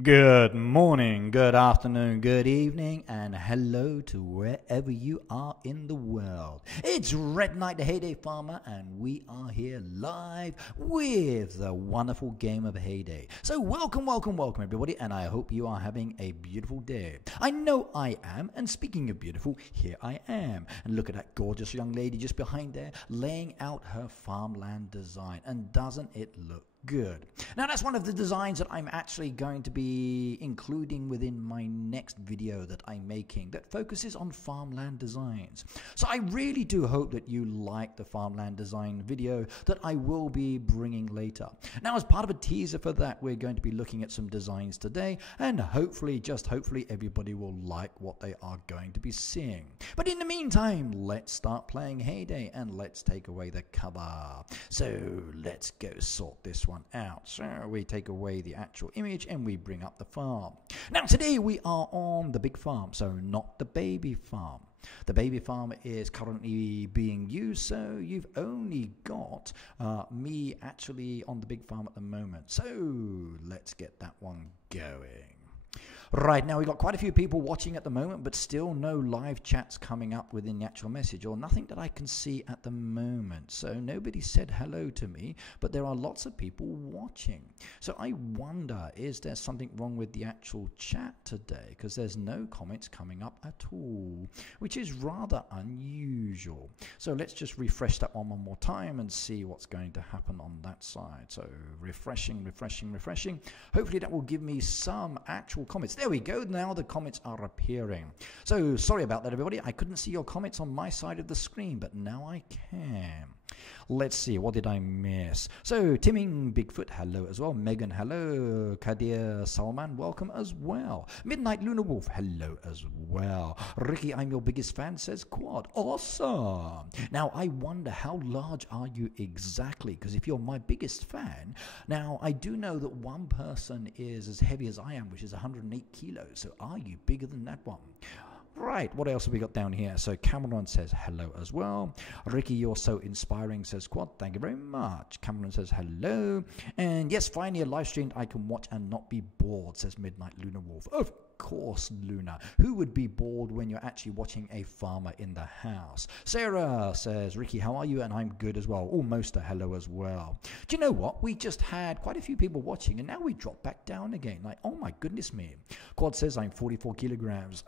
Good morning, good afternoon, good evening, and hello to wherever you are in the world. It's Red Knight the Heyday Farmer, and we are here live with the wonderful game of Heyday. So welcome everybody, and I hope you are having a beautiful day. I know I am, and speaking of beautiful, here I am. And look at that gorgeous young lady just behind there, laying out her farmland design, and doesn't it look good? Now that's one of the designs that I'm actually going to be including within my next video that I'm making that focuses on farmland designs. So I really do hope that you like the farmland design video that I will be bringing later. Now, as part of a teaser for that, we're going to be looking at some designs today, and hopefully, just hopefully, everybody will like what they are going to be seeing. But in the meantime, let's start playing Heyday and let's take away the cover. So let's go sort this one out. So we take away the actual image and we bring up the farm. Now today we are on the big farm, so not the baby farm. The baby farm is currently being used, so you've only got me actually on the big farm at the moment. So let's get that one going. Right, now we've got quite a few people watching at the moment, but still no live chats coming up within the actual message, or nothing that I can see at the moment. So nobody said hello to me, but there are lots of people watching. So I wonder, is there something wrong with the actual chat today? Because there's no comments coming up at all, which is rather unusual. So let's just refresh that one more time and see what's going to happen on that side. So refreshing. Hopefully that will give me some actual comments. There we go. Now the comments are appearing. So sorry about that, everybody. I couldn't see your comments on my side of the screen, but now I can. Let's see, what did I miss? So, Timming Bigfoot, hello as well. Megan, hello. Kadir Salman, welcome as well. Midnight Lunar Wolf, hello as well. Ricky, I'm your biggest fan, says Quad. Awesome. Now, I wonder, how large are you exactly? Because if you're my biggest fan, now, I do know that one person is as heavy as I am, which is 108 kilos. So, are you bigger than that one? Right, what else have we got down here? So Cameron says hello as well. Ricky, you're so inspiring, says Quad. Thank you very much. Cameron says hello. And yes, finally a live stream I can watch and not be bored, says Midnight Lunar Wolf. Of course, Luna. Who would be bored when you're actually watching a farmer in the house? Sarah says, Ricky, how are you? And I'm good as well. Almost a hello as well. Do you know what? We just had quite a few people watching and now we drop back down again. Like, oh my goodness me. Quad says I'm 44 kilograms.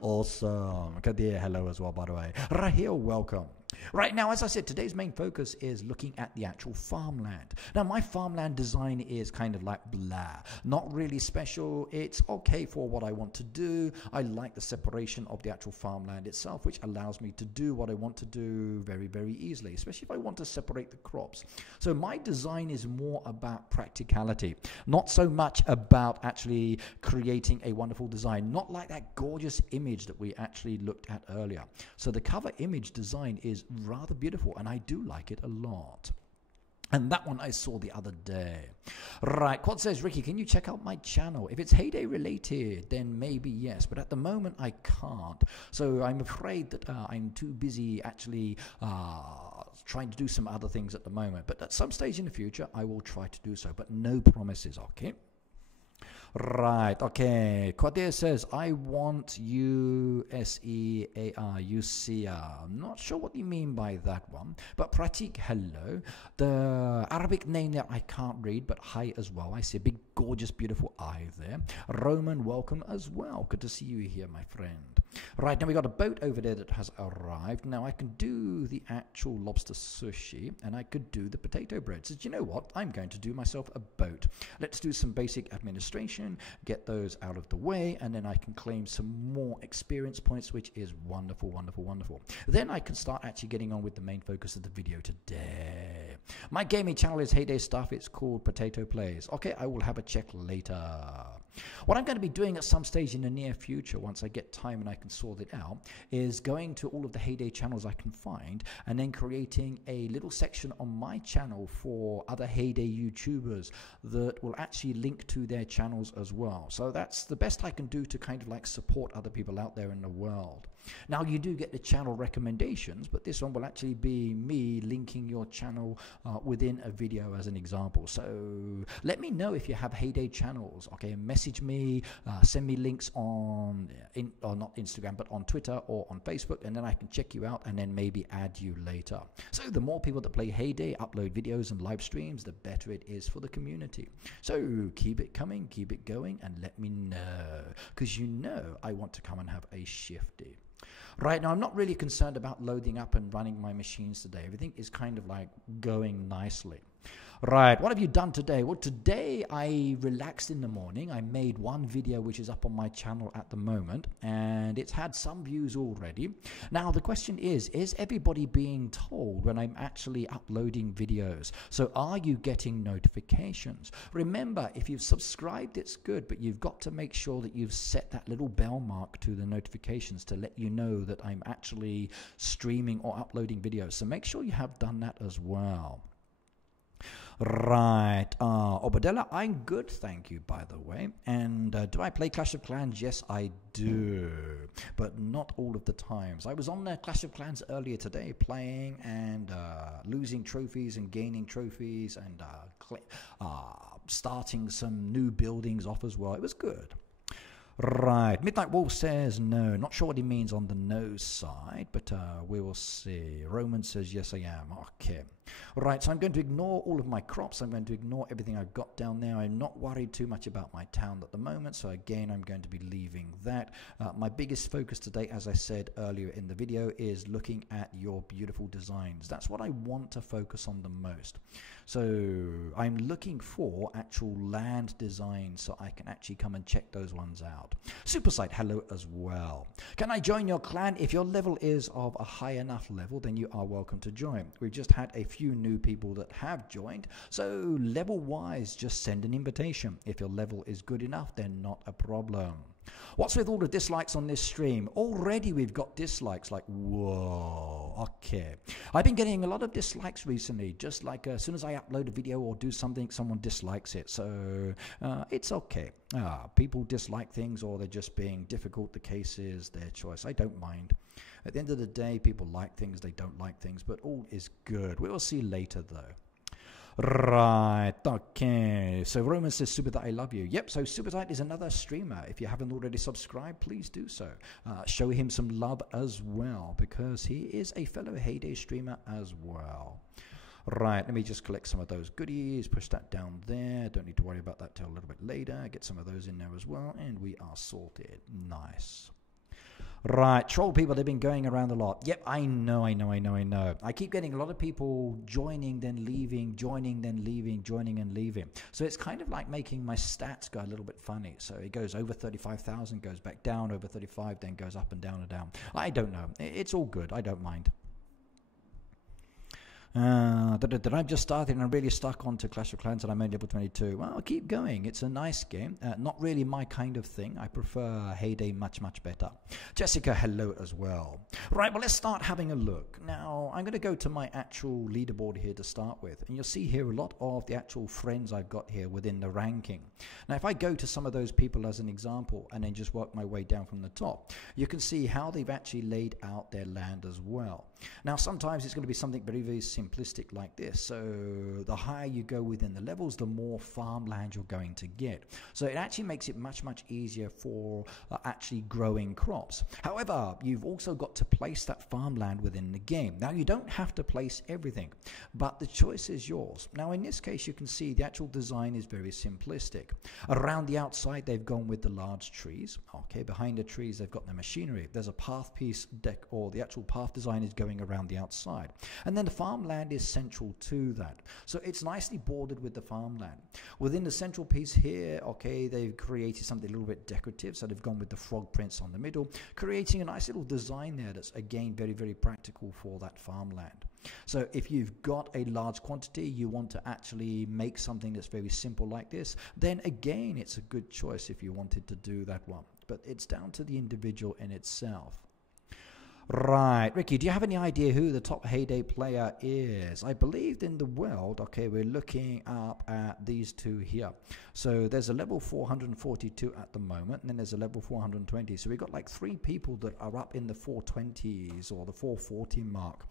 Awesome. Kadir, hello as well, by the way. Rahil, welcome. Right, now, as I said, today's main focus is looking at the actual farmland. Now, my farmland design is kind of like blah. Not really special. It's okay for what I want to do. I like the separation of the actual farmland itself, which allows me to do what I want to do very, very easily, especially if I want to separate the crops. So my design is more about practicality, not so much about actually creating a wonderful design, not like that gorgeous image that we actually looked at earlier. So the cover image design is rather beautiful, and I do like it a lot. And that one I saw the other day. Right, Quad says, Ricky, can you check out my channel? If it's Heyday related, then maybe yes. But at the moment, I can't. So I'm afraid that I'm too busy actually trying to do some other things at the moment. But at some stage in the future, I will try to do so. But no promises, okay? Right, okay. Quadir says, I want USEAR, UCR. I'm not sure what you mean by that one. But Pratik, hello. The Arabic name there I can't read, but hi as well. I see a big, gorgeous, beautiful eye there. Roman, welcome as well. Good to see you here, my friend. Right, now we got a boat over there that has arrived. Now I can do the actual lobster sushi, and I could do the potato bread. So you know what? I'm going to do myself a boat. Let's do some basic administration, get those out of the way, and then I can claim some more experience points, which is wonderful, wonderful, wonderful. Then I can start actually getting on with the main focus of the video today. My gaming channel is Heyday Stuff. It's called Potato Plays. Okay, I will have a check later. What I'm going to be doing at some stage in the near future, once I get time and I can sort it out, is going to all of the Heyday channels I can find and then creating a little section on my channel for other Heyday YouTubers that will actually link to their channels as well. So that's the best I can do to kind of like support other people out there in the world. Now you do get the channel recommendations, but this one will actually be me linking your channel within a video as an example. So let me know if you have Heyday channels. Okay, message me, send me links on, or not Instagram, but on Twitter or on Facebook, and then I can check you out and then maybe add you later. So the more people that play Heyday, upload videos and live streams, the better it is for the community. So keep it coming, keep it going, and let me know, because you know I want to come and have a shifty. Right, now I'm not really concerned about loading up and running my machines today. Everything is kind of like going nicely. Right, what have you done today? Well, today I relaxed in the morning. I made one video which is up on my channel at the moment, and it's had some views already. Now, the question is everybody being told when I'm actually uploading videos? So are you getting notifications? Remember, if you've subscribed, it's good, but you've got to make sure that you've set that little bell mark to the notifications to let you know that I'm actually streaming or uploading videos. So make sure you have done that as well. Right, Obadella, I'm good, thank you, by the way. And do I play Clash of Clans? Yes, I do, but not all of the times. I was on Clash of Clans earlier today playing and losing trophies and gaining trophies and starting some new buildings off as well. It was good. Right, Midnight Wolf says no. Not sure what he means on the no side, but we will see. Roman says yes, I am. Okay. Right, so I'm going to ignore all of my crops. I'm going to ignore everything I've got down there. I'm not worried too much about my town at the moment, so again, I'm going to be leaving that. My biggest focus today, as I said earlier in the video, is looking at your beautiful designs. That's what I want to focus on the most. So I'm looking for actual land designs so I can actually come and check those ones out. Supersite, hello as well. Can I join your clan? If your level is of a high enough level, then you are welcome to join. We've just had a few new people that have joined, so level wise, just send an invitation. If your level is good enough, then not a problem. What's with all the dislikes on this stream? Already we've got dislikes, like, whoa, okay. I've been getting a lot of dislikes recently, just like as soon as I upload a video or do something, someone dislikes it, so it's okay. People dislike things or they're just being difficult. The case is their choice. I don't mind. At the end of the day, people like things, they don't like things, but all is good. We will see later, though. Right, okay. So Roman says, Supertite, I love you. Yep, so Supertite is another streamer. If you haven't already subscribed, please do so. Show him some love as well, because he is a fellow Heyday streamer as well. Right, let me just collect some of those goodies, push that down there. Don't need to worry about that till a little bit later. Get some of those in there as well, and we are sorted. Nice. Right, troll people, they've been going around a lot. Yep, I know. I keep getting a lot of people joining, then leaving, joining, then leaving, joining and leaving. So it's kind of like making my stats go a little bit funny. So it goes over 35,000, goes back down, over 35, then goes up and down and down. I don't know. It's all good. I don't mind. I'm just starting and I'm really stuck onto Clash of Clans and I'm only level 22. Well, keep going. It's a nice game. Not really my kind of thing. I prefer Heyday much, much better. Jessica, hello as well. Right, well, let's start having a look. Now, I'm going to go to my actual leaderboard here to start with. And you'll see here a lot of the actual friends I've got here within the ranking. Now, if I go to some of those people as an example and then just work my way down from the top, you can see how they've actually laid out their land as well. Now, sometimes it's going to be something very, very simplistic like this. So the higher you go within the levels, the more farmland you're going to get. So it actually makes it much, much easier for actually growing crops. However, you've also got to place that farmland within the game. Now, you don't have to place everything, but the choice is yours. Now, in this case, you can see the actual design is very simplistic. Around the outside, they've gone with the large trees. Okay, behind the trees, they've got the machinery. There's a path piece deck, or the actual path design is going around the outside. And then the farmland is central to that. So it's nicely bordered with the farmland. Within the central piece here, okay, they've created something a little bit decorative. So they've gone with the frog prints on the middle, creating a nice little design there that's, again, very, very practical for that farmland. So if you've got a large quantity, you want to actually make something that's very simple like this, then again, it's a good choice if you wanted to do that one. But it's down to the individual in itself. Right, Ricky, do you have any idea who the top Heyday player is? I believed in the world. Okay, we're looking up at these two here. So there's a level 442 at the moment, and then there's a level 420. So we've got like 3 people that are up in the 420s or the 440 mark.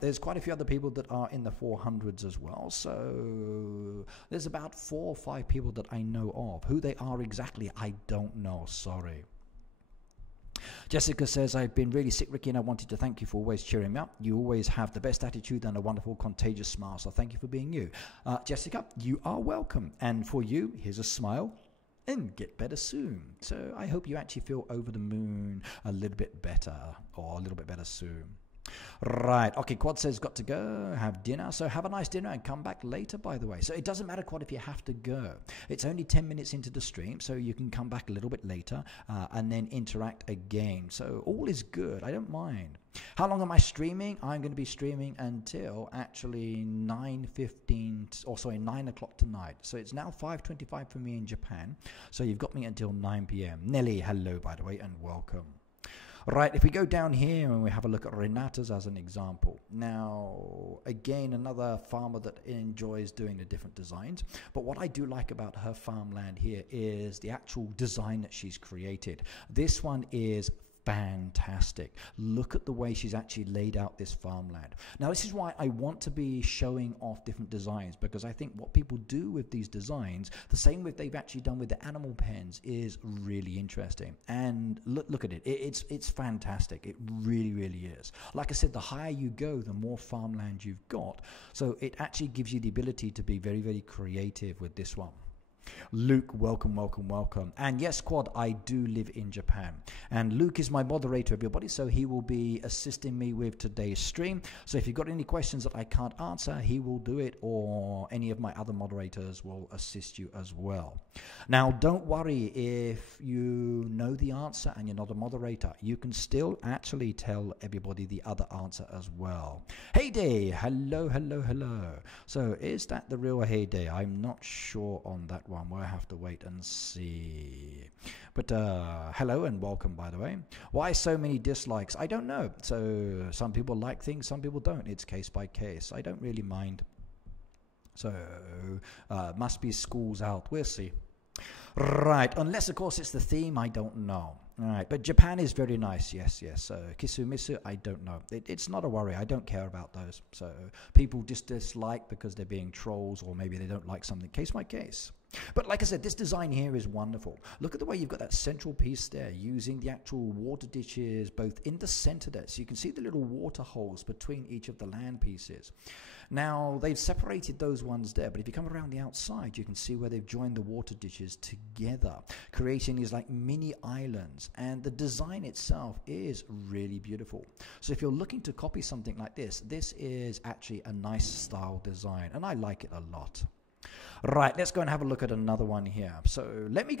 There's quite a few other people that are in the 400s as well. So there's about 4 or 5 people that I know of. Who they are exactly, I don't know. Sorry. Jessica says, I've been really sick, Ricky, and I wanted to thank you for always cheering me up. You always have the best attitude and a wonderful, contagious smile, so thank you for being you. Jessica, you are welcome. And for you, here's a smile and get better soon. So I hope you actually feel over the moon a little bit better, or a little bit better soon. Right, okay, Quad says got to go, have dinner. So have a nice dinner and come back later, by the way. So it doesn't matter, Quad, if you have to go. It's only 10 minutes into the stream, so you can come back a little bit later and then interact again. So all is good, I don't mind. How long am I streaming? I'm going to be streaming until actually 9 o'clock tonight. So it's now 5:25 for me in Japan. So you've got me until 9 p.m. Nelly, hello, by the way, and welcome. Right, if we go down here and we have a look at Renata's as an example. Now, again, another farmer that enjoys doing the different designs. But what I do like about her farmland here is the actual design that she's created. This one is fantastic. Look at the way she's actually laid out this farmland. Now, this is why I want to be showing off different designs, because I think what people do with these designs, the same way they've actually done with the animal pens, is really interesting. And look at it. It's fantastic. It really, really is. Like I said, the higher you go, the more farmland you've got. So it actually gives you the ability to be very, very creative with this one. Luke, welcome, welcome, welcome. And yes, Quad, I do live in Japan. And Luke is my moderator, everybody, so he will be assisting me with today's stream. So if you've got any questions that I can't answer, he will do it, or any of my other moderators will assist you as well. Now, don't worry if you know the answer and you're not a moderator. You can still actually tell everybody the other answer as well. Heyday, hello, hello, hello. So is that the real Heyday? I'm not sure on that one. We'll have to wait and see. But hello and welcome, by the way. Why so many dislikes? I don't know. So some people like things, some people don't. It's case by case. I don't really mind. So must be schools out. We'll see. Right, unless of course it's the theme, I don't know. All right, but Japan is very nice, yes. Kisumisu, I don't know. It's not a worry, I don't care about those. So people just dislike because they're being trolls, or maybe they don't like something, case by case. But like I said, this design here is wonderful. Look at the way you've got that central piece there, using the actual water ditches both in the center there. So you can see the little water holes between each of the land pieces. Now, they've separated those ones there, but if you come around the outside, you can see where they've joined the water ditches together, creating these like mini islands. And the design itself is really beautiful. So if you're looking to copy something like this, this is actually a nice style design, and I like it a lot. Right, let's go and have a look at another one here. So let me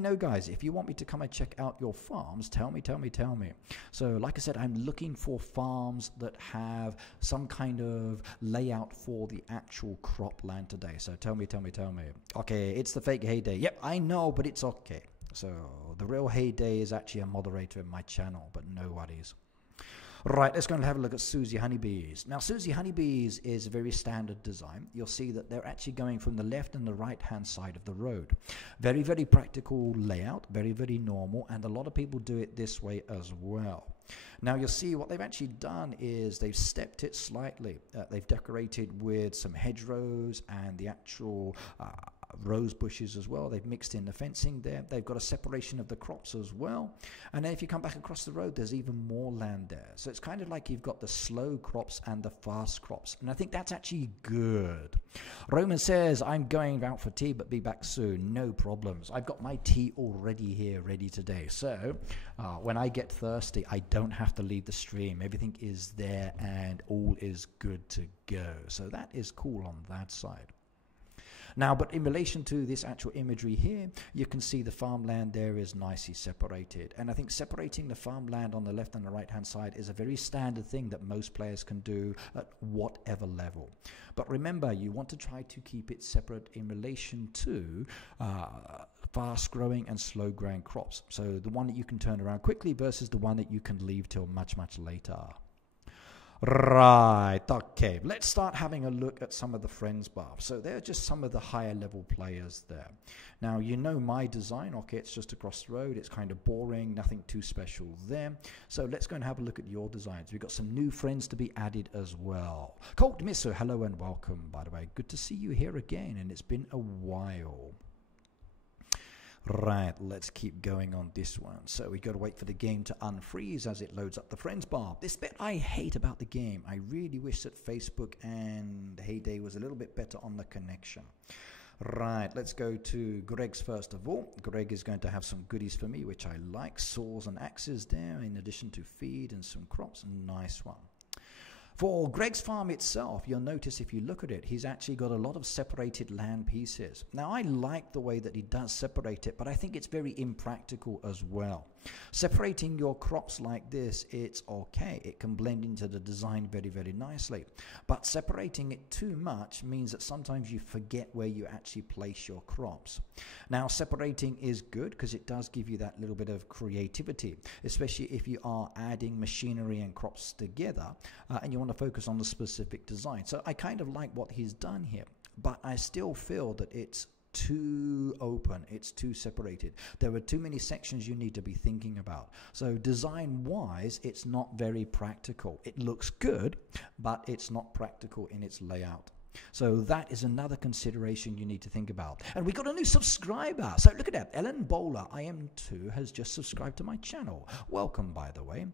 know, guys, if you want me to come and check out your farms, tell me. So like I said, I'm looking for farms that have some kind of layout for the actual cropland today. So tell me. Okay, it's the fake Heyday. Yep, I know, but it's okay. So the real Heyday is actually a moderator in my channel, but no worries. Right, let's go and have a look at Susie Honeybees. Now, Susie Honeybees is a very standard design. You'll see that they're actually going from the left and the right-hand side of the road. Very, very practical layout, very, very normal, and a lot of people do it this way as well. Now, you'll see what they've actually done is they've stepped it slightly. They've decorated with some hedgerows and the actual rose bushes as well. They've mixed in the fencing there. They've got a separation of the crops as well. And then if you come back across the road, there's even more land there. So it's kind of like you've got the slow crops and the fast crops. And I think that's actually good. Roman says, I'm going out for tea, but be back soon. No problems. I've got my tea already here, ready today. So when I get thirsty, I don't have to leave the stream. Everything is there and all is good to go. So that is cool on that side. Now, but in relation to this actual imagery here, you can see the farmland there is nicely separated. And I think separating the farmland on the left and the right-hand side is a very standard thing that most players can do at whatever level. But remember, you want to try to keep it separate in relation to fast growing and slow growing crops. So the one that you can turn around quickly versus the one that you can leave till much, much later. Right, okay, let's start having a look at some of the friends bar. So they're just some of the higher level players there. Now, you know my design. Okay, it's just across the road. It's kind of boring, nothing too special there. So let's go and have a look at your designs. We've got some new friends to be added as well. Colt Misso, hello and welcome, by the way. Good to see you here again, and it's been a while. Right, let's keep going on this one. So we got to wait for the game to unfreeze as it loads up the friends bar. This bit I hate about the game. I really wish that Facebook and Heyday was a little bit better on the connection. Right, let's go to Greg's first of all. Greg is going to have some goodies for me, which I like. Saws and axes there, in addition to feed and some crops. Nice one. For Greg's farm itself, you'll notice if you look at it, he's actually got a lot of separated land pieces. Now, I like the way that he does separate it, but I think it's very impractical as well. Separating your crops like this, it's okay. It can blend into the design very, very nicely. But separating it too much means that sometimes you forget where you actually place your crops. Now, separating is good because it does give you that little bit of creativity, especially if you are adding machinery and crops together and you want to focus on the specific design. So I kind of like what he's done here, but I still feel that it's too open, it's too separated. There are too many sections you need to be thinking about. So design wise, it's not very practical. It looks good, but it's not practical in its layout. So that is another consideration you need to think about. And we got a new subscriber. So look at that. Ellen Bowler, IM2, has just subscribed to my channel. Welcome, by the way.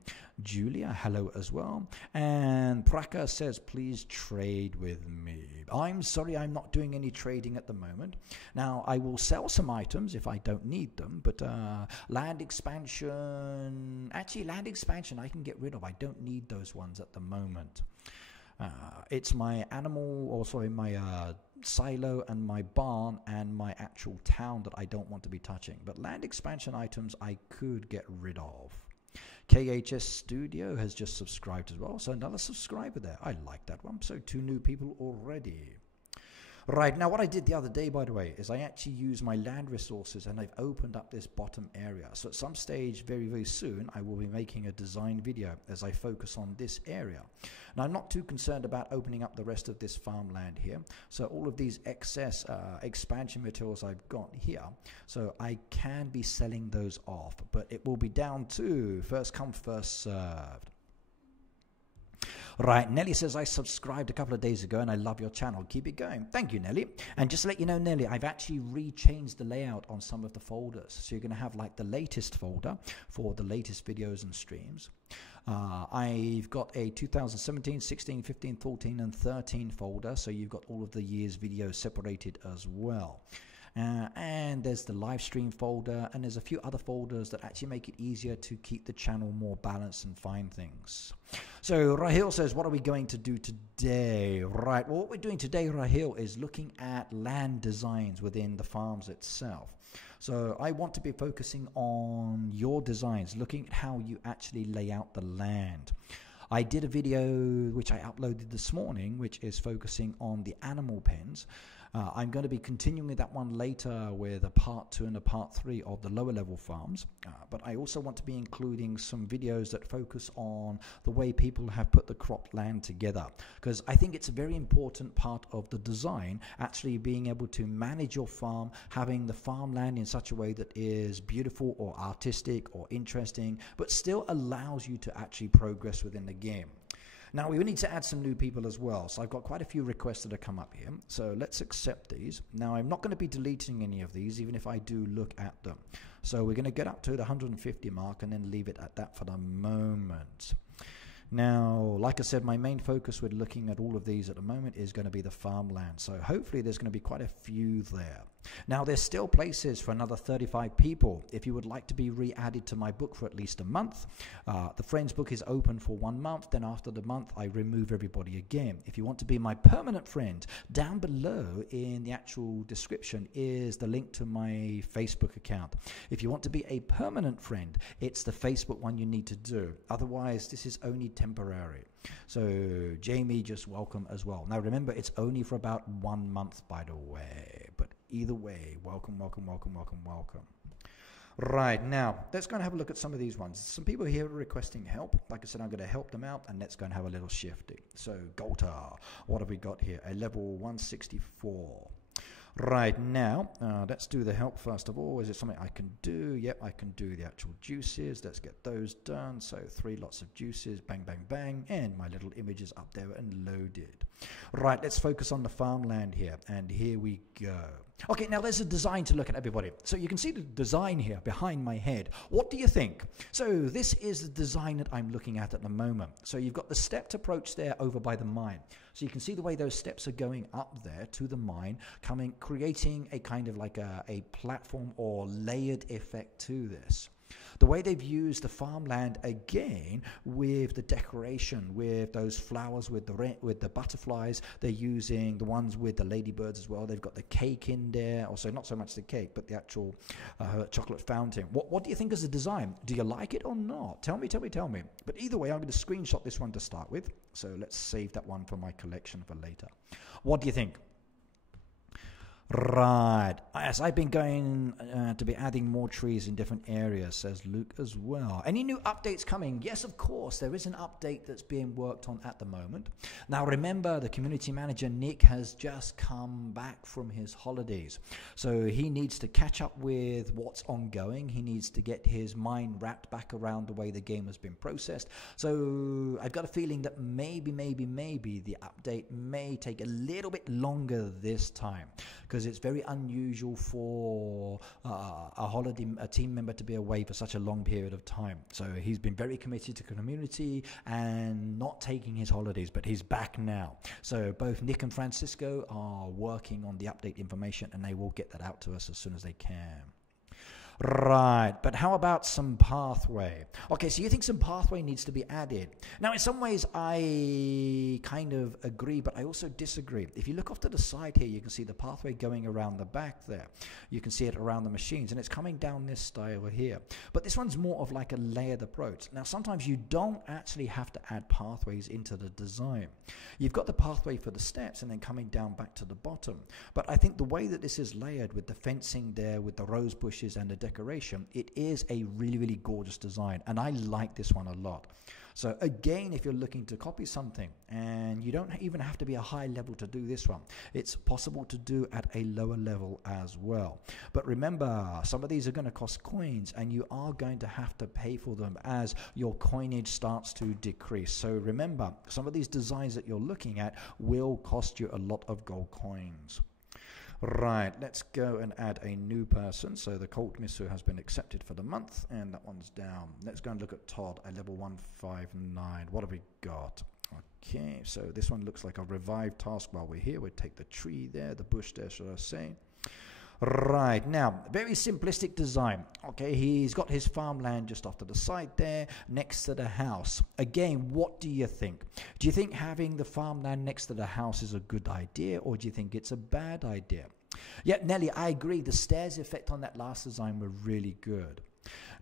Julia, hello as well. And Praka says, please trade with me. I'm sorry, I'm not doing any trading at the moment. Now, I will sell some items if I don't need them, but land expansion, actually land expansion I can get rid of. I don't need those ones at the moment. It's my animal, or sorry, my silo and my barn and my actual town that I don't want to be touching. But land expansion items I could get rid of. KHS Studio has just subscribed as well. So another subscriber there. I like that one. So 2 new people already. Right, now what I did the other day, by the way, is I actually used my land resources and I've opened up this bottom area. So at some stage, very, very soon, I will be making a design video as I focus on this area. Now, I'm not too concerned about opening up the rest of this farmland here. So all of these excess expansion materials I've got here, so I can be selling those off, but it will be down to first come, first served. Right, Nelly says, I subscribed a couple of days ago and I love your channel. Keep it going. Thank you, Nelly. And just to let you know, Nelly, I've actually re-changed the layout on some of the folders. So you're going to have like the latest folder for the latest videos and streams. I've got a 2017, 16, 15, 14 and 13 folder. So you've got all of the year's videos separated as well. And there's the live stream folder, and there's a few other folders that actually make it easier to keep the channel more balanced and find things. So Rahil says, what are we going to do today? Right, well, what we're doing today, Rahil, is looking at land designs within the farms itself. So I want to be focusing on your designs, looking at how you actually lay out the land. I did a video which I uploaded this morning, which is focusing on the animal pens. I'm going to be continuing with that one later with a part 2 and a part 3 of the lower level farms. But I also want to be including some videos that focus on the way people have put the crop land together. Because I think it's a very important part of the design, actually being able to manage your farm, having the farmland in such a way that is beautiful or artistic or interesting, but still allows you to actually progress within the game. Now, we need to add some new people as well. So I've got quite a few requests that have come up here. So let's accept these. Now, I'm not going to be deleting any of these, even if I do look at them. So we're going to get up to the 150 mark and then leave it at that for the moment. Now, like I said, my main focus with looking at all of these at the moment is going to be the farmland. So hopefully there's going to be quite a few there. Now, there's still places for another 35 people. If you would like to be re-added to my book for at least a month, the Friends book is open for 1 month. Then after the month, I remove everybody again. If you want to be my permanent friend, down below in the actual description is the link to my Facebook account. If you want to be a permanent friend, it's the Facebook one you need to do. Otherwise, this is only temporary. So Jamie, just welcome as well. Now remember, it's only for about 1 month, by the way, but either way, welcome, welcome, welcome, welcome, welcome. Right, now, let's go and have a look at some of these ones. Some people here are requesting help. Like I said, I'm going to help them out, and let's go and have a little shifting. So, Golta, what have we got here? A level 164. Right, now, let's do the help first of all. Is it something I can do? Yep, I can do the actual juices. Let's get those done. So 3 lots of juices, bang, bang, bang, and my little image is up there and loaded. Right, let's focus on the farmland here, and here we go. Okay, now there's a design to look at, everybody. So you can see the design here behind my head. What do you think? So this is the design that I'm looking at the moment. So you've got the stepped approach there over by the mine. So you can see the way those steps are going up there to the mine, creating a kind of like a platform or layered effect to this. The way they've used the farmland again with the decoration, with those flowers, with the butterflies, they're using the ones with the ladybirds as well. They've got the cake in there, also not so much the cake, but the actual chocolate fountain. What do you think is the design? Do you like it or not? Tell me, tell me, tell me. But either way, I'm going to screenshot this one to start with. So let's save that one for my collection for later. What do you think? Right, yes, I've been going to be adding more trees in different areas, says Luke as well. Any new updates coming? Yes, of course, there is an update that's being worked on at the moment. Now remember, the community manager Nick has just come back from his holidays, so he needs to catch up with what's ongoing. He needs to get his mind wrapped back around the way the game has been processed. So I've got a feeling that maybe the update may take a little bit longer this time, because it's very unusual for a team member to be away for such a long period of time. So he's been very committed to the community and not taking his holidays, but he's back now. So both Nick and Francisco are working on the update information, and they will get that out to us as soon as they can. Right, but how about some pathway? Okay, so you think some pathway needs to be added. Now, in some ways, I kind of agree, but I also disagree. If you look off to the side here, you can see the pathway going around the back there. You can see it around the machines, and it's coming down this style here. But this one's more of like a layered approach. Now, sometimes you don't actually have to add pathways into the design. You've got the pathway for the steps and then coming down back to the bottom. But I think the way that this is layered with the fencing there, with the rose bushes and the decoration, it is a really, really gorgeous design, and I like this one a lot. So again, if you're looking to copy something, and you don't even have to be a high level to do this one, it's possible to do at a lower level as well. But remember, some of these are going to cost coins, and you are going to have to pay for them as your coinage starts to decrease. So remember, some of these designs that you're looking at will cost you a lot of gold coins. Right, let's go and add a new person. So the Colt Misu has been accepted for the month, and that one's down. Let's go and look at Todd at level 159. What have we got? Okay, so this one looks like a revived task while we're here. We'll take the tree there, the bush there, should I say. Right, now, very simplistic design. Okay, he's got his farmland just off to the side there, next to the house. Again, what do you think? Do you think having the farmland next to the house is a good idea, or do you think it's a bad idea? Yeah, Nelly, I agree. The stairs effect on that last design were really good.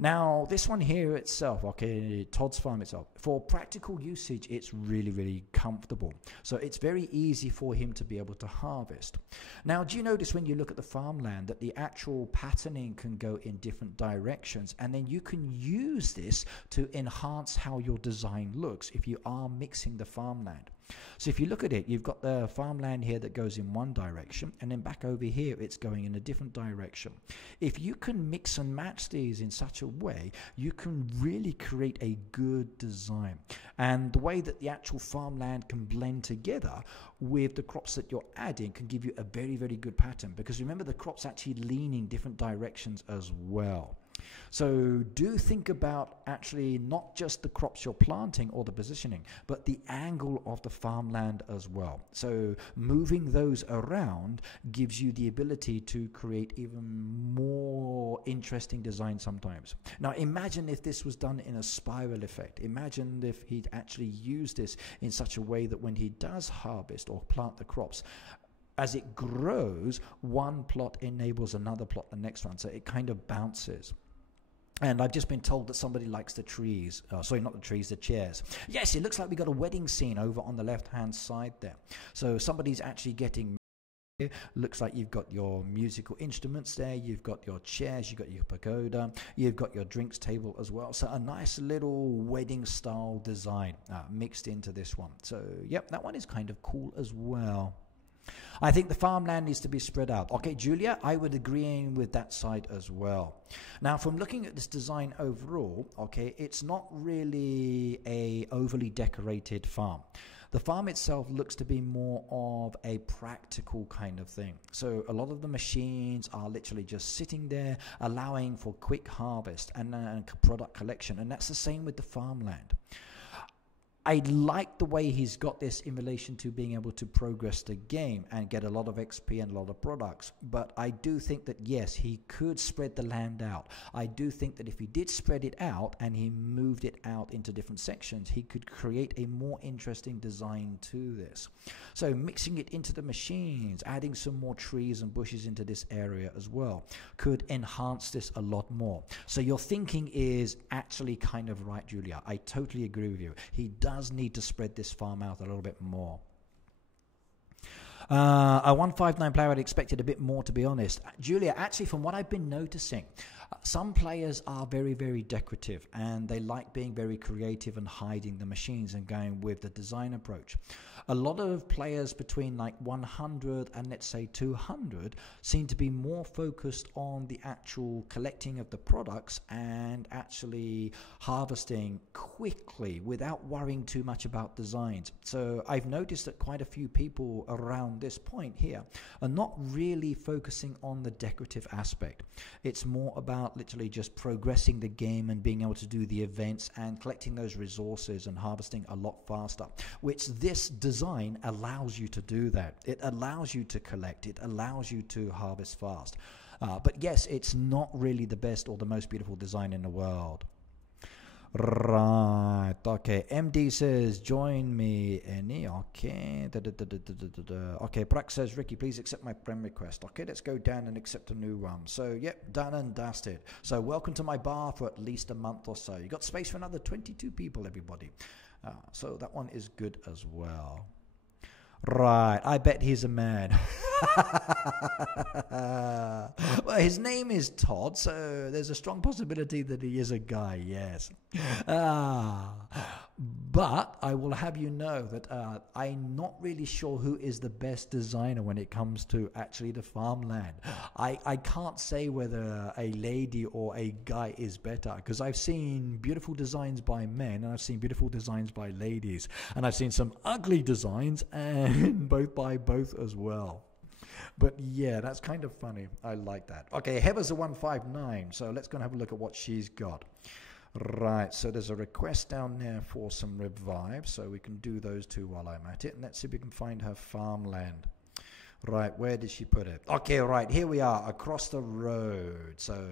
Now, this one here itself, okay, Todd's farm itself, for practical usage, it's really, really comfortable. So it's very easy for him to be able to harvest. Now, do you notice when you look at the farmland that the actual patterning can go in different directions, and then you can use this to enhance how your design looks if you are mixing the farmland. So if you look at it, you've got the farmland here that goes in one direction, and then back over here it's going in a different direction. If you can mix and match these in such a way, you can really create a good design. And the way that the actual farmland can blend together with the crops that you're adding can give you a very, very good pattern, because remember, the crops actually lean in different directions as well. So do think about actually not just the crops you're planting or the positioning, but the angle of the farmland as well. So moving those around gives you the ability to create even more interesting designs sometimes. Now imagine if this was done in a spiral effect. Imagine if he'd actually used this in such a way that when he does harvest or plant the crops, as it grows, one plot enables another plot, the next one. So it kind of bounces. And I've just been told that somebody likes the trees. Sorry, not the trees, the chairs. Yes, it looks like we got a wedding scene over on the left-hand side there. So somebody's actually getting Looks like you've got your musical instruments there, you've got your chairs, you've got your pagoda, you've got your drinks table as well. So a nice little wedding style design mixed into this one. So yep, that one is kind of cool as well. I think the farmland needs to be spread out. Okay, Julia, I would agree with that side as well. Now, from looking at this design overall, okay, it's not really a overly decorated farm. The farm itself looks to be more of a practical kind of thing. So a lot of the machines are literally just sitting there, allowing for quick harvest and product collection. And that's the same with the farmland. I like the way he's got this in relation to being able to progress the game and get a lot of XP and a lot of products. But I do think that, yes, he could spread the land out. I do think that if he did spread it out and he moved it out into different sections, he could create a more interesting design to this. So mixing it into the machines, adding some more trees and bushes into this area as well, could enhance this a lot more. So your thinking is actually kind of right, Julia. I totally agree with you. He does need to spread this farm out a little bit more. A 159 player, I'd expected a bit more, to be honest. Julia, actually, from what I've been noticing, some players are very, very decorative and they like being very creative and hiding the machines and going with the design approach. A lot of players between like 100 and let's say 200 seem to be more focused on the actual collecting of the products and actually harvesting quickly without worrying too much about designs. So I've noticed that quite a few people around this point here are not really focusing on the decorative aspect. It's more about literally just progressing the game and being able to do the events and collecting those resources and harvesting a lot faster, which this design allows you to do that. It allows you to collect, it allows you to harvest fast. But yes, it's not really the best or the most beautiful design in the world. Right, okay, MD says, join me, Any, okay, okay, Brack says, Ricky, please accept my friend request. Okay, let's go down and accept a new one. So, yep, done and dusted. So, welcome to my bar for at least a month or so. You got space for another 22 people, everybody. So, that one is good as well. Right, I bet he's a man. Well, his name is Todd, so there's a strong possibility that he is a guy, yes. But I will have you know that I'm not really sure who is the best designer when it comes to actually the farmland. I can't say whether a lady or a guy is better, because I've seen beautiful designs by men and I've seen beautiful designs by ladies, and I've seen some ugly designs and by both as well. But yeah, that's kind of funny. I like that. Okay, Heather's a 159, so let's go and have a look at what she's got. Right, so there's a request down there for some revives, so we can do those two while I'm at it. And let's see if we can find her farmland. Right, where did she put it? Okay, right, here we are, across the road. So,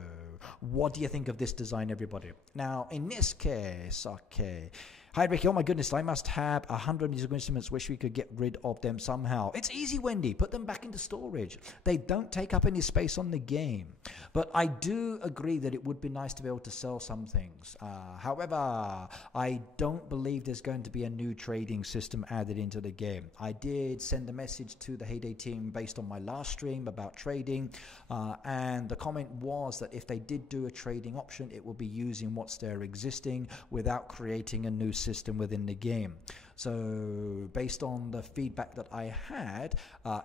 what do you think of this design, everybody? Now, in this case, okay. Hi, Ricky. Oh, my goodness. I must have 100 musical instruments. Wish we could get rid of them somehow. It's easy, Wendy. Put them back into storage. They don't take up any space on the game. But I do agree that it would be nice to be able to sell some things. However, I don't believe there's going to be a new trading system added into the game. I did send a message to the Heyday team based on my last stream about trading. And the comment was that if they did do a trading option, it will be using what's there existing without creating a new system within the game. So based on the feedback that I had,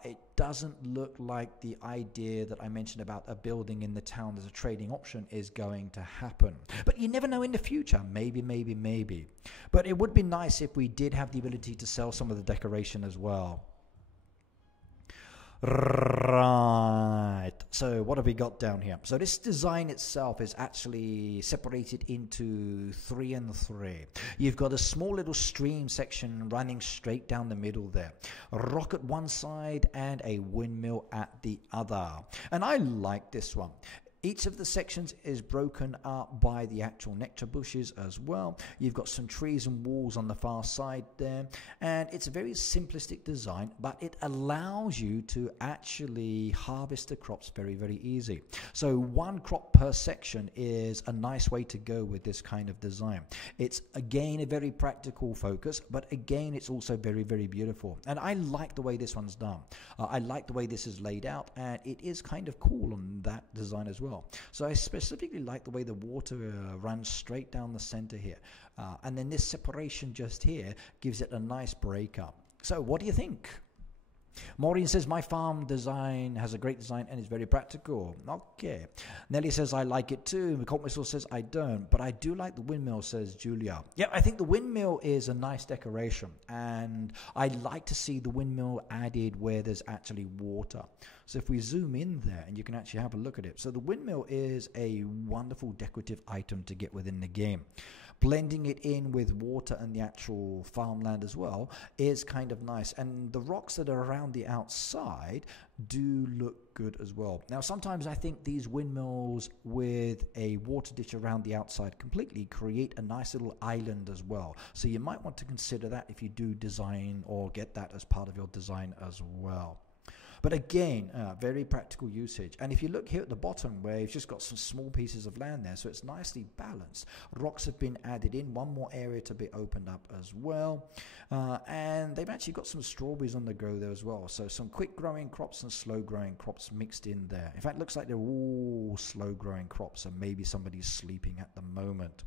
it doesn't look like the idea that I mentioned about a building in the town as a trading option is going to happen. But you never know in the future. Maybe. But it would be nice if we did have the ability to sell some of the decoration as well. Right, so what have we got down here? So this design itself is actually separated into 3 and 3. You've got a small little stream section running straight down the middle there. A rock at one side and a windmill at the other. And I like this one. Each of the sections is broken up by the actual nectar bushes as well. You've got some trees and walls on the far side there, and it's a very simplistic design, but it allows you to actually harvest the crops very, very easy. So one crop per section is a nice way to go with this kind of design. It's again a very practical focus, but again it's also very, very beautiful, and I like the way this one's done. I like the way this is laid out, and it is kind of cool on that design as well. So I specifically like the way the water runs straight down the center here, and then this separation just here gives it a nice breakup. So what do you think? Maureen says, my farm design has a great design and is very practical. Okay. Nelly says, I like it too. McColt says, I don't, but I do like the windmill, says Julia. Yeah, I think the windmill is a nice decoration, and I'd like to see the windmill added where there's actually water. So if we zoom in there, and you can actually have a look at it. So the windmill is a wonderful decorative item to get within the game. Blending it in with water and the actual farmland as well is kind of nice. And the rocks that are around the outside do look good as well. Now, sometimes I think these windmills with a water ditch around the outside completely create a nice little island as well. So you might want to consider that if you do design or get that as part of your design as well. But again, very practical usage. And if you look here at the bottom where you've just got some small pieces of land there, so it's nicely balanced. Rocks have been added in, one more area to be opened up as well. And they've actually got some strawberries on the go there as well. So some quick growing crops and slow growing crops mixed in there. In fact, it looks like they're all slow growing crops, and maybe somebody's sleeping at the moment.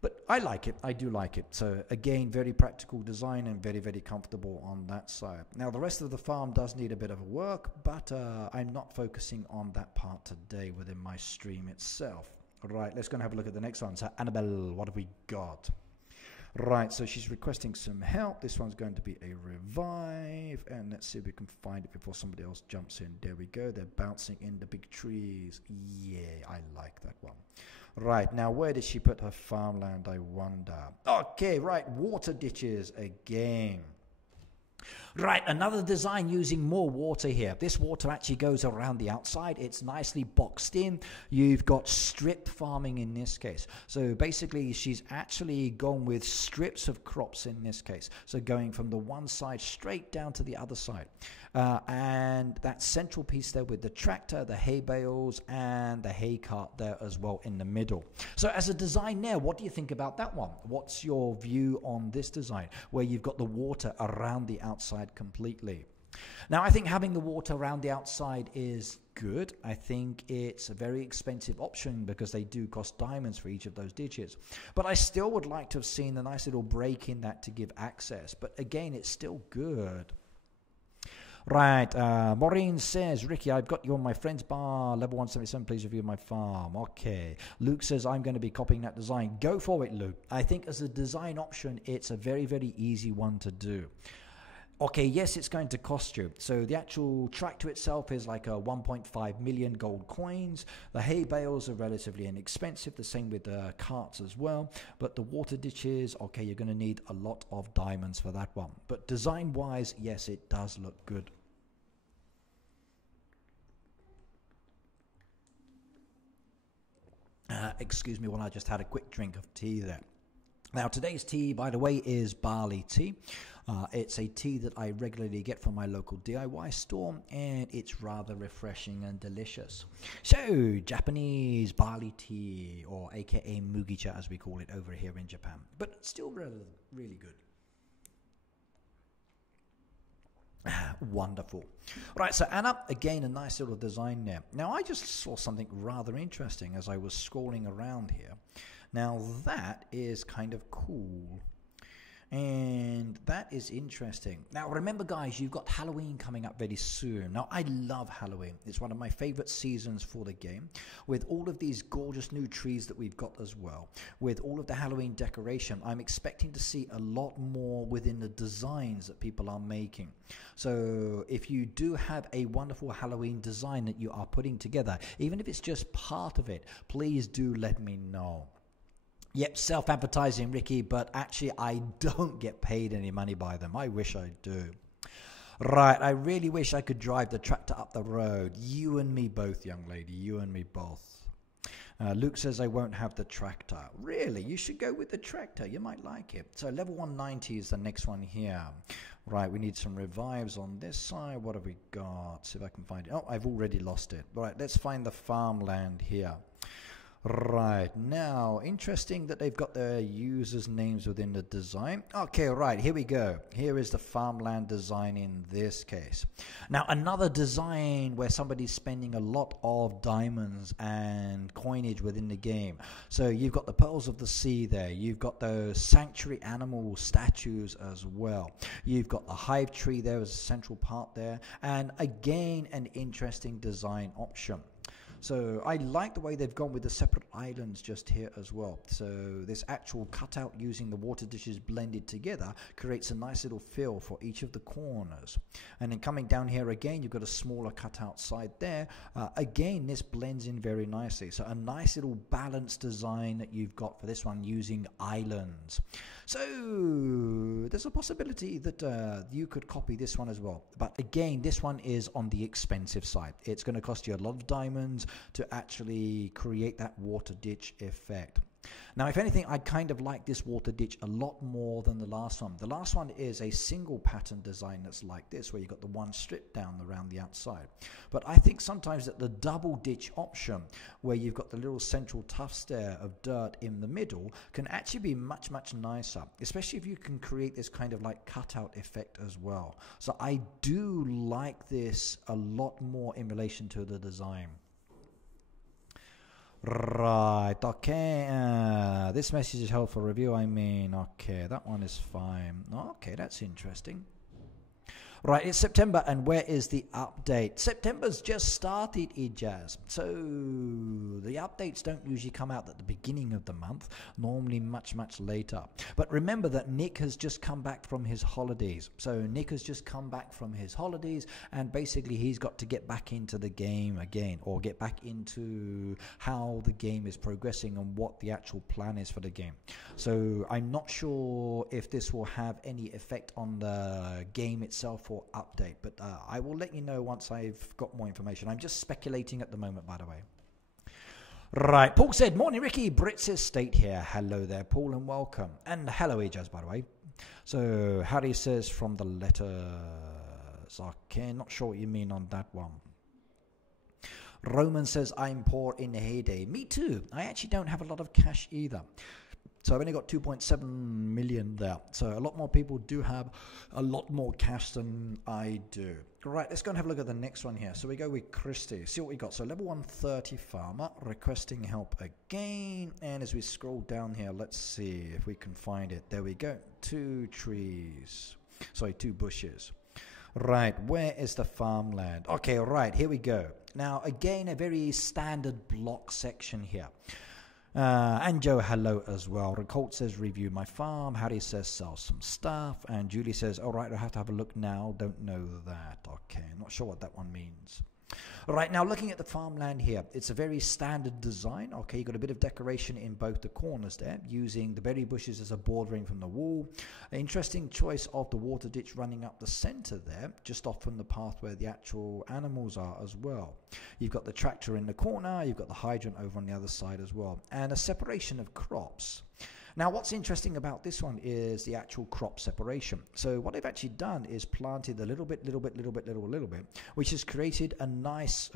But I like it. I do like it. So again, very practical design and very, very comfortable on that side. Now, the rest of the farm does need a bit of work, but I'm not focusing on that part today within my stream itself. Right, let's go and have a look at the next one. So Annabelle, what have we got? Right, so she's requesting some help. This one's going to be a revive, and let's see if we can find it before somebody else jumps in. There we go. They're bouncing in the big trees. Yeah, I like that one. Right, now where did she put her farmland, I wonder? Okay, right, water ditches again. Right, another design using more water here. This water actually goes around the outside. It's nicely boxed in. You've got strip farming in this case. So basically, she's actually gone with strips of crops in this case. So going from the one side straight down to the other side. And that central piece there with the tractor, the hay bales, and the hay cart there as well in the middle. So as a design there, what do you think about that one? What's your view on this design where you've got the water around the outside completely? Now, I think having the water around the outside is good. I think it's a very expensive option because they do cost diamonds for each of those ditches. But I still would like to have seen a nice little break in that to give access. But again, it's still good. Right, Maureen says, Ricky, I've got you on my friend's bar, level 177, please review my farm. Okay. Luke says, I'm going to be copying that design. Go for it, Luke. I think as a design option, it's a very, very easy one to do. Okay, yes, it's going to cost you. So the actual tractor itself is like a 1.5 million gold coins. The hay bales are relatively inexpensive, the same with the carts as well. But the water ditches, okay, you're going to need a lot of diamonds for that one. But design-wise, yes, it does look good. Excuse me while I just had a quick drink of tea there. Now, today's tea, by the way, is barley tea. It's a tea that I regularly get from my local DIY store, and it's rather refreshing and delicious. So, Japanese barley tea, or aka mugicha as we call it over here in Japan, but still really good. Wonderful. Right, so Anna, again, a nice little design there. Now, I just saw something rather interesting as I was scrolling around here. Now, that is kind of cool. And that is interesting. Now, remember, guys, you've got Halloween coming up very soon. Now, I love Halloween. It's one of my favorite seasons for the game. With all of these gorgeous new trees that we've got as well, with all of the Halloween decoration, I'm expecting to see a lot more within the designs that people are making. So if you do have a wonderful Halloween design that you are putting together, even if it's just part of it, please do let me know. Yep, self-advertising, Ricky, but actually I don't get paid any money by them. I wish I do. Right, I really wish I could drive the tractor up the road. You and me both, young lady. You and me both. Luke says I won't have the tractor. Really? You should go with the tractor. You might like it. So level 190 is the next one here. Right, we need some revives on this side. What have we got? See if I can find it. Oh, I've already lost it. Right, let's find the farmland here. Right, now, interesting that they've got their users' names within the design. Okay, right, here we go. Here is the farmland design in this case. Now, another design where somebody's spending a lot of diamonds and coinage within the game. So you've got the pearls of the sea there. You've got those sanctuary animal statues as well. You've got the hive tree there as a central part there. And again, an interesting design option. So I like the way they've gone with the separate islands just here as well. So this actual cutout using the water dishes blended together creates a nice little feel for each of the corners. And then coming down here again, you've got a smaller cutout side there. Again, this blends in very nicely. So a nice little balanced design that you've got for this one using islands. So there's a possibility that you could copy this one as well. But again, this one is on the expensive side. It's going to cost you a lot of diamonds to actually create that water ditch effect. Now, if anything, I kind of like this water ditch a lot more than the last one. The last one is a single pattern design that's like this, where you've got the one strip down around the outside. But I think sometimes that the double ditch option, where you've got the little central tufts there of dirt in the middle, can actually be much, much nicer, especially if you can create this kind of like cutout effect as well. So I do like this a lot more in relation to the design. Right, okay, this message is held for review, okay, that one is fine. Okay, that's interesting. Right, it's September, and where is the update? September's just started, Ijaz. So the updates don't usually come out at the beginning of the month, normally much, much later. But remember that Nick has just come back from his holidays. So Nick has just come back from his holidays, and basically he's got to get back into the game again, or get back into how the game is progressing and what the actual plan is for the game. So I'm not sure if this will have any effect on the game itself or update, but I will let you know once I've got more information. I'm just speculating at the moment, by the way. Right, Paul said, morning Ricky, Brits Estate here. Hello there, Paul, and welcome. And hello, Ijaz, by the way. So Harry says from the letters. Okay, not sure what you mean on that one. Roman says, I'm poor in heyday. Me too. I actually don't have a lot of cash either. So I've only got 2.7 million there. So a lot more people do have a lot more cash than I do. Right, let's go and have a look at the next one here. So we go with Christy. See what we got. So level 130 farmer requesting help again. And as we scroll down here, let's see if we can find it. There we go. 2 trees. Sorry, 2 bushes. Right, where is the farmland? Okay, right, here we go. Now, again, a very standard block section here. And Joe, hello as well. Recolt says, review my farm. Harry says, sell some stuff. And Julie says, all right, I have to have a look now. Don't know that. Okay, I'm not sure what that one means. All right, now looking at the farmland here, it's a very standard design. Okay, you've got a bit of decoration in both the corners there, using the berry bushes as a bordering from the wall. An interesting choice of the water ditch running up the center there, just off from the path where the actual animals are as well. You've got the tractor in the corner, you've got the hydrant over on the other side as well, and a separation of crops. Now, what's interesting about this one is the actual crop separation. So what they've actually done is planted a little bit, which has created a nice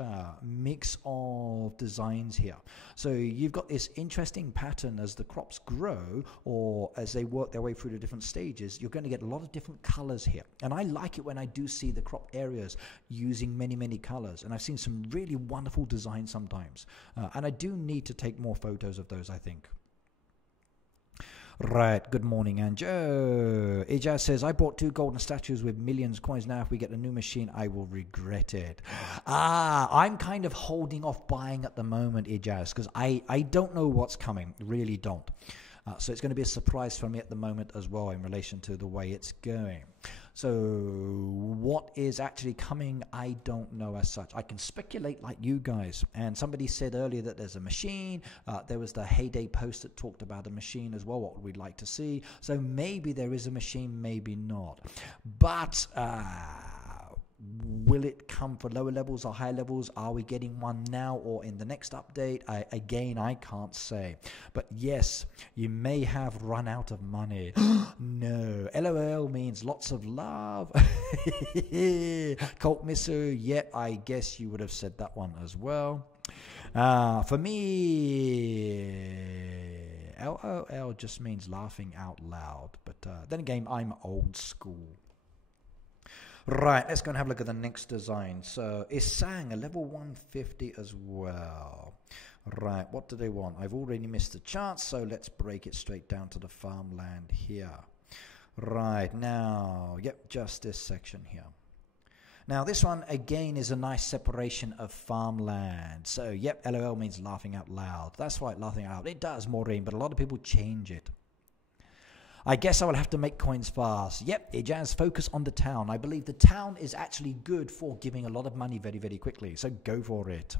mix of designs here. So you've got this interesting pattern as the crops grow, or as they work their way through the different stages, you're going to get a lot of different colors here. And I like it when I do see the crop areas using many, many colors. And I've seen some really wonderful designs sometimes. And I do need to take more photos of those, I think. Right, good morning, Anjo. Ijaz says, I bought 2 golden statues with millions coins. Now, if we get a new machine, I will regret it. I'm kind of holding off buying at the moment, Ijaz, because I don't know what's coming. Really don't. So it's going to be a surprise for me at the moment as well in relation to the way it's going. So what is actually coming, I don't know as such. I can speculate like you guys. And somebody said earlier that there's a machine. There was the Heyday post that talked about a machine as well, what we'd like to see. So maybe there is a machine, maybe not. But will it come for lower levels or higher levels? Are we getting one now or in the next update? I can't say. But yes, you may have run out of money. No. LOL means lots of love. Colt Misu, yep, I guess you would have said that one as well. For me, LOL just means laughing out loud. But then again, I'm old school. Right, let's go and have a look at the next design. So, Isang, a level 150 as well. Right, what do they want? I've already missed the chart, so let's break it straight down to the farmland here. Right, now, yep, just this section here. Now, this one, again, is a nice separation of farmland. So, yep, LOL means laughing out loud. That's right, laughing out loud. It does, Maureen, but a lot of people change it. I guess I will have to make coins fast. Yep, Ijaz, focus on the town. I believe the town is actually good for giving a lot of money very, very quickly. So go for it.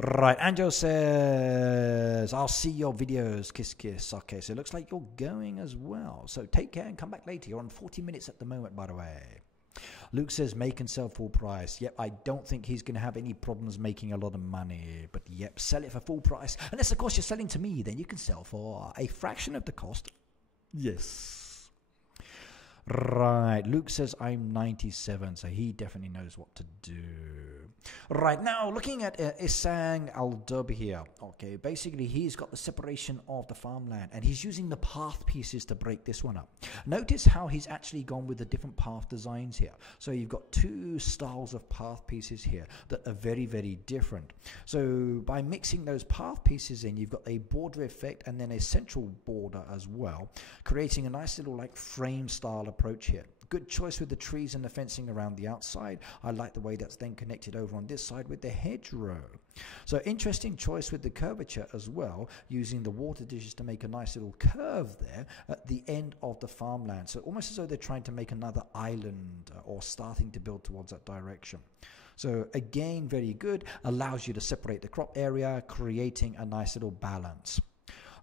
Right, Anjo says, I'll see your videos. Kiss, kiss. Okay, so it looks like you're going as well. So take care and come back later. You're on 40 minutes at the moment, by the way. Luke says, make and sell full price. Yep, I don't think he's going to have any problems making a lot of money. But yep, sell it for full price. Unless, of course, you're selling to me, then you can sell for a fraction of the cost. Yes. Right. Luke says I'm 97, so he definitely knows what to do. Right. Now, looking at Isang Al-Dub here. Okay. Basically, he's got the separation of the farmland, and he's using the path pieces to break this one up. Notice how he's actually gone with the different path designs here. So you've got two styles of path pieces here that are very, very different. So by mixing those path pieces in, you've got a border effect and then a central border as well, creating a nice little like frame style approach here. Good choice with the trees and the fencing around the outside. I like the way that's then connected over on this side with the hedgerow. So interesting choice with the curvature as well, using the water dishes to make a nice little curve there at the end of the farmland. So almost as though they're trying to make another island or starting to build towards that direction. So again, very good. Allows you to separate the crop area, creating a nice little balance.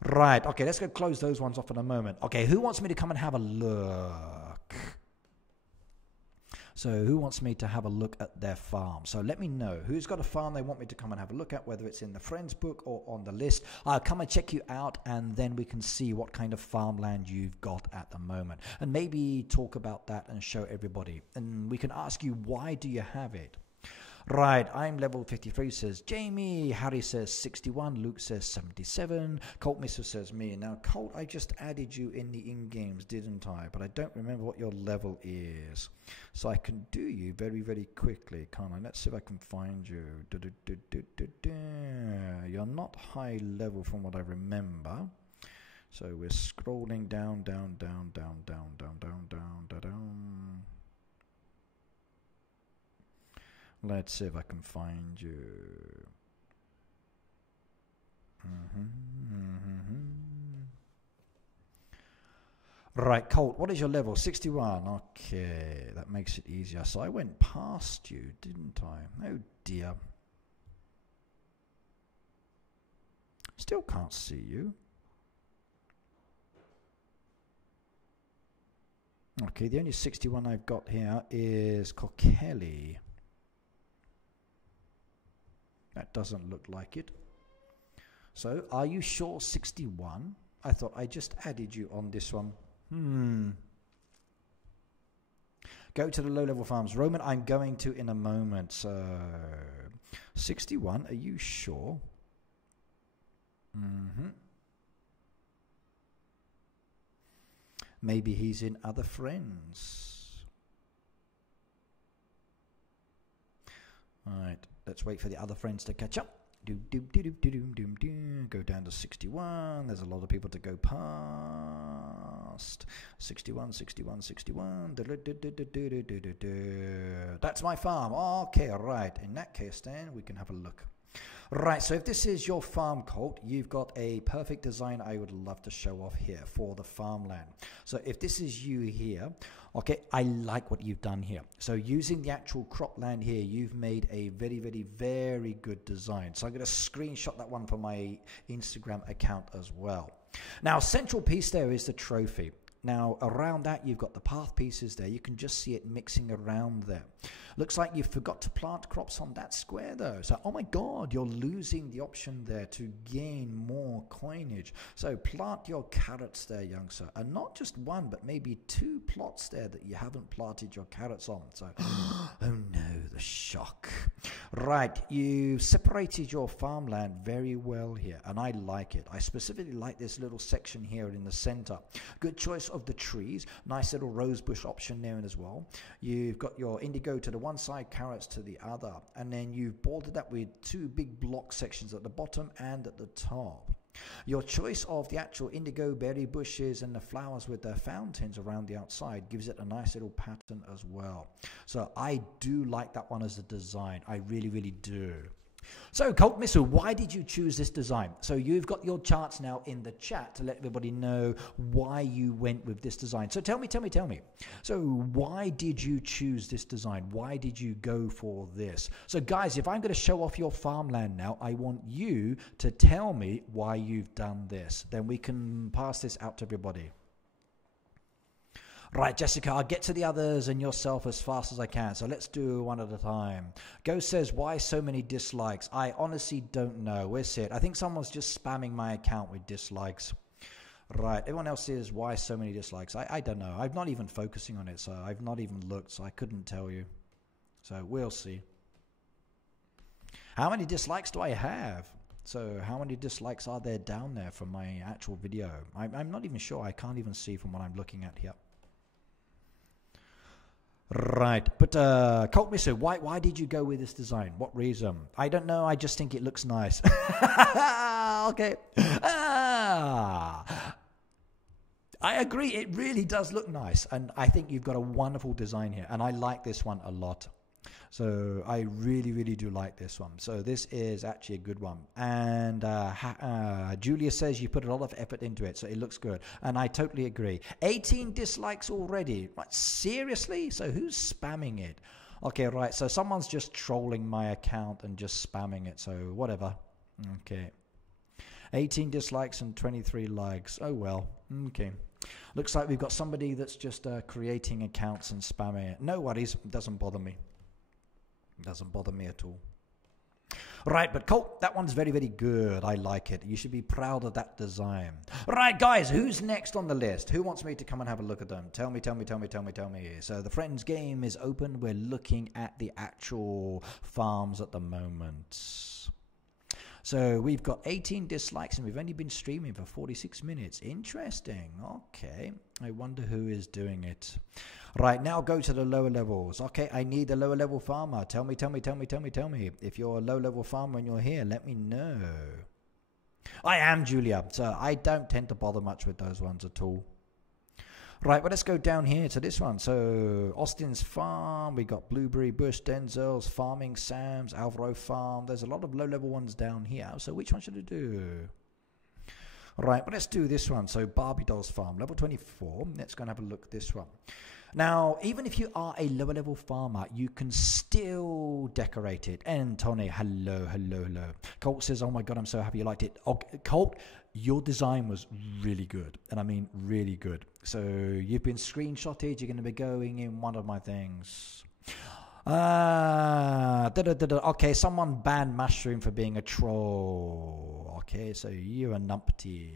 Right, okay, let's go close those ones off in a moment. Okay, who wants me to come and have a look? So who wants me to have a look at their farm? So let me know. Who's got a farm they want me to come and have a look at, whether it's in the friends book or on the list. I'll come and check you out, and then we can see what kind of farmland you've got at the moment. And maybe talk about that and show everybody. And we can ask you, why do you have it? Right, I'm level 53, says Jamie. Harry says 61. Luke says 77. Colt Mister says me. Now, Colt, I just added you in the in-games, didn't I? But I don't remember what your level is. So I can do you very, very quickly, can't I? Let's see if I can find you. You're not high level from what I remember. So we're scrolling down, down, down, down, down, down, down, down, down, down. Let's see if I can find you. Right, Colt, what is your level? 61. Okay, that makes it easier. So I went past you, didn't I? Oh dear. Still can't see you. Okay, the only 61 I've got here is Kokeli. That doesn't look like it. So, are you sure 61? I thought I just added you on this one. Go to the low-level farms. Roman, I'm going to in a moment. So, 61, are you sure? Maybe he's in other friends. All right. Let's wait for the other friends to catch up. Go down to 61. There's a lot of people to go past. 61, 61, 61. That's my farm. Okay, right. In that case, then, we can have a look. Right, so if this is your farm, Colt, you've got a perfect design I would love to show off here for the farmland. So if this is you here, okay, I like what you've done here. So using the actual cropland here, you've made a very, very, very good design. So I'm going to screenshot that one for my Instagram account as well. Now, central piece there is the trophy. Now, around that, you've got the path pieces there. You can just see it mixing around there. Looks like you forgot to plant crops on that square, though. So, oh my God, you're losing the option there to gain more coinage. So, plant your carrots there, youngster. And not just one, but maybe 2 plots there that you haven't planted your carrots on. So, oh no, the shock. Right, you separated your farmland very well here, and I like it. I specifically like this little section here in the center. Good choice of the trees. Nice little rosebush option there as well. You've got your indigo to the one side, carrots to the other, and then you've bordered that with 2 big block sections at the bottom and at the top. Your choice of the actual indigo berry bushes and the flowers with the fountains around the outside gives it a nice little pattern as well. So I do like that one as a design. I really, really do. So, Colt Missile, why did you choose this design? So you've got your charts now in the chat to let everybody know why you went with this design. So tell me. So why did you choose this design? Why did you go for this? So guys, if I'm going to show off your farmland now, I want you to tell me why you've done this. Then we can pass this out to everybody. Right, Jessica, I'll get to the others and yourself as fast as I can. So let's do one at a time. Ghost says, why so many dislikes? I honestly don't know. Where's Sid? I think someone's just spamming my account with dislikes. Right, everyone else says, why so many dislikes? I don't know. I'm not even focusing on it, so I've not even looked, so I couldn't tell you. So we'll see. How many dislikes do I have? So how many dislikes are there down there from my actual video? I'm not even sure. I can't even see from what I'm looking at here. Right, but Colt Missile, why did you go with this design? What reason? I don't know, I just think it looks nice. Okay. I agree, it really does look nice, and I think you've got a wonderful design here, and I like this one a lot. So I really, really do like this one. So this is actually a good one. And Julia says you put a lot of effort into it, so it looks good. And I totally agree. 18 dislikes already. What, seriously? So who's spamming it? Okay, right. So someone's just trolling my account and just spamming it. So whatever. Okay. 18 dislikes and 23 likes. Oh, well. Okay. Looks like we've got somebody that's just creating accounts and spamming it. No worries. It doesn't bother me. Doesn't bother me at all. Right, but Colt, that one's very, very good. I like it. You should be proud of that design. Right, guys, who's next on the list? Who wants me to come and have a look at them? Tell me. So the Friends game is open. We're looking at the actual farms at the moment. So we've got 18 dislikes and we've only been streaming for 46 minutes. Interesting. Okay. I wonder who is doing it. Right, now go to the lower levels. Okay, I need a lower level farmer. Tell me. If you're a low level farmer and you're here, let me know. I am, Julia. So I don't tend to bother much with those ones at all. Right, well, let's go down here to this one. So Austin's farm, we got Blueberry Bush, Denzel's Farming, Sam's, Alvaro Farm. There's a lot of low level ones down here. So which one should I do? Right, well, let's do this one. So Barbie Doll's Farm, level 24. Let's go and have a look at this one. Now, even if you are a lower level farmer, you can still decorate it. And Tony, hello. Colt says, oh my God, I'm so happy you liked it. Okay, Colt, your design was really good. And I mean really good. So you've been screenshotted. You're going to be going in one of my things. Okay, someone banned Mushroom for being a troll. Okay, so you're a numpty.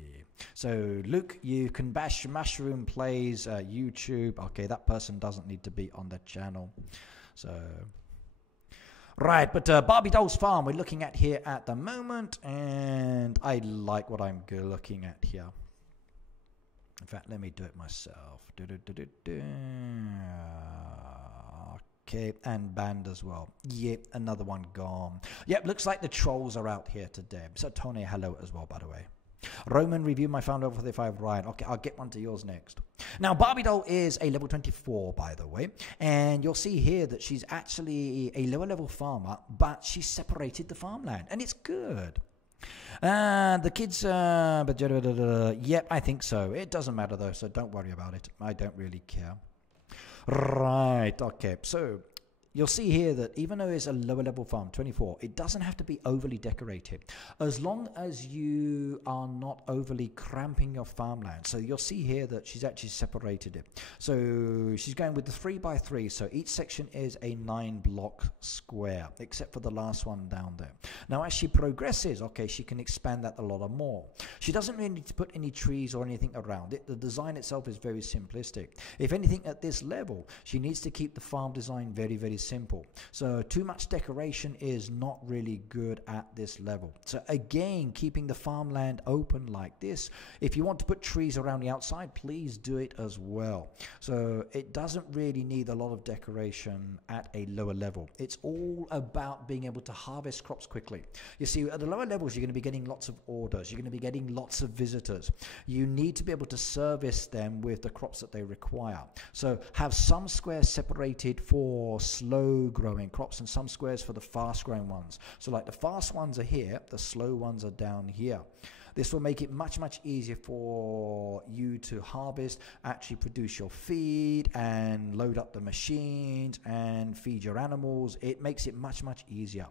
So Luke, you can bash Mushroom Plays YouTube. Okay, that person doesn't need to be on the channel. So right, but Barbie Doll's Farm we're looking at here at the moment, and I like what I'm looking at here. In fact, let me do it myself. Okay, and banned as well. Yep, another one gone. Yep, looks like the trolls are out here today. So Tony, hello as well, by the way. Roman, review my found level 35 Ryan. Okay, I'll get one to yours next. Now, Barbie Doll is a level 24, by the way. And you'll see here that she's actually a lower level farmer, but she separated the farmland. And it's good. The kids, yep, I think so. It doesn't matter, though, so don't worry about it. I don't really care. Right, okay. So you'll see here that even though it's a lower level farm, 24, it doesn't have to be overly decorated. As long as you are not overly cramping your farmland. So you'll see here that she's actually separated it. So she's going with the 3x3. So each section is a 9-block square, except for the last one down there. Now, as she progresses, okay, she can expand that a lot more. She doesn't really need to put any trees or anything around it. The design itself is very simplistic. If anything, at this level, she needs to keep the farm design very, very simple. So too much decoration is not really good at this level. So again, keeping the farmland open like this. If you want to put trees around the outside, please do it as well. So it doesn't really need a lot of decoration at a lower level. It's all about being able to harvest crops quickly. You see, at the lower levels, you're going to be getting lots of orders. You're going to be getting lots of visitors. You need to be able to service them with the crops that they require. So have some squares separated for slow growing crops and some squares for the fast growing ones. So like the fast ones are here, the slow ones are down here. This will make it much, much easier for you to harvest, actually produce your feed and load up the machines and feed your animals. It makes it much, much easier.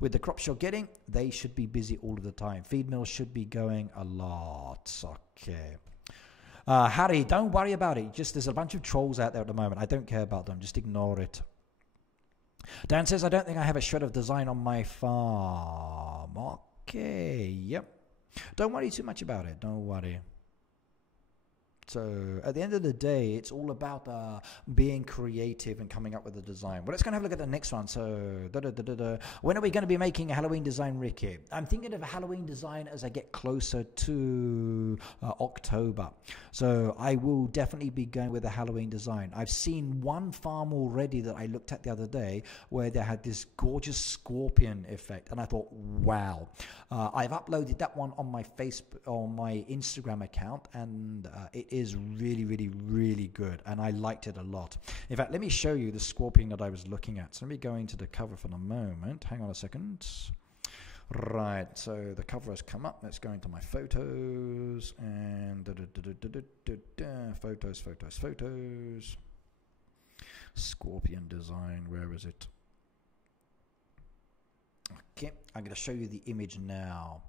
With the crops you're getting, they should be busy all of the time. Feed mills should be going a lot. Okay. Harry, don't worry about it. Just there's a bunch of trolls out there at the moment. I don't care about them. Just ignore it. Dan says, I don't think I have a shred of design on my farm. Okay, yep. Don't worry too much about it. Don't worry. So at the end of the day, it's all about being creative and coming up with a design. Well, let's go and have a look at the next one. So when are we going to be making a Halloween design, Ricky? I'm thinking of a Halloween design as I get closer to October. So I will definitely be going with a Halloween design. I've seen one farm already that I looked at the other day where they had this gorgeous scorpion effect. And I thought, wow. I've uploaded that one on my Facebook, on my Instagram account, and it is really, really, really good, and I liked it a lot. In fact, let me show you the scorpion that I was looking at. So let me go into the cover for a moment. Hang on a second. Right, so the cover has come up. Let's go into my photos and photos. Scorpion design, where is it? Okay, I'm going to show you the image now.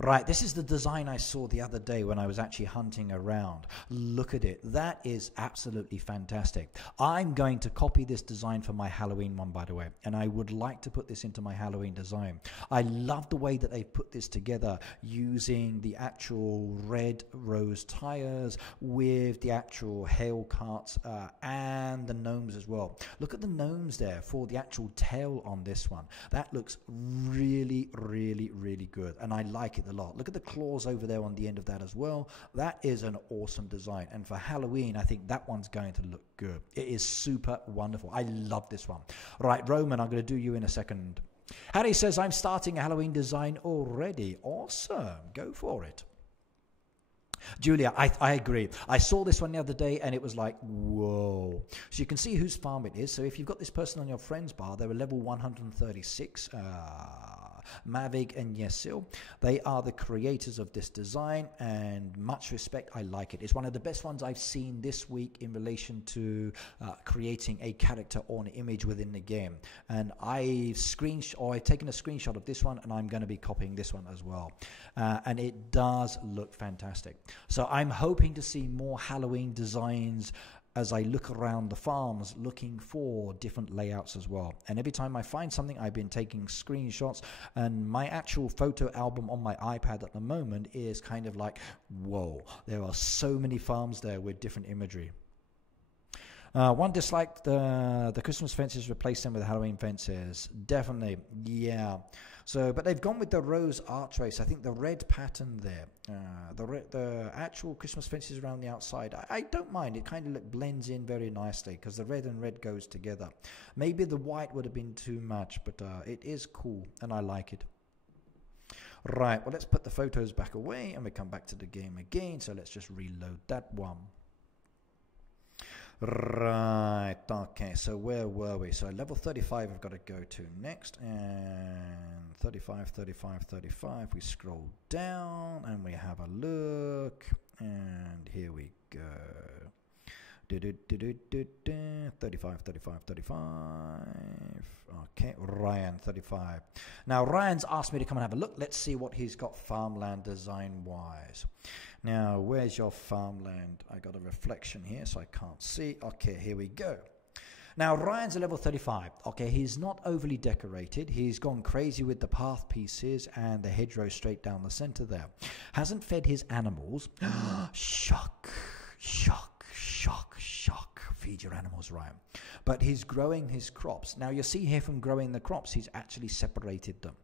Right, this is the design I saw the other day when I was actually hunting around. Look at it. That is absolutely fantastic. I'm going to copy this design for my Halloween one, by the way, and I would like to put this into my Halloween design. I love the way that they put this together using the actual red rose tires with the actual hail carts and the gnomes as well. Look at the gnomes there for the actual tail on this one. That looks really, really, really good, and I like it a lot. Look at the claws over there on the end of that as well. That is an awesome design, and for Halloween I think that one's going to look good. It is super wonderful. I love this one. Right, Roman, I'm going to do you in a second. Harry says, I'm starting a Halloween design already. Awesome, go for it. Julia, I agree. I saw this one the other day and it was like, whoa. So you can see whose farm it is. So if you've got this person on your friends bar, they're a level 136, Mavic and Yesil. They are the creators of this design, and much respect. I like it. It's one of the best ones I've seen this week in relation to creating a character or an image within the game. And I've taken a screenshot of this one, and I'm going to be copying this one as well. And it does look fantastic. So I'm hoping to see more Halloween designs as I look around the farms looking for different layouts as well. And every time I find something, I've been taking screenshots, and my actual photo album on my iPad at the moment is kind of like, whoa, there are so many farms there with different imagery. One disliked the Christmas fences, replaced them with Halloween fences. Definitely, yeah. So, but they've gone with the rose archways. I think the red pattern there, the actual Christmas fences around the outside, I don't mind. It kind of blends in very nicely because the red and red goes together. Maybe the white would have been too much, but it is cool and I like it. Right, well, let's put the photos back away and we come back to the game again. So let's just reload that one. Right, okay, so where were we? So level 35 I've got to go to next, and 35, we scroll down and we have a look, and here we go. 35, 35, 35. Okay, Ryan, 35. Now, Ryan's asked me to come and have a look. Let's see what he's got farmland design-wise. Now, where's your farmland? I got a reflection here, so I can't see. Okay, here we go. Now, Ryan's a level 35. Okay, he's not overly decorated. He's gone crazy with the path pieces and the hedgerow straight down the center there. Hasn't fed his animals. Shock, shock, shock, shock. Feed your animals, Ryan. But he's growing his crops. Now, you see here from growing the crops, he's actually separated them.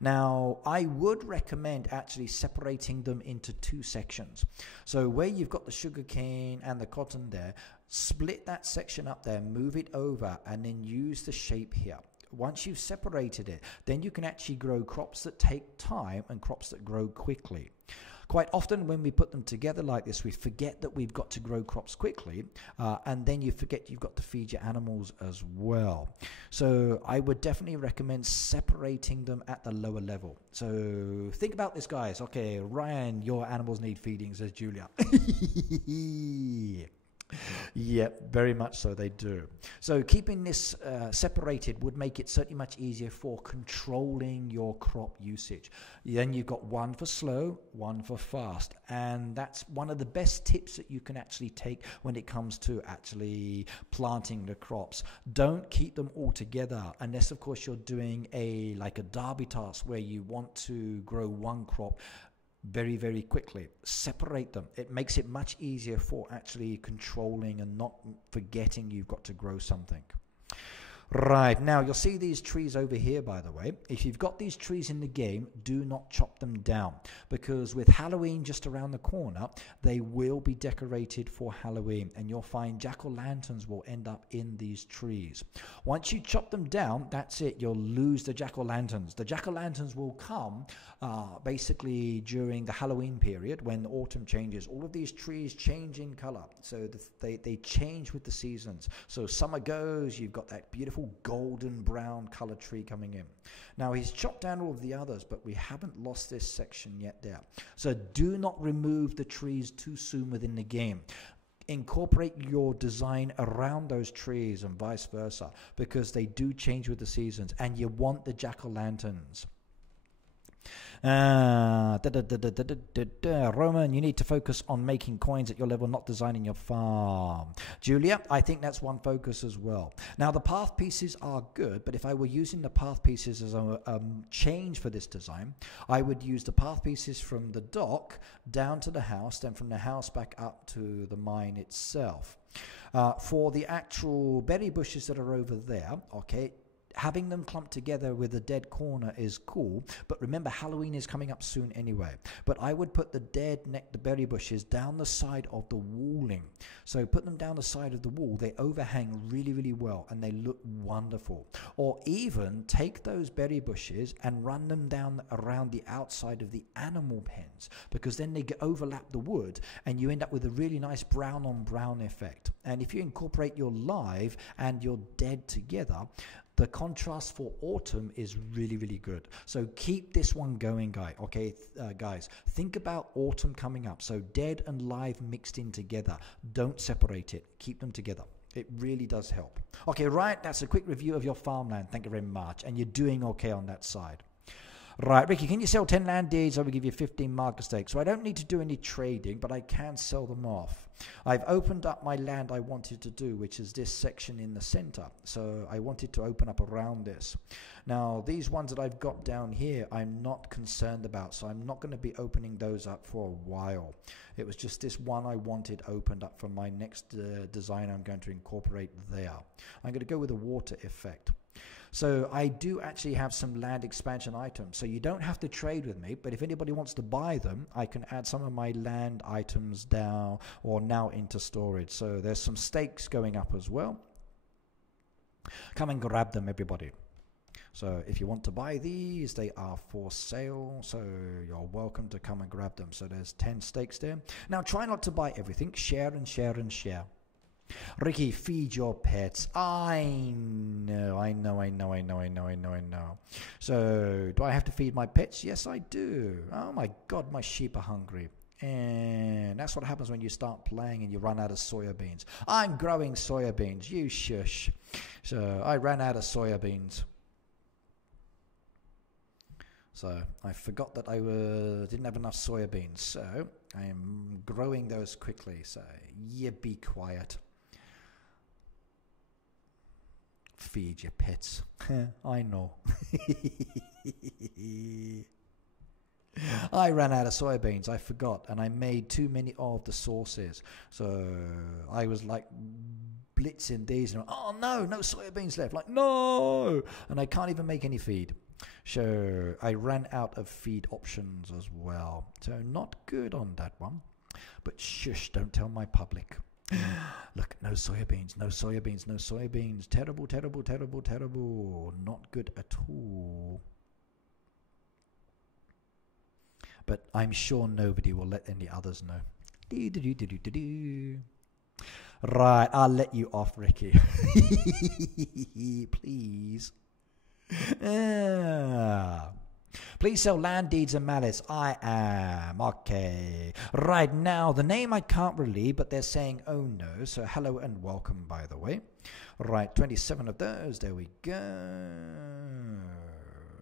Now, I would recommend actually separating them into two sections. So where you've got the sugarcane and the cotton there, split that section up there, move it over, and then use the shape here. Once you've separated it, then you can actually grow crops that take time and crops that grow quickly. Quite often when we put them together like this, we forget that we've got to grow crops quickly, and then you forget you've got to feed your animals as well. So I would definitely recommend separating them at the lower level. So think about this, guys. Okay, Ryan, your animals need feeding, says Julia. Yep, very much so they do. So keeping this separated would make it certainly much easier for controlling your crop usage. Then you've got one for slow, one for fast. And that's one of the best tips that you can actually take when it comes to actually planting the crops. Don't keep them all together unless, of course, you're doing like a derby task where you want to grow one crop very, very quickly. Separate them. It makes it much easier for actually controlling and not forgetting you've got to grow something. Right, now you'll see these trees over here, by the way. If you've got these trees in the game, do not chop them down, because with Halloween just around the corner, they will be decorated for Halloween, and you'll find jack-o'-lanterns will end up in these trees. Once you chop them down, that's it. You'll lose the jack-o'-lanterns. The jack-o'-lanterns will come basically during the Halloween period when autumn changes. All of these trees change in color, so they change with the seasons. So summer goes, you've got that beautiful golden brown color tree coming in. Now he's chopped down all of the others, but we haven't lost this section yet there. So do not remove the trees too soon within the game. Incorporate your design around those trees and vice versa, because they do change with the seasons, and you want the jack-o'-lanterns. Roman, you need to focus on making coins at your level, not designing your farm. Julia, I think that's one focus as well. Now, the path pieces are good, but if I were using the path pieces as a change for this design, I would use the path pieces from the dock down to the house, then from the house back up to the mine itself. For the actual berry bushes that are over there, okay, having them clumped together with a dead corner is cool, but remember Halloween is coming up soon anyway. But I would put the the berry bushes down the side of the walling. So put them down the side of the wall. They overhang really, really well and they look wonderful. Or even take those berry bushes and run them down around the outside of the animal pens, because then they overlap the wood and you end up with a really nice brown on brown effect. And if you incorporate your live and your dead together, the contrast for autumn is really, really good. So keep this one going, guys. Think about autumn coming up. So dead and live mixed in together. Don't separate it. Keep them together. It really does help. Okay, right. That's a quick review of your farmland. Thank you very much. And you're doing okay on that side. Right, Ricky, can you sell 10 land deeds? I will give you 15 marker stakes. So I don't need to do any trading, but I can sell them off. I've opened up my land I wanted to do, which is this section in the center. So I wanted to open up around this. Now, these ones that I've got down here, I'm not concerned about. So I'm not going to be opening those up for a while. It was just this one I wanted opened up for my next design I'm going to incorporate there. I'm going to go with a water effect. So I do actually have some land expansion items. So you don't have to trade with me, but if anybody wants to buy them, I can add some of my land items down or now into storage. So there's some stakes going up as well. Come and grab them, everybody. So if you want to buy these, they are for sale. So you're welcome to come and grab them. So there's 10 stakes there. Now try not to buy everything. Share and share and share. Ricky, feed your pets. I know. So, do I have to feed my pets? Yes, I do. Oh my God, my sheep are hungry. And that's what happens when you start playing and you run out of soya beans. I'm growing soya beans. You shush. So I ran out of soya beans. So I forgot that I didn't have enough soya beans. So I am growing those quickly. So you be quiet. Feed your pets. I know. I ran out of soybeans. I forgot, and I made too many of the sauces. So I was like blitzing these, and oh no, no soybeans left. Like no, and I can't even make any feed. So I ran out of feed options as well. So not good on that one. But shush, don't tell my public. Look, no soybeans, no soybeans, no soybeans. Terrible, terrible, terrible, terrible. Not good at all. But I'm sure nobody will let any others know. Right, I'll let you off, Ricky. Please. Please sell land deeds and mallets. I am. Okay. Right now, the name I can't relieve, but they're saying, oh no. So hello and welcome, by the way. Right, 27 of those. There we go.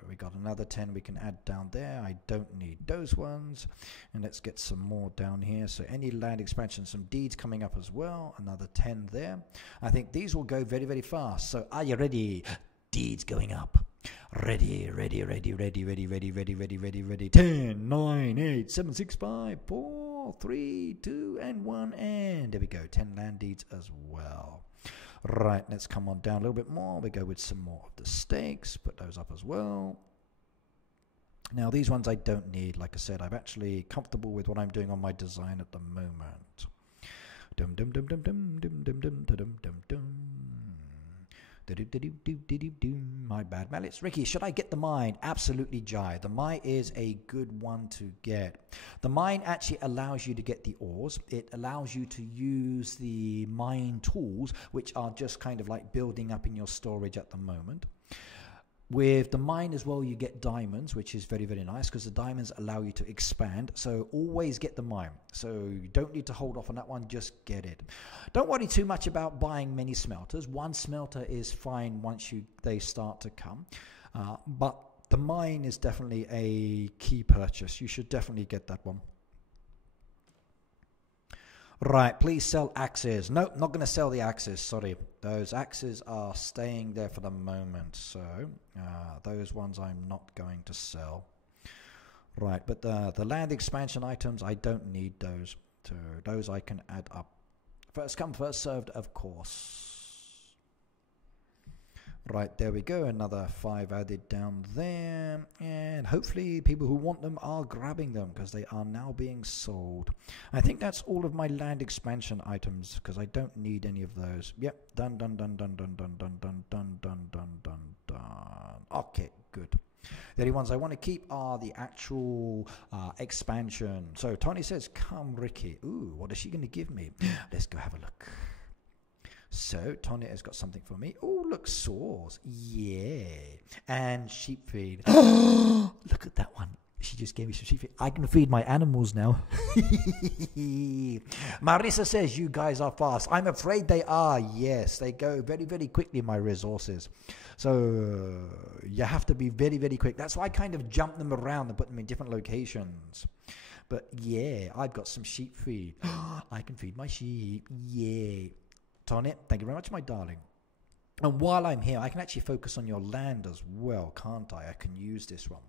We got another 10 we can add down there. I don't need those ones. And let's get some more down here. So any land expansion, some deeds coming up as well. Another 10 there. I think these will go very, very fast. So are you ready? Deeds going up. Ready, ready, ready, ready, ready, ready, ready, ready, ready, ready. 10, 9, 8, 7, 6, 5, 4, 3, 2, and 1. And there we go. 10 land deeds as well. Right, let's come on down a little bit more. We go with some more of the stakes. Put those up as well. Now, these ones I don't need. Like I said, I'm actually comfortable with what I'm doing on my design at the moment. Dum dum dum dum dum dum dum dum dum dum dum. My bad. Mallets. Ricky, should I get the mine? Absolutely, Jai. The mine is a good one to get. The mine actually allows you to get the ores. It allows you to use the mine tools, which are just kind of like building up in your storage at the moment. With the mine as well, you get diamonds, which is very, very nice because the diamonds allow you to expand. So always get the mine. So you don't need to hold off on that one. Just get it. Don't worry too much about buying many smelters. One smelter is fine once they start to come. But the mine is definitely a key purchase. You should definitely get that one. Right, please sell axes. No, not going to sell the axes, sorry. Those axes are staying there for the moment, so those ones I'm not going to sell. Right, but the land expansion items, I don't need those. So those I can add up. First come, first served, of course. Right, there we go. Another 5 added down there. And hopefully people who want them are grabbing them because they are now being sold. I think that's all of my land expansion items because I don't need any of those. Yep, done, done, done, done, done, done, done, done, done, done, done, done, done. Okay, good. The only ones I want to keep are the actual expansion. So Tony says, come Ricky. Ooh, what is she going to give me? Let's go have a look. So, Tonya has got something for me. Oh, look, saws. Yeah. And sheep feed. Look at that one. She just gave me some sheep feed. I can feed my animals now. Marissa says, you guys are fast. I'm afraid they are. Yes, they go very, very quickly, my resources. So, you have to be very, very quick. That's why I kind of jump them around and put them in different locations. But, yeah, I've got some sheep feed. I can feed my sheep. Yeah. Tonya, thank you very much, my darling. And while I'm here, I can actually focus on your land as well, can't I? I can use this one.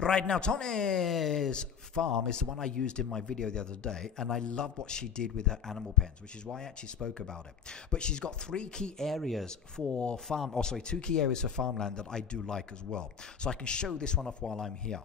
Right now, Tonya's farm is the one I used in my video the other day, and I love what she did with her animal pens, which is why I actually spoke about it. But she's got 3 key areas for 2 key areas for farmland that I do like as well. So I can show this one off while I'm here.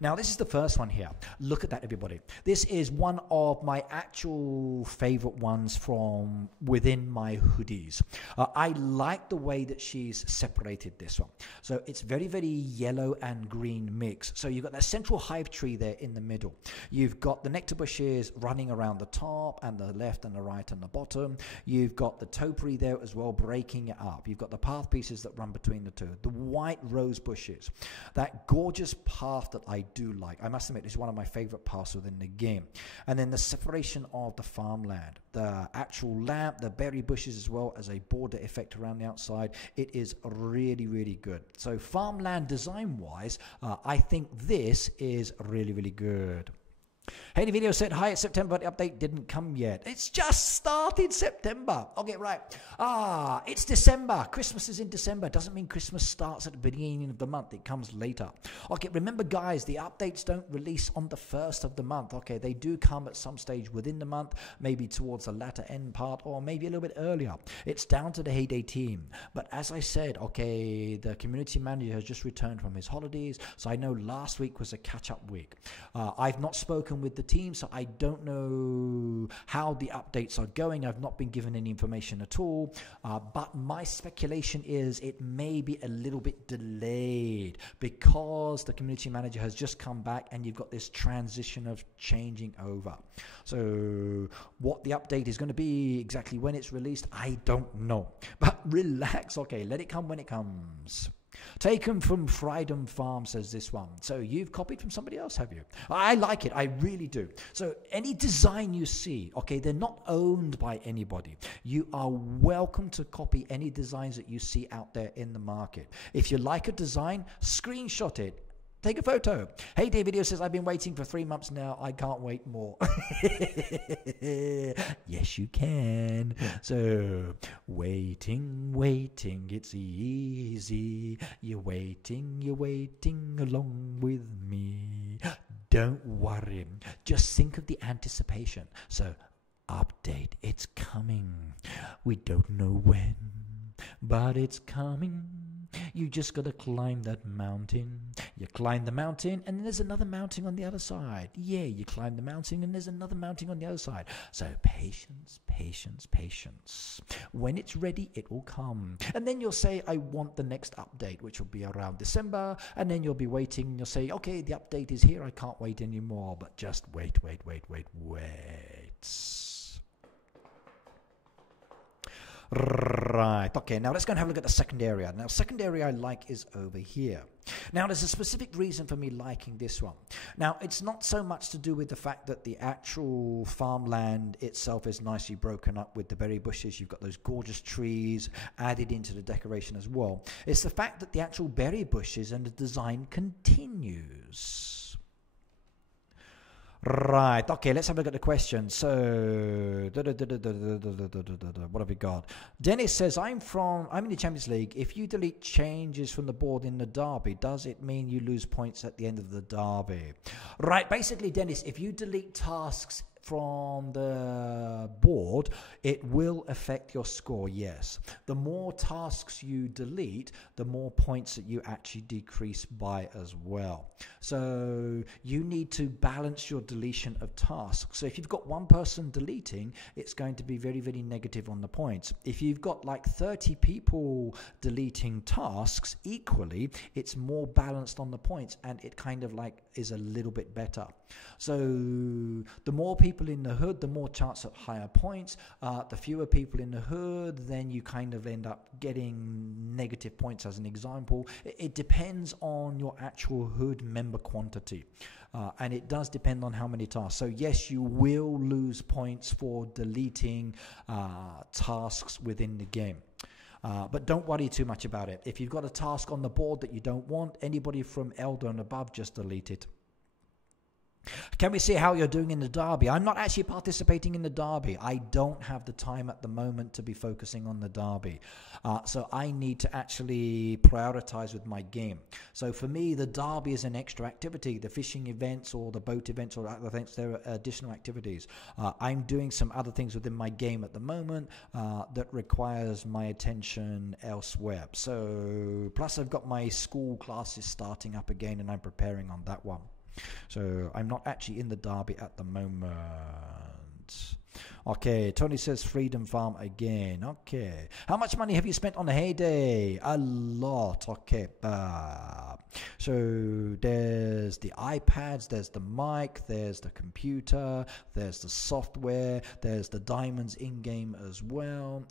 Now, this is the first one here. Look at that, everybody. This is one of my actual favorite ones from within my hoodies. I like the way that she's separated this one. So it's very, very yellow and green mix. So you've got that central hive tree there in the middle. You've got the nectar bushes running around the top and the left and the right and the bottom. You've got the topiary there as well, breaking it up. You've got the path pieces that run between the two. The white rose bushes. That gorgeous path that I I do like. I must admit, this is one of my favorite parts within the game. And then the separation of the farmland, the actual lamp, the berry bushes, as well as a border effect around the outside. It is really, really good. So farmland design-wise, I think this is really, really good. Hey, the video said, hi, it's September, but the update didn't come yet. It's just started September. Okay, right. It's December. Christmas is in December. Doesn't mean Christmas starts at the beginning of the month. It comes later. Okay, remember, guys, the updates don't release on the first of the month. Okay, they do come at some stage within the month, maybe towards the latter end part, or maybe a little bit earlier. It's down to the Heyday team. But as I said, okay, the community manager has just returned from his holidays, so I know last week was a catch-up week. I've not spoken with the team, so I don't know how the updates are going. I've not been given any information at all, but my speculation is it may be a little bit delayed because the community manager has just come back and you've got this transition of changing over. So what the update is going to be, exactly when it's released, I don't know, but relax. Okay, let it come when it comes. Taken from Freedom Farm, says this one. So you've copied from somebody else, have you? I like it. I really do. So any design you see, okay, they're not owned by anybody. You are welcome to copy any designs that you see out there in the market. If you like a design, screenshot it. Take a photo. Hey, Day Video says, I've been waiting for 3 months now. I can't wait more. Yes, you can. So, waiting, it's easy. You're waiting along with me. Don't worry. Just think of the anticipation. So, update. It's coming. We don't know when, but it's coming. You just got to climb that mountain. You climb the mountain, and then there's another mountain on the other side. Yeah, you climb the mountain, and there's another mountain on the other side. So patience, patience, patience. When it's ready, it will come. And then you'll say, I want the next update, which will be around December. And then you'll be waiting, and you'll say, okay, the update is here. I can't wait anymore. But just wait. Right, okay, now let's go and have a look at the second area. Now, second area I like is over here. Now, there's a specific reason for me liking this one. Now, it's not so much to do with the fact that the actual farmland itself is nicely broken up with the berry bushes. You've got those gorgeous trees added into the decoration as well. It's the fact that the actual berry bushes and the design continues. Right, okay, let's have a look at the question. So, what have we got? Dennis says, I'm in the Champions League. If you delete changes from the board in the derby, does it mean you lose points at the end of the derby? Right, basically, Dennis, if you delete tasks from the board, it will affect your score, yes. The more tasks you delete, the more points that you actually decrease by as well. So you need to balance your deletion of tasks. So if you've got one person deleting, it's going to be very, very negative on the points. If you've got like 30 people deleting tasks equally, it's more balanced on the points, and it kind of like is a little bit better. So the more people in the hood, the more chance of higher points. The fewer people in the hood, then you kind of end up getting negative points as an example. It depends on your actual hood member quantity. And it does depend on how many tasks. So yes, you will lose points for deleting tasks within the game. But don't worry too much about it. If you've got a task on the board that you don't want, anybody from Elder and above, just delete it. Can we see how you're doing in the derby? I'm not actually participating in the derby. I don't have the time at the moment to be focusing on the derby. So I need to actually prioritize with my game. So for me, the derby is an extra activity. The fishing events or the boat events or other things, there are additional activities. I'm doing some other things within my game at the moment that requires my attention elsewhere. So plus I've got my school classes starting up again, and I'm preparing on that one. So I'm not actually in the derby at the moment. Okay, Tony says Freedom Farm again. Okay. How much money have you spent on Heyday? A lot. Okay. So there's the iPads, there's the mic, there's the computer, there's the software, there's the diamonds in-game as well.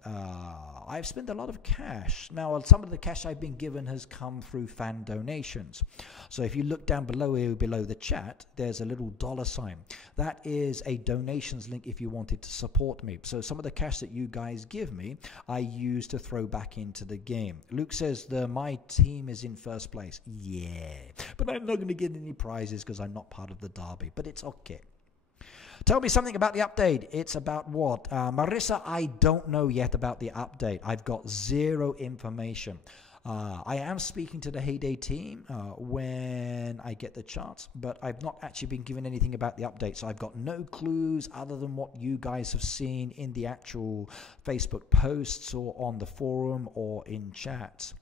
I've spent a lot of cash. Now, some of the cash I've been given has come through fan donations. So if you look down below here, below the chat, there's a little $sign. That is a donations link if you wanted to support me. So some of the cash that you guys give me, I use to throw back into the game. Luke says my team is in first place. Yeah, but I'm not going to get any prizes because I'm not part of the derby, but it's okay. Tell me something about the update. It's about what? Marissa, I don't know yet about the update. I've got zero information. I am speaking to the Heyday team when I get the chance, but I've not actually been given anything about the update, so I've got no clues other than what you guys have seen in the actual Facebook posts or on the forum or in chats.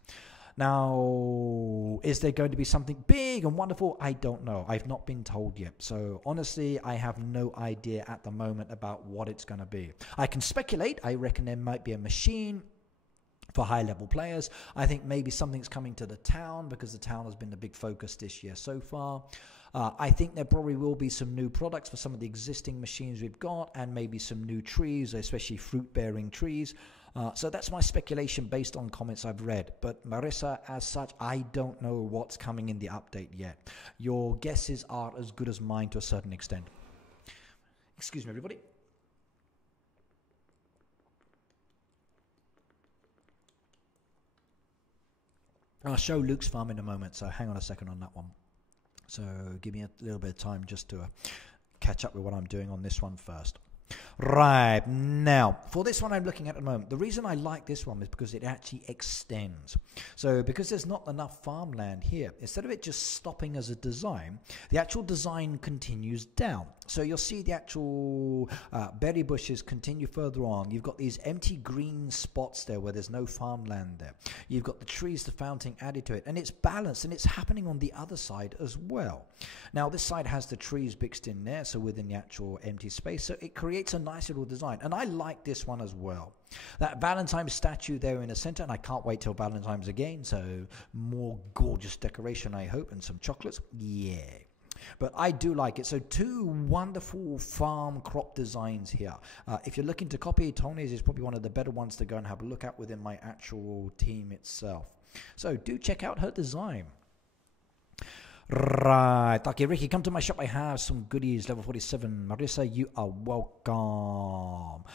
Now, is there going to be something big and wonderful? I don't know. I've not been told yet. So honestly, I have no idea at the moment about what it's going to be. I can speculate. I reckon there might be a machine for high-level players. I think maybe something's coming to the town because the town has been the big focus this year so far. I think there probably will be some new products for some of the existing machines we've got and maybe some new trees, especially fruit-bearing trees. So that's my speculation based on comments I've read. But Marissa, as such, I don't know what's coming in the update yet. Your guesses are as good as mine to a certain extent. Excuse me, everybody. I'll show Luke's farm in a moment, so hang on a second on that one. So give me a little bit of time just to catch up with what I'm doing on this one first. Right, now, for this one I'm looking at the moment, the reason I like this one is because it actually extends. So because there's not enough farmland here, instead of it just stopping as a design, the actual design continues down. So you'll see the actual berry bushes continue further on. You've got these empty green spots there where there's no farmland there. You've got the trees, the fountain added to it, and it's balanced, and it's happening on the other side as well. Now, this side has the trees mixed in there, so within the actual empty space, so it creates a nice little design, and I like this one as well. That Valentine's statue there in the center, and I can't wait till Valentine's again, so more gorgeous decoration, I hope, and some chocolates. Yeah. But I do like it. So two wonderful farm crop designs here. If you're looking to copy, Tony's is probably one of the better ones to go and have a look at within my actual team itself. So do check out her design. Right. Okay, Ricky, come to my shop. I have some goodies. Level 47. Marissa, you are welcome.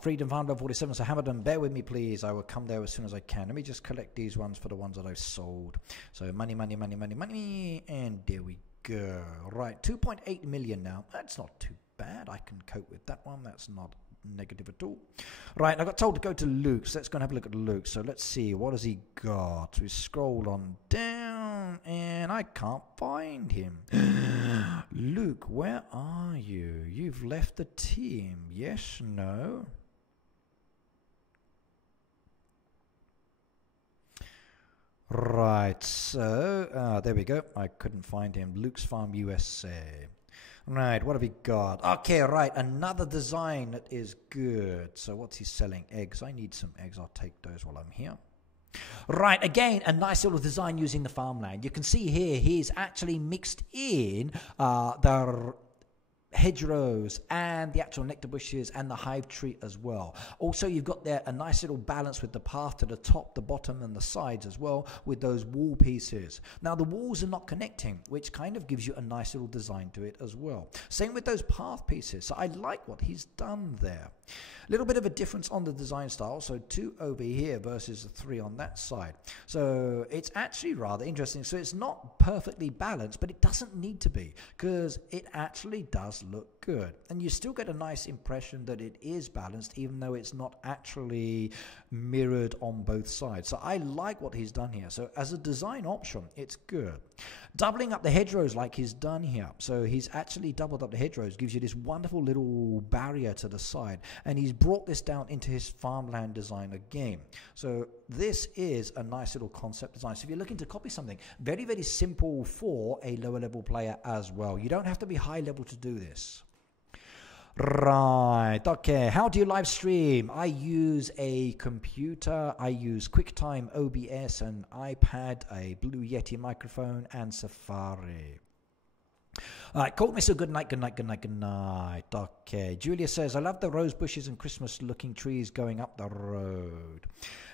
Freedom Farm, level 47. So Hamilton, bear with me, please. I will come there as soon as I can. Let me just collect these ones for the ones that I've sold. So money, money, money, money, money. And there we go. Right. 2.8 million now. That's not too bad. I can cope with that one. That's not negative at all. Right, I got told to go to Luke's. Let's go and have a look at Luke. So let's see, what has he got? We scroll on down and I can't find him. Luke, where are you? You've left the team. Yes, no? Right, so there we go. I couldn't find him. Luke's Farm USA. Right, what have we got? Okay, right, another design that is good. So what's he selling? Eggs. I need some eggs. I'll take those while I'm here. Right, again, a nice little design using the farmland. You can see here he's actually mixed in the hedgerows and the actual nectar bushes and the hive tree as well. Also, you've got there a nice little balance with the path to the top, the bottom and the sides as well with those wall pieces. Now the walls are not connecting, which kind of gives you a nice little design to it as well. Same with those path pieces. So I like what he's done there. A little bit of a difference on the design style. So 2 over here versus the 3 on that side. So it's actually rather interesting. So it's not perfectly balanced, but it doesn't need to be because it actually does look good. And you still get a nice impression that it is balanced, even though it's not actually mirrored on both sides. So I like what he's done here. So as a design option, it's good. Doubling up the hedgerows like he's done here. So he's actually doubled up the hedgerows, gives you this wonderful little barrier to the side. And he's brought this down into his farmland design again. So this is a nice little concept design. So if you're looking to copy something, very, very simple for a lower level player as well. You don't have to be high level to do this. Right, okay. How do you live stream? I use a computer. I use QuickTime OBS, an iPad, a Blue Yeti microphone, and Safari. All right, cool, Mr. Good night, good night, good night, good night. Okay, Julia says, I love the rose bushes and Christmas-looking trees going up the road.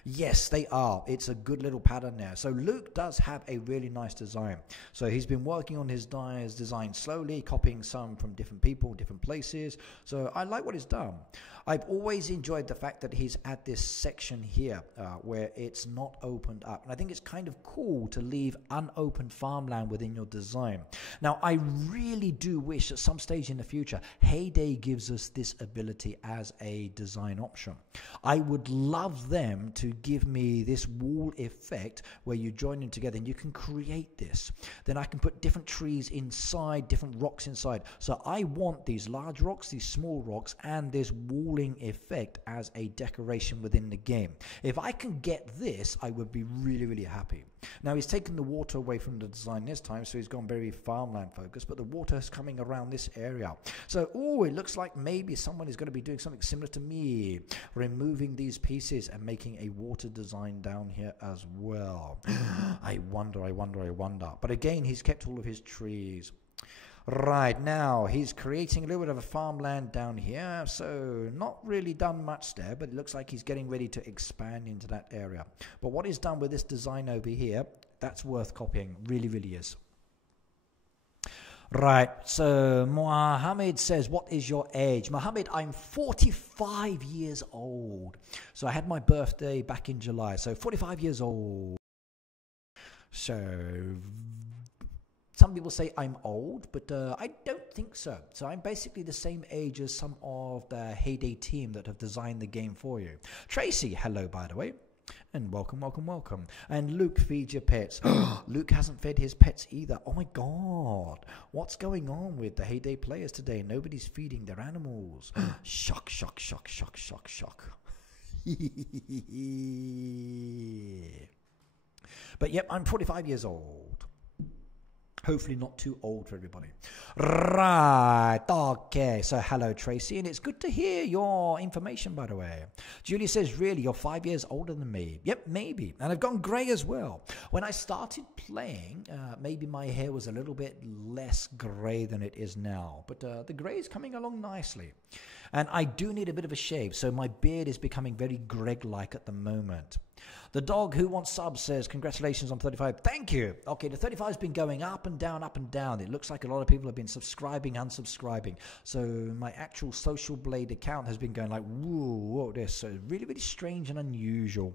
Yes, they are. It's a good little pattern there. So Luke does have a really nice design. So he's been working on his design slowly, copying some from different people, different places. So I like what he's done. I've always enjoyed the fact that he's at this section here where it's not opened up. And I think it's kind of cool to leave unopened farmland within your design. Now, I really do wish at some stage in the future, Heyday gives us this ability as a design option. I would love them to give me this wall effect where you join them together and you can create this. Then I can put different trees inside, different rocks inside. So I want these large rocks, these small rocks, and this walling effect as a decoration within the game. If I can get this, I would be really, really happy. Now he's taken the water away from the design this time, so he's gone very farmland focused, but the water is coming around this area. So, oh, it looks like maybe someone is going to be doing something similar to me, removing these pieces and making a water design down here as well. I wonder. But again, he's kept all of his trees. Right, now he's creating a little bit of a farmland down here, so not really done much there, but it looks like he's getting ready to expand into that area. But what he's done with this design over here, that's worth copying, really, really is. Right, so Mohammed says, what is your age? Mohammed, I'm 45 years old. So I had my birthday back in July, so 45 years old. So some people say I'm old, but I don't think so. So I'm basically the same age as some of the Heyday team that have designed the game for you. Tracy, hello, by the way. And welcome, welcome, welcome. And Luke, feed your pets. Luke hasn't fed his pets either. Oh my God. What's going on with the Heyday players today? Nobody's feeding their animals. Shock, shock, shock, shock, shock, shock. But yep, I'm 45 years old. Hopefully not too old for everybody. Right. Okay. So hello, Tracy. And it's good to hear your information, by the way. Julie says, really, you're 5 years older than me. Yep, maybe. And I've gone grey as well. When I started playing, maybe my hair was a little bit less grey than it is now. But the grey is coming along nicely. And I do need a bit of a shave. So my beard is becoming very Greg-like at the moment. The dog who wants subs says, congratulations on 35. Thank you. Okay, the 35 has been going up and down, up and down. It looks like a lot of people have been subscribing, unsubscribing. So my actual Social Blade account has been going like, whoa, this. So really, really strange and unusual.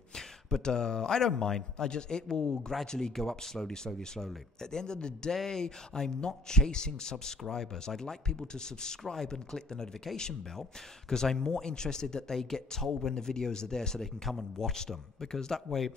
But I don't mind. It will gradually go up slowly, slowly, slowly. At the end of the day, I'm not chasing subscribers. I'd like people to subscribe and click the notification bell because I'm more interested that they get told when the videos are there so they can come and watch them, because that way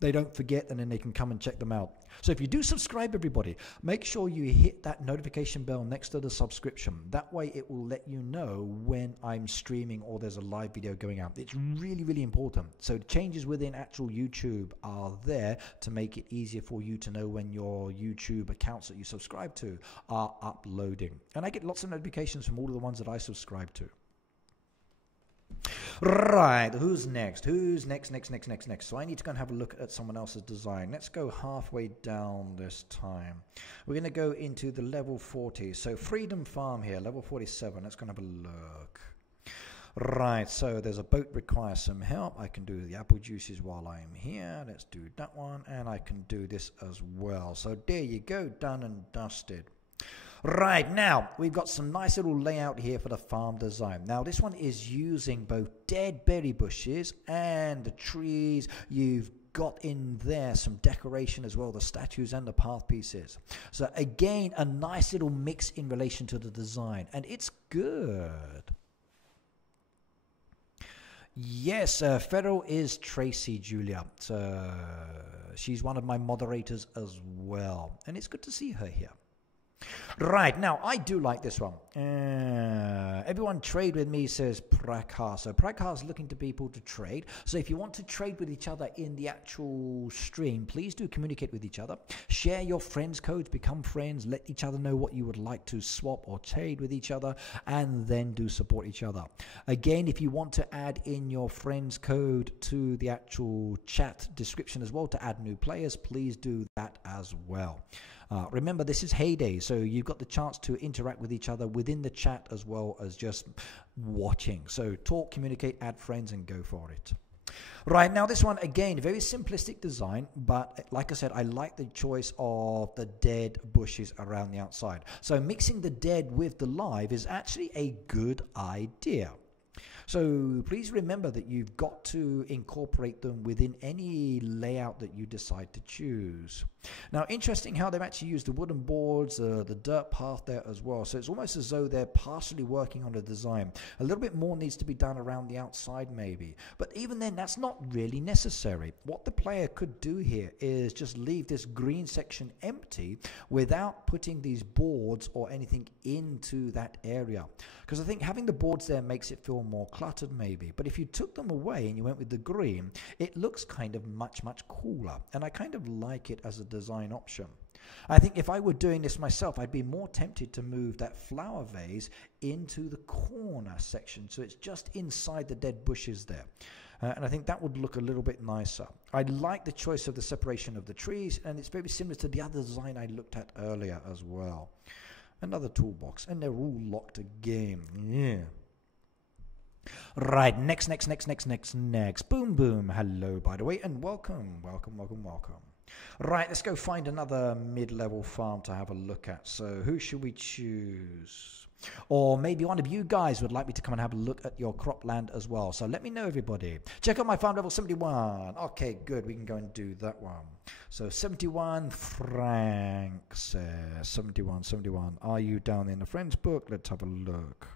they don't forget and then they can come and check them out. So if you do subscribe, everybody, make sure you hit that notification bell next to the subscription. That way it will let you know when I'm streaming or there's a live video going out. It's really, really important. So changes within actual YouTube are there to make it easier for you to know when your YouTube accounts that you subscribe to are uploading. And I get lots of notifications from all of the ones that I subscribe to. Right, who's next? Who's next? So I need to go and have a look at someone else's design. Let's go halfway down this time. We're going to go into the level 40. So Freedom Farm here, level 47. Let's go and have a look. Right, so there's a boat requires some help. I can do the apple juices while I'm here. Let's do that one. And I can do this as well. So there you go, done and dusted. Right, now we've got some nice little layout here for the farm design. Now this one is using both dead berry bushes and the trees. You've got in there some decoration as well, the statues and the path pieces. So again, a nice little mix in relation to the design, and it's good. Yes, Feral is Tracy, Julia. So she's one of my moderators as well, and it's good to see her here. Right, now I do like this one. Everyone trade with me, says Prakar. So Prakar is looking to people to trade. So if you want to trade with each other in the actual stream, please do communicate with each other. Share your friends codes, become friends, let each other know what you would like to swap or trade with each other, and then do support each other. Again, if you want to add in your friends code to the actual chat description as well to add new players, please do that as well. Remember, this is Heyday, so you've got the chance to interact with each other within the chat as well as just watching. So talk, communicate, add friends, and go for it. Right, now this one, again, very simplistic design, but like I said, I like the choice of the dead bushes around the outside. So mixing the dead with the live is actually a good idea. So please remember that you've got to incorporate them within any layout that you decide to choose. Now, interesting how they've actually used the wooden boards, the dirt path there as well. So it's almost as though they're partially working on the design. A little bit more needs to be done around the outside maybe. But even then, that's not really necessary. What the player could do here is just leave this green section empty without putting these boards or anything into that area. Because I think having the boards there makes it feel more cluttered maybe. But if you took them away and you went with the green, it looks kind of much cooler. And I kind of like it as a design option. I think if I were doing this myself, I'd be more tempted to move that flower vase into the corner section. So it's just inside the dead bushes there. And I think that would look a little bit nicer. I like the choice of the separation of the trees, and it's very similar to the other design I looked at earlier as well. Another toolbox, and they're all locked again. Yeah. Right, next. Boom, boom. Hello, by the way, and welcome. Right, let's go find another mid-level farm to have a look at. So who should we choose? Or maybe one of you guys would like me to come and have a look at your cropland as well. So let me know, everybody. Check out my farm level 71. Okay, good. We can go and do that one. So 71, Frank says 71. Are you down in the friends book? Let's have a look.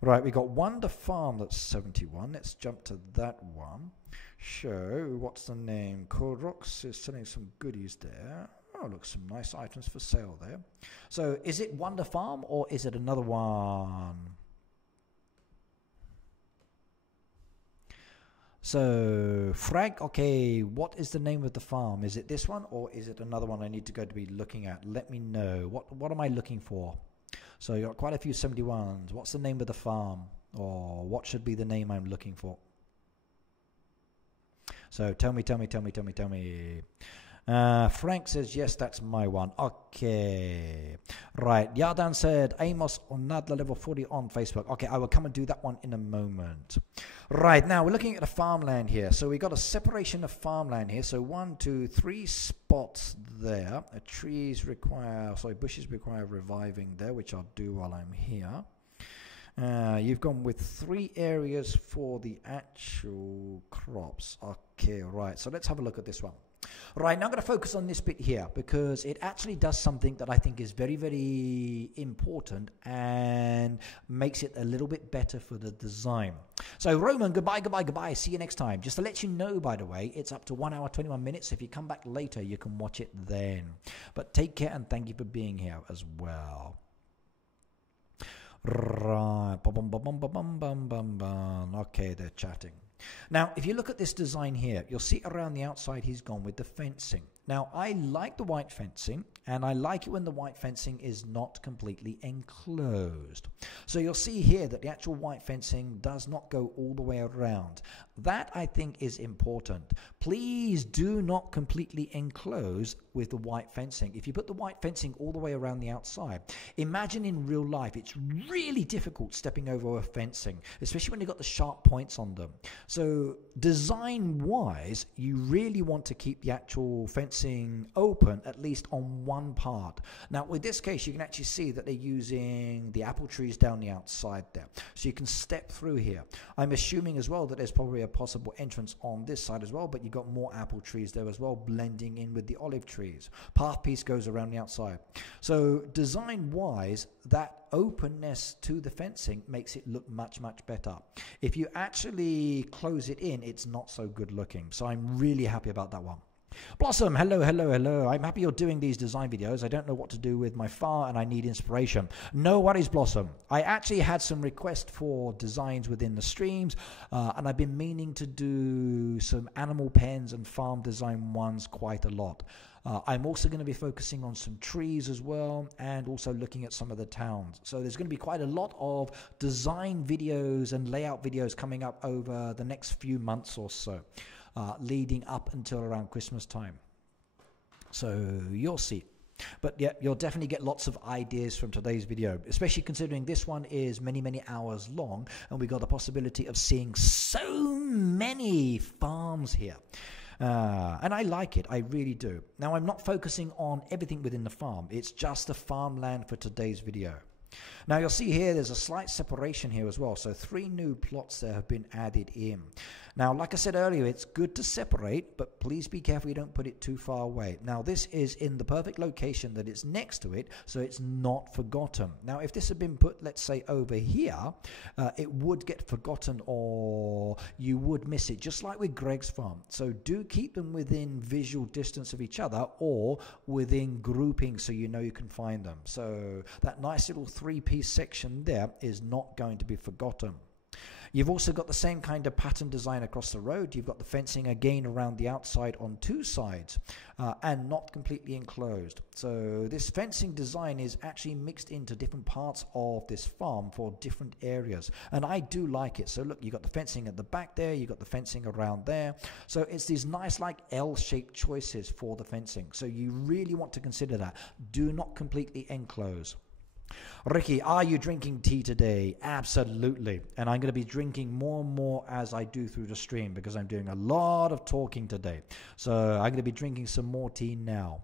Right, we got Wonder Farm that's 71. Let's jump to that one. Show, what's the name? Korox is selling some goodies there. Oh, look, some nice items for sale there. So is it Wonder Farm or is it another one? So Frank, okay, what is the name of the farm? Is it this one or is it another one I need to go to be looking at? Let me know. What am I looking for? So you got quite a few 71s. What's the name of the farm? Or what should be the name I'm looking for? So tell me. Frank says, yes, that's my one. Okay. Right. Yardan said, Amos Onadla level 40 on Facebook. Okay, I will come and do that one in a moment. Right. Now, we're looking at the farmland here. So we got a separation of farmland here. So 1, 2, 3 spots there. Bushes require reviving there, which I'll do while I'm here. You've gone with 3 areas for the actual crops. Okay, right. So let's have a look at this one. Right, now I'm going to focus on this bit here because it actually does something that I think is very, very important and makes it a little bit better for the design. So Roman, goodbye. See you next time. Just to let you know, by the way, it's up to 1 hour, 21 minutes. If you come back later, you can watch it then. But take care and thank you for being here as well. Right. Okay, they're chatting. Now, if you look at this design here, you'll see around the outside he's gone with the fencing. Now, I like the white fencing, and I like it when the white fencing is not completely enclosed. So you'll see here that the actual white fencing does not go all the way around. That, I think, is important. Please do not completely enclose with the white fencing. If you put the white fencing all the way around the outside, imagine in real life, it's really difficult stepping over a fencing, especially when you've got the sharp points on them. So design-wise, you really want to keep the actual fencing open, at least on one part. Now, with this case, you can actually see that they're using the apple trees down the outside there. So you can step through here. I'm assuming as well that there's probably a possible entrance on this side as well, but you've got more apple trees there as well, blending in with the olive trees. Path piece goes around the outside. So design-wise, that openness to the fencing makes it look much better. If you actually close it in, it's not so good looking. So I'm really happy about that one. Blossom, hello, hello, hello. I'm happy you're doing these design videos. I don't know what to do with my farm and I need inspiration. No worries, Blossom. I actually had some requests for designs within the streams, and I've been meaning to do some animal pens and farm design ones quite a lot. I'm also going to be focusing on some trees as well, and also looking at some of the towns. So there's going to be quite a lot of design videos and layout videos coming up over the next few months or so, leading up until around Christmas time. So you'll see. But yeah, you'll definitely get lots of ideas from today's video, especially considering this one is many, many hours long, and we got the possibility of seeing so many farms here. And I like it, I really do. Now, I'm not focusing on everything within the farm. It's just the farmland for today's video. Now, you'll see here there's a slight separation here as well. So 3 new plots there have been added in. Now, like I said earlier, it's good to separate, but please be careful you don't put it too far away. Now, this is in the perfect location that it's next to it, so it's not forgotten. Now, if this had been put, let's say, over here, it would get forgotten or you would miss it, just like with Greg's farm. So do keep them within visual distance of each other or within grouping so you know you can find them. So that nice little 3-piece section there is not going to be forgotten. You've also got the same kind of pattern design across the road. You've got the fencing again around the outside on 2 sides and not completely enclosed. So this fencing design is actually mixed into different parts of this farm for different areas. And I do like it. So look, you've got the fencing at the back there. You've got the fencing around there. So it's these nice like L-shaped choices for the fencing. So you really want to consider that. Do not completely enclose. Ricky, are you drinking tea today? Absolutely. And I'm going to be drinking more and more as I do through the stream because I'm doing a lot of talking today. So I'm going to be drinking some more tea now.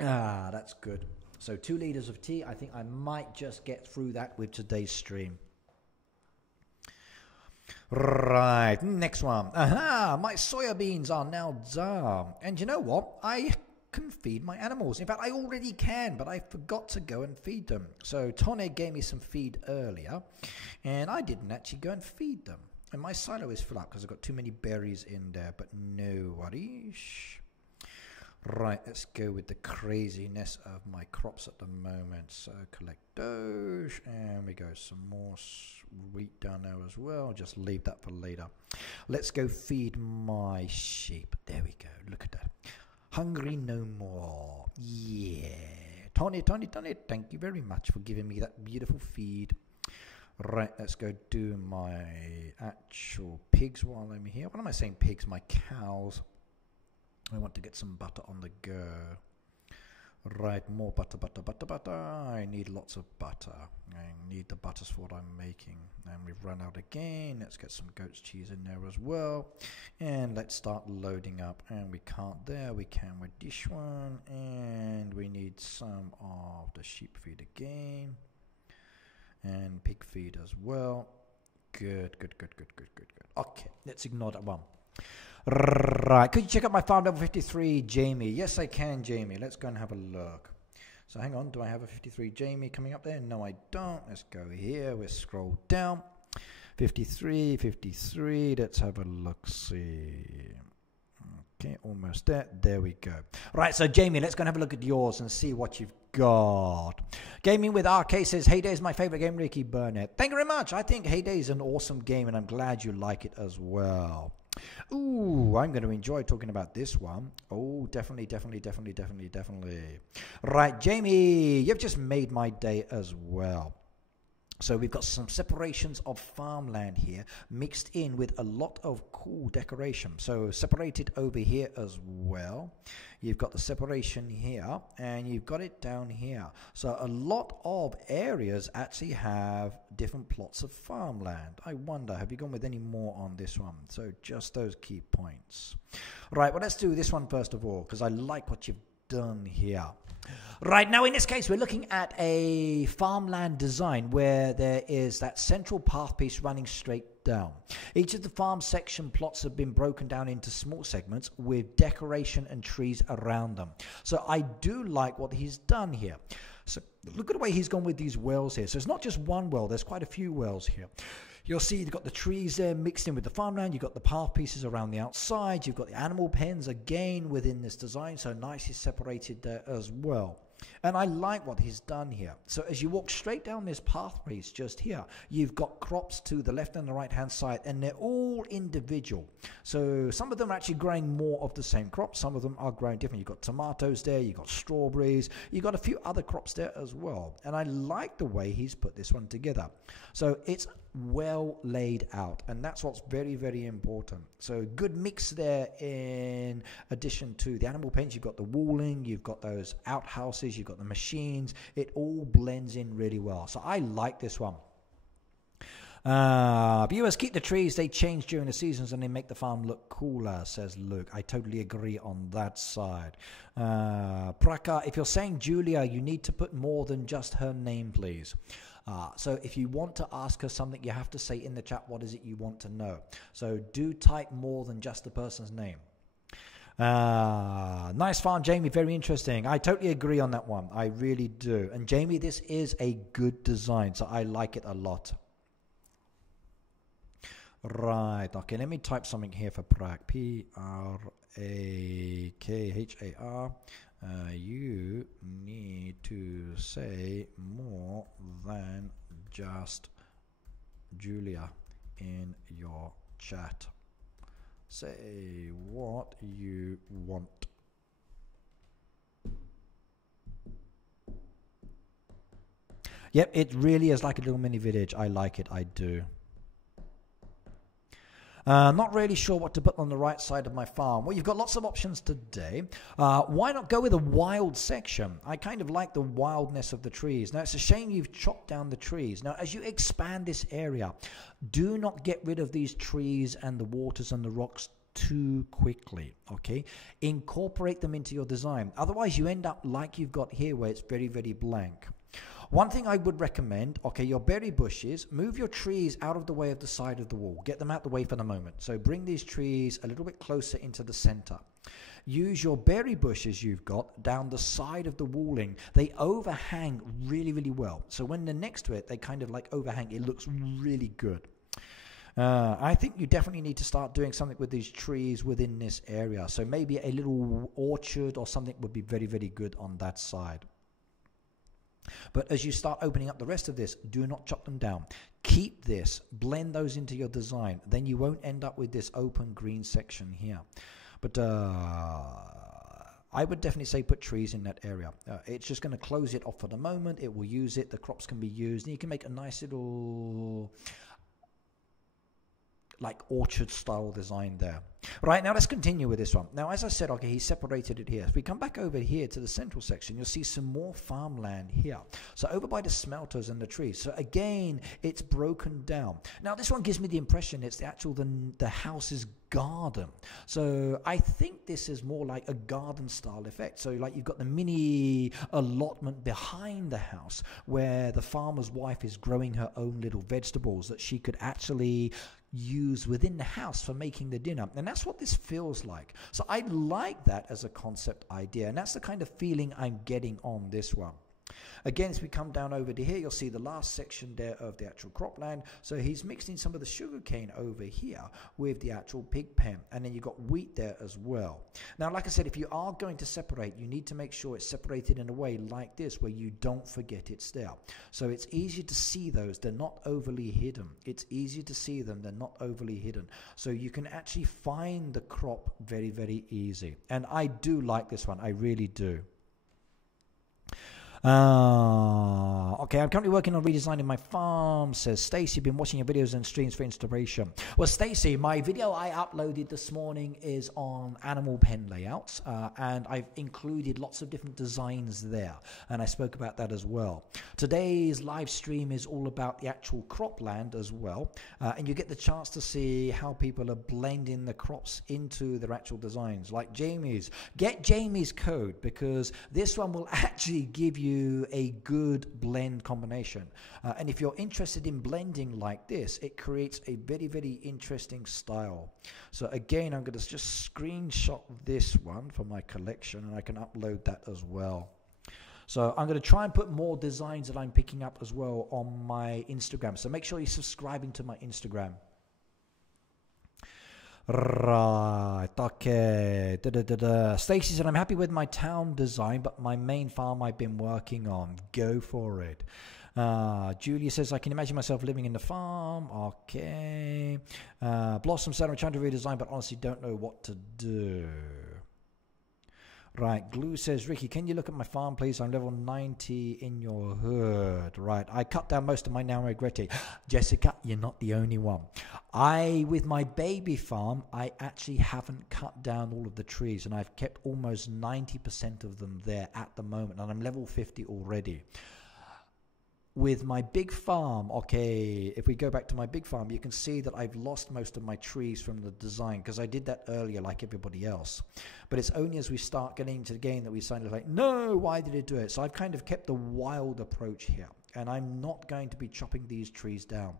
Ah, that's good. So 2 liters of tea. I think I might just get through that with today's stream. Right, next one. Aha, my soya beans are now done. And you know what? I can feed my animals. In fact, I already can, but I forgot to go and feed them. So Tone gave me some feed earlier, and I didn't actually go and feed them. And my silo is full up because I've got too many berries in there, but no worries. Right, let's go with the craziness of my crops at the moment. So collect those, and we go some more wheat down there as well. Just leave that for later. Let's go feed my sheep. There we go. Look at that. Hungry no more. Yeah. Tony, thank you very much for giving me that beautiful feed. Right, let's go do my actual pigs while I'm here. What am I saying pigs? My cows. I want to get some butter on the go. Right, more butter. I need lots of butter. I need the butters for what I'm making. And we've run out again. Let's get some goat's cheese in there as well. And let's start loading up. And we can't there. We can with this one. And we need some of the sheep feed again. And pig feed as well. Good. Okay, let's ignore that one. Right, could you check out my farm level 53, Jamie? Yes, I can, Jamie. Let's go and have a look. So hang on, do I have a 53 Jamie coming up there? No, I don't. Let's go here. We'll scroll down. 53. Let's have a look-see. Okay, almost there. There we go. Right, so Jamie, let's go and have a look at yours and see what you've got. Gaming with RK says, Heyday is my favorite game, Ricky Burnett. Thank you very much. I think Heyday is an awesome game, and I'm glad you like it as well. Ooh, I'm going to enjoy talking about this one. Oh, definitely. Right, Jamie, you've just made my day as well. So we've got some separations of farmland here mixed in with a lot of cool decoration. So separated over here as well. You've got the separation here and you've got it down here. So a lot of areas actually have different plots of farmland. I wonder, have you gone with any more on this one? So just those key points. Right, well, let's do this one first of all because I like what you've done here. Right, now in this case we're looking at a farmland design where there is that central path piece running straight down. Each of the farm section plots have been broken down into small segments with decoration and trees around them. So I do like what he's done here. So look at the way he's gone with these wells here. So it's not just one well, there's quite a few wells here. You'll see you've got the trees there mixed in with the farmland. You've got the path pieces around the outside. You've got the animal pens again within this design, so nicely separated there as well. And I like what he's done here. So as you walk straight down this pathways just here, you've got crops to the left and the right hand side, and they're all individual. So some of them are actually growing more of the same crop. Some of them are growing different. You've got tomatoes there, you've got strawberries, you've got a few other crops there as well. And I like the way he's put this one together. So it's well laid out, and that's what's very, very important. So good mix there. In addition to the animal pens, you've got the walling, you've got those outhouses, you've got the machines. It all blends in really well. So I like this one. Viewers, keep the trees. They change during the seasons and they make the farm look cooler, says Luke. I totally agree on that side. Praka, if you're saying Julia, you need to put more than just her name, please. So if you want to ask her something, you have to say in the chat, what is it you want to know? So do type more than just the person's name. Nice farm, Jamie. Very interesting. I totally agree on that one. I really do. And Jamie, this is a good design, so I like it a lot. Right. Okay, let me type something here for Prak. P-R-A-K-H-A-R. You need to say more than just Julia in your chat. Say what you want. Yep, it really is like a little mini village. I like it. I do. Not really sure what to put on the right side of my farm. Well, you've got lots of options today. Why not go with a wild section? I kind of like the wildness of the trees. Now, it's a shame you've chopped down the trees. Now, as you expand this area, do not get rid of these trees and the waters and the rocks too quickly, okay? Incorporate them into your design. Otherwise, you end up like you've got here where it's very, very blank. One thing I would recommend, okay, your berry bushes, move your trees out of the way of the side of the wall. Get them out the way for the moment. So bring these trees a little bit closer into the center. Use your berry bushes you've got down the side of the walling. They overhang really, really well. So when they're next to it, they kind of like overhang. It looks really good. I think you definitely need to start doing something with these trees within this area. So maybe a little orchard or something would be very, very good on that side. But as you start opening up the rest of this, do not chop them down. Keep this, blend those into your design. Then you won't end up with this open green section here. But I would definitely say put trees in that area. It's just going to close it off for the moment. It will use it. The crops can be used. And you can make a nice little like orchard style design there. Right, now let's continue with this one. Now, as I said, okay, he separated it here. If we come back over here to the central section, you'll see some more farmland here. So over by the smelters and the trees. So again, it's broken down. Now, this one gives me the impression it's the house's garden. So I think this is more like a garden style effect. So like you've got the mini allotment behind the house where the farmer's wife is growing her own little vegetables that she could actually use within the house for making the dinner. And that's what this feels like. So I like that as a concept idea. And that's the kind of feeling I'm getting on this one. Again, as we come down over to here, you'll see the last section there of the actual cropland. So he's mixed in some of the sugarcane over here with the actual pig pen. And then you've got wheat there as well. Now, like I said, if you are going to separate, you need to make sure it's separated in a way like this where you don't forget it's there. So it's easy to see those. They're not overly hidden. It's easy to see them. They're not overly hidden. So you can actually find the crop very, very easy. And I do like this one. I really do. Okay, I'm currently working on redesigning my farm, says Stacy. Been watching your videos and streams for inspiration. Well, Stacy, my video I uploaded this morning is on animal pen layouts, and I've included lots of different designs there, and I spoke about that as well. Today's live stream is all about the actual cropland as well, and you get the chance to see how people are blending the crops into their actual designs, like Jamie's. Get Jamie's code, because this one will actually give you a good blend combination. And if you're interested in blending like this, it creates a very, very interesting style. So again, I'm going to just screenshot this one for my collection, and I can upload that as well. So I'm going to try and put more designs that I'm picking up as well on my Instagram. So make sure you're subscribing to my Instagram. Right, okay. Stacey said, I'm happy with my town design, but my main farm I've been working on. Go for it. Julia says, I can imagine myself living in the farm. Okay. Blossom said, I'm trying to redesign, but honestly don't know what to do. Right, Glue says, Ricky, can you look at my farm, please? I'm level 90 in your hood. Right, I cut down most of mine, now I regret it. Jessica, you're not the only one. With my baby farm, I actually haven't cut down all of the trees, and I've kept almost 90% of them there at the moment, and I'm level 50 already. With my big farm, okay, if we go back to my big farm, you can see that I've lost most of my trees from the design because I did that earlier like everybody else. But it's only as we start getting into the game that we suddenly like, no, why did it do it? So I've kind of kept the wild approach here, and I'm not going to be chopping these trees down.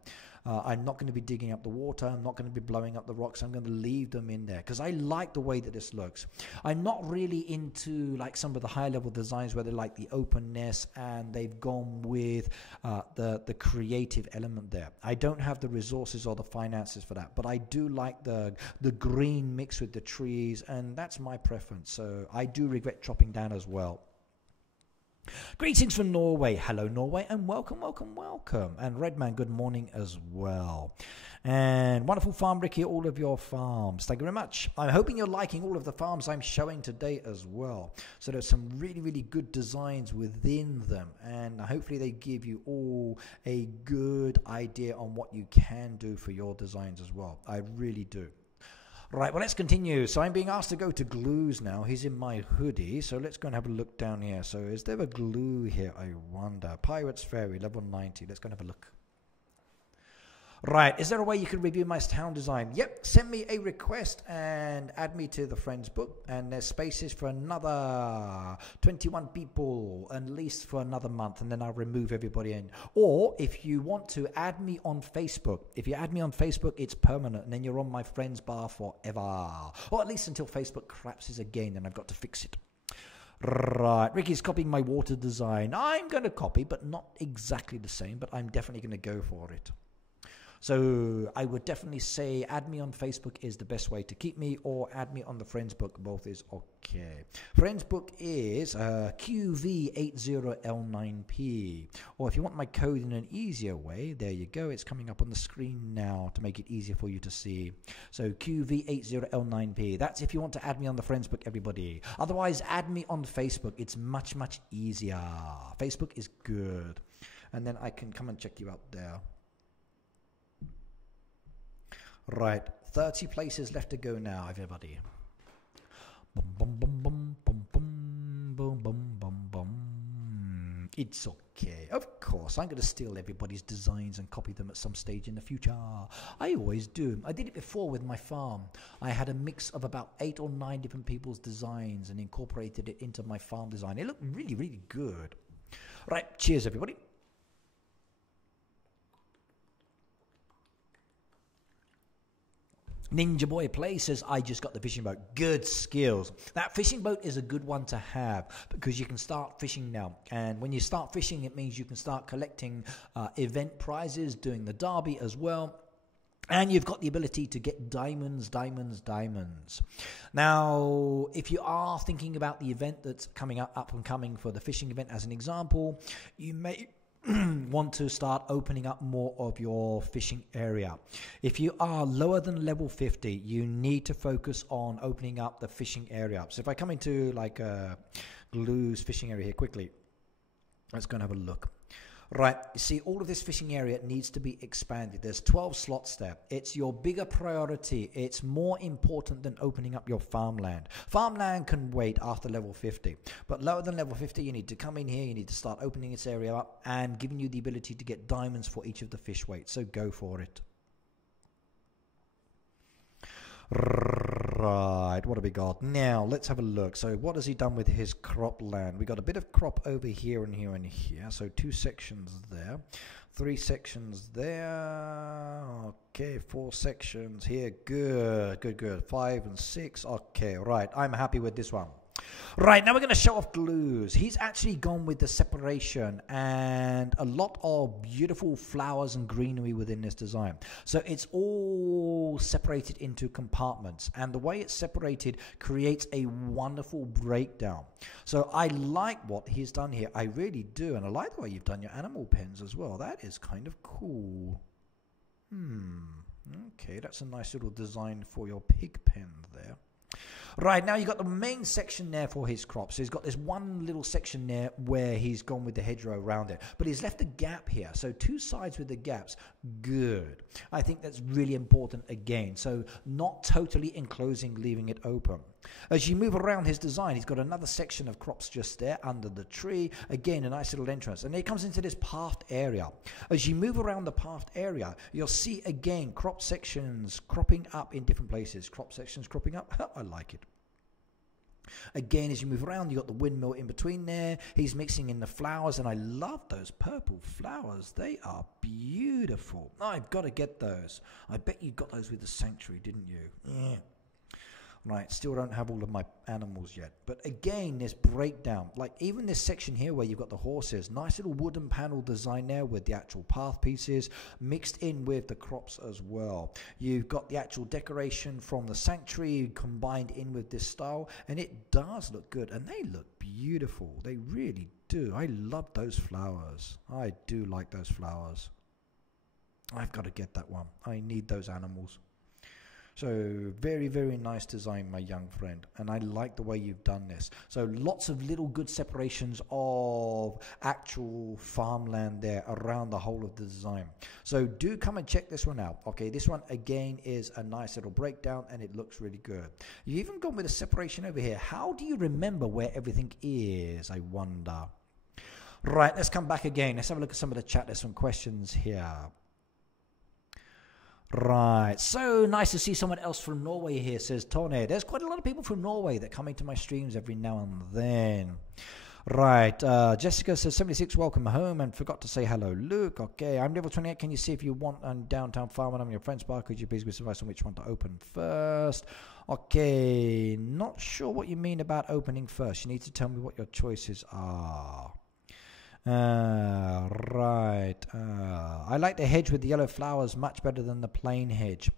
I'm not going to be digging up the water. I'm not going to be blowing up the rocks. I'm going to leave them in there because I like the way that this looks. I'm not really into like some of the high level designs where they like the openness and they've gone with the creative element there. I don't have the resources or the finances for that, but I do like the green mixed with the trees, and that's my preference. So I do regret chopping down as well. Greetings from Norway. Hello, Norway, and welcome, welcome, welcome. And Redman, good morning as well. And wonderful farm, Ricky, all of your farms. Thank you very much. I'm hoping you're liking all of the farms I'm showing today as well. So there's some really, really good designs within them, and hopefully they give you all a good idea on what you can do for your designs as well. I really do. Right, well, let's continue. So I'm being asked to go to Glues now. He's in my hoodie, so let's go and have a look down here. So is there a Glue here, I wonder? Pirates Ferry, level 90. Let's go and have a look. Right, is there a way you can review my town design? Yep, send me a request and add me to the friends book, and there's spaces for another 21 people, at least for another month, and then I'll remove everybody in. Or if you want to add me on Facebook, if you add me on Facebook, it's permanent, and then you're on my friends bar forever, or at least until Facebook collapses again, and I've got to fix it. Right, Ricky's copying my water design. I'm going to copy, but not exactly the same, but I'm definitely going to go for it. So I would definitely say add me on Facebook is the best way to keep me, or add me on the Friends book. Both is okay. Friends book is QV80L9P. Or if you want my code in an easier way, there you go. It's coming up on the screen now to make it easier for you to see. So QV80L9P. That's if you want to add me on the Friends book, everybody. Otherwise, add me on Facebook. It's much, much easier. Facebook is good. And then I can come and check you out there. Right, 30 places left to go now, everybody. Bum, bum, bum, bum, bum, bum, bum, bum, bum, bum. It's okay. Of course, I'm going to steal everybody's designs and copy them at some stage in the future. I always do. I did it before with my farm. I had a mix of about 8 or 9 different people's designs and incorporated it into my farm design. It looked really, really good. Right, cheers, everybody. Ninja Boy Play says, I just got the fishing boat. Good skills. That fishing boat is a good one to have because you can start fishing now. And when you start fishing, it means you can start collecting event prizes, doing the derby as well. And you've got the ability to get diamonds, diamonds, diamonds. Now, if you are thinking about the event that's coming up and coming for the fishing event as an example, you may want to start opening up more of your fishing area. If you are lower than level 50, you need to focus on opening up the fishing area. So if I come into like Glue's fishing area here quickly, let's go and have a look. Right, you see all of this fishing area needs to be expanded. There's 12 slots there. It's your bigger priority. It's more important than opening up your farmland. Farmland can wait after level 50. But lower than level 50, you need to come in here, you need to start opening this area up and giving you the ability to get diamonds for each of the fish weights. So go for it. Right, what have we got? Now, let's have a look. So what has he done with his cropland? We got a bit of crop over here and here and here. So 2 sections there. 3 sections there. Okay, 4 sections here. Good, good, good. 5 and 6. Okay, right. I'm happy with this one. Right, now we're going to show off glues. He's actually gone with the separation and a lot of beautiful flowers and greenery within this design. So it's all separated into compartments, and the way it's separated creates a wonderful breakdown. So I like what he's done here. I really do, and I like the way you've done your animal pens as well. That is kind of cool. Okay, that's a nice little design for your pig pen there. Right, now you've got the main section there for his crop. So he's got this one little section there where he's gone with the hedgerow around it. But he's left a gap here. So two sides with the gaps. Good. I think that's really important again. So not totally enclosing, leaving it open. As you move around his design, he's got another section of crops just there under the tree. Again, a nice little entrance. And it comes into this pathed area. As you move around the pathed area, you'll see again crop sections cropping up in different places. Crop sections cropping up. I like it. Again, as you move around, you've got the windmill in between there. He's mixing in the flowers, and I love those purple flowers. They are beautiful. I've got to get those. I bet you got those with the sanctuary, didn't you? Yeah. Right, still don't have all of my animals yet. But again, this breakdown, like even this section here where you've got the horses, nice little wooden panel design there with the actual path pieces mixed in with the crops as well. You've got the actual decoration from the sanctuary combined in with this style, and it does look good, and they look beautiful. They really do. I love those flowers. I do like those flowers. I've got to get that one. I need those animals. So very, very nice design, my young friend. And I like the way you've done this. So lots of little good separations of actual farmland there around the whole of the design. So do come and check this one out. Okay, this one again is a nice little breakdown and it looks really good. You even gone with a separation over here. How do you remember where everything is, I wonder? Right, let's come back again. Let's have a look at some of the chat. There's some questions here. Right, so nice to see someone else from Norway here, says Tone. There's quite a lot of people from Norway that come into my streams every now and then. Right, Jessica says 76, welcome home, and forgot to say hello, Luke. Okay, I'm level 28. Can you see if you want on downtown farm and I'm your friend's bar? Could you please give us advice on which one to open first? Okay, not sure what you mean about opening first. You need to tell me what your choices are. Right. I like the hedge with the yellow flowers much better than the plain hedge.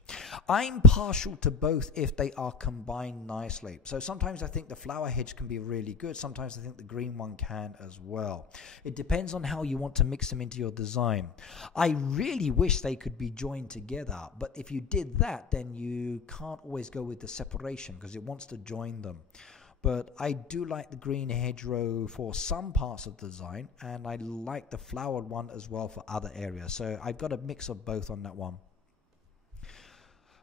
I'm partial to both if they are combined nicely. So sometimes I think the flower hedge can be really good. Sometimes I think the green one can as well. It depends on how you want to mix them into your design. I really wish they could be joined together. But if you did that, then you can't always go with the separation because it wants to join them. But I do like the green hedgerow for some parts of the design, and I like the flowered one as well for other areas. So I've got a mix of both on that one.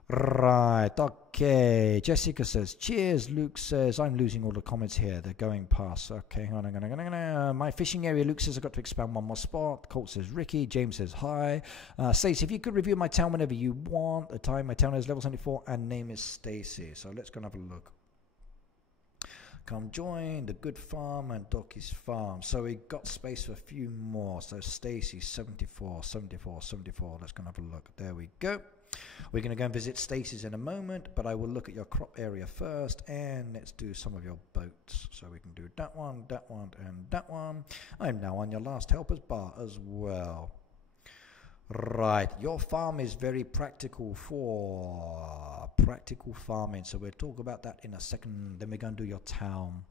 Right, okay. Jessica says, cheers. Luke says, I'm losing all the comments here. They're going past. Okay, hang on. My fishing area, Luke says, I've got to expand one more spot. Colt says, Ricky. James says, hi. Stacey, if you could review my town whenever you want. The time, my town is level 74, and name is Stacey. So let's go and have a look. Come join the good farm and Doki's farm. So we got space for a few more. So Stacey, 74. Let's go and have a look. There we go. We're going to go and visit Stacey's in a moment, but I will look at your crop area first, and let's do some of your boats. So we can do that one, and that one. I'm now on your last helper's bar as well. Right, your farm is very practical for practical farming, so we'll talk about that in a second. Then we're going to do your town.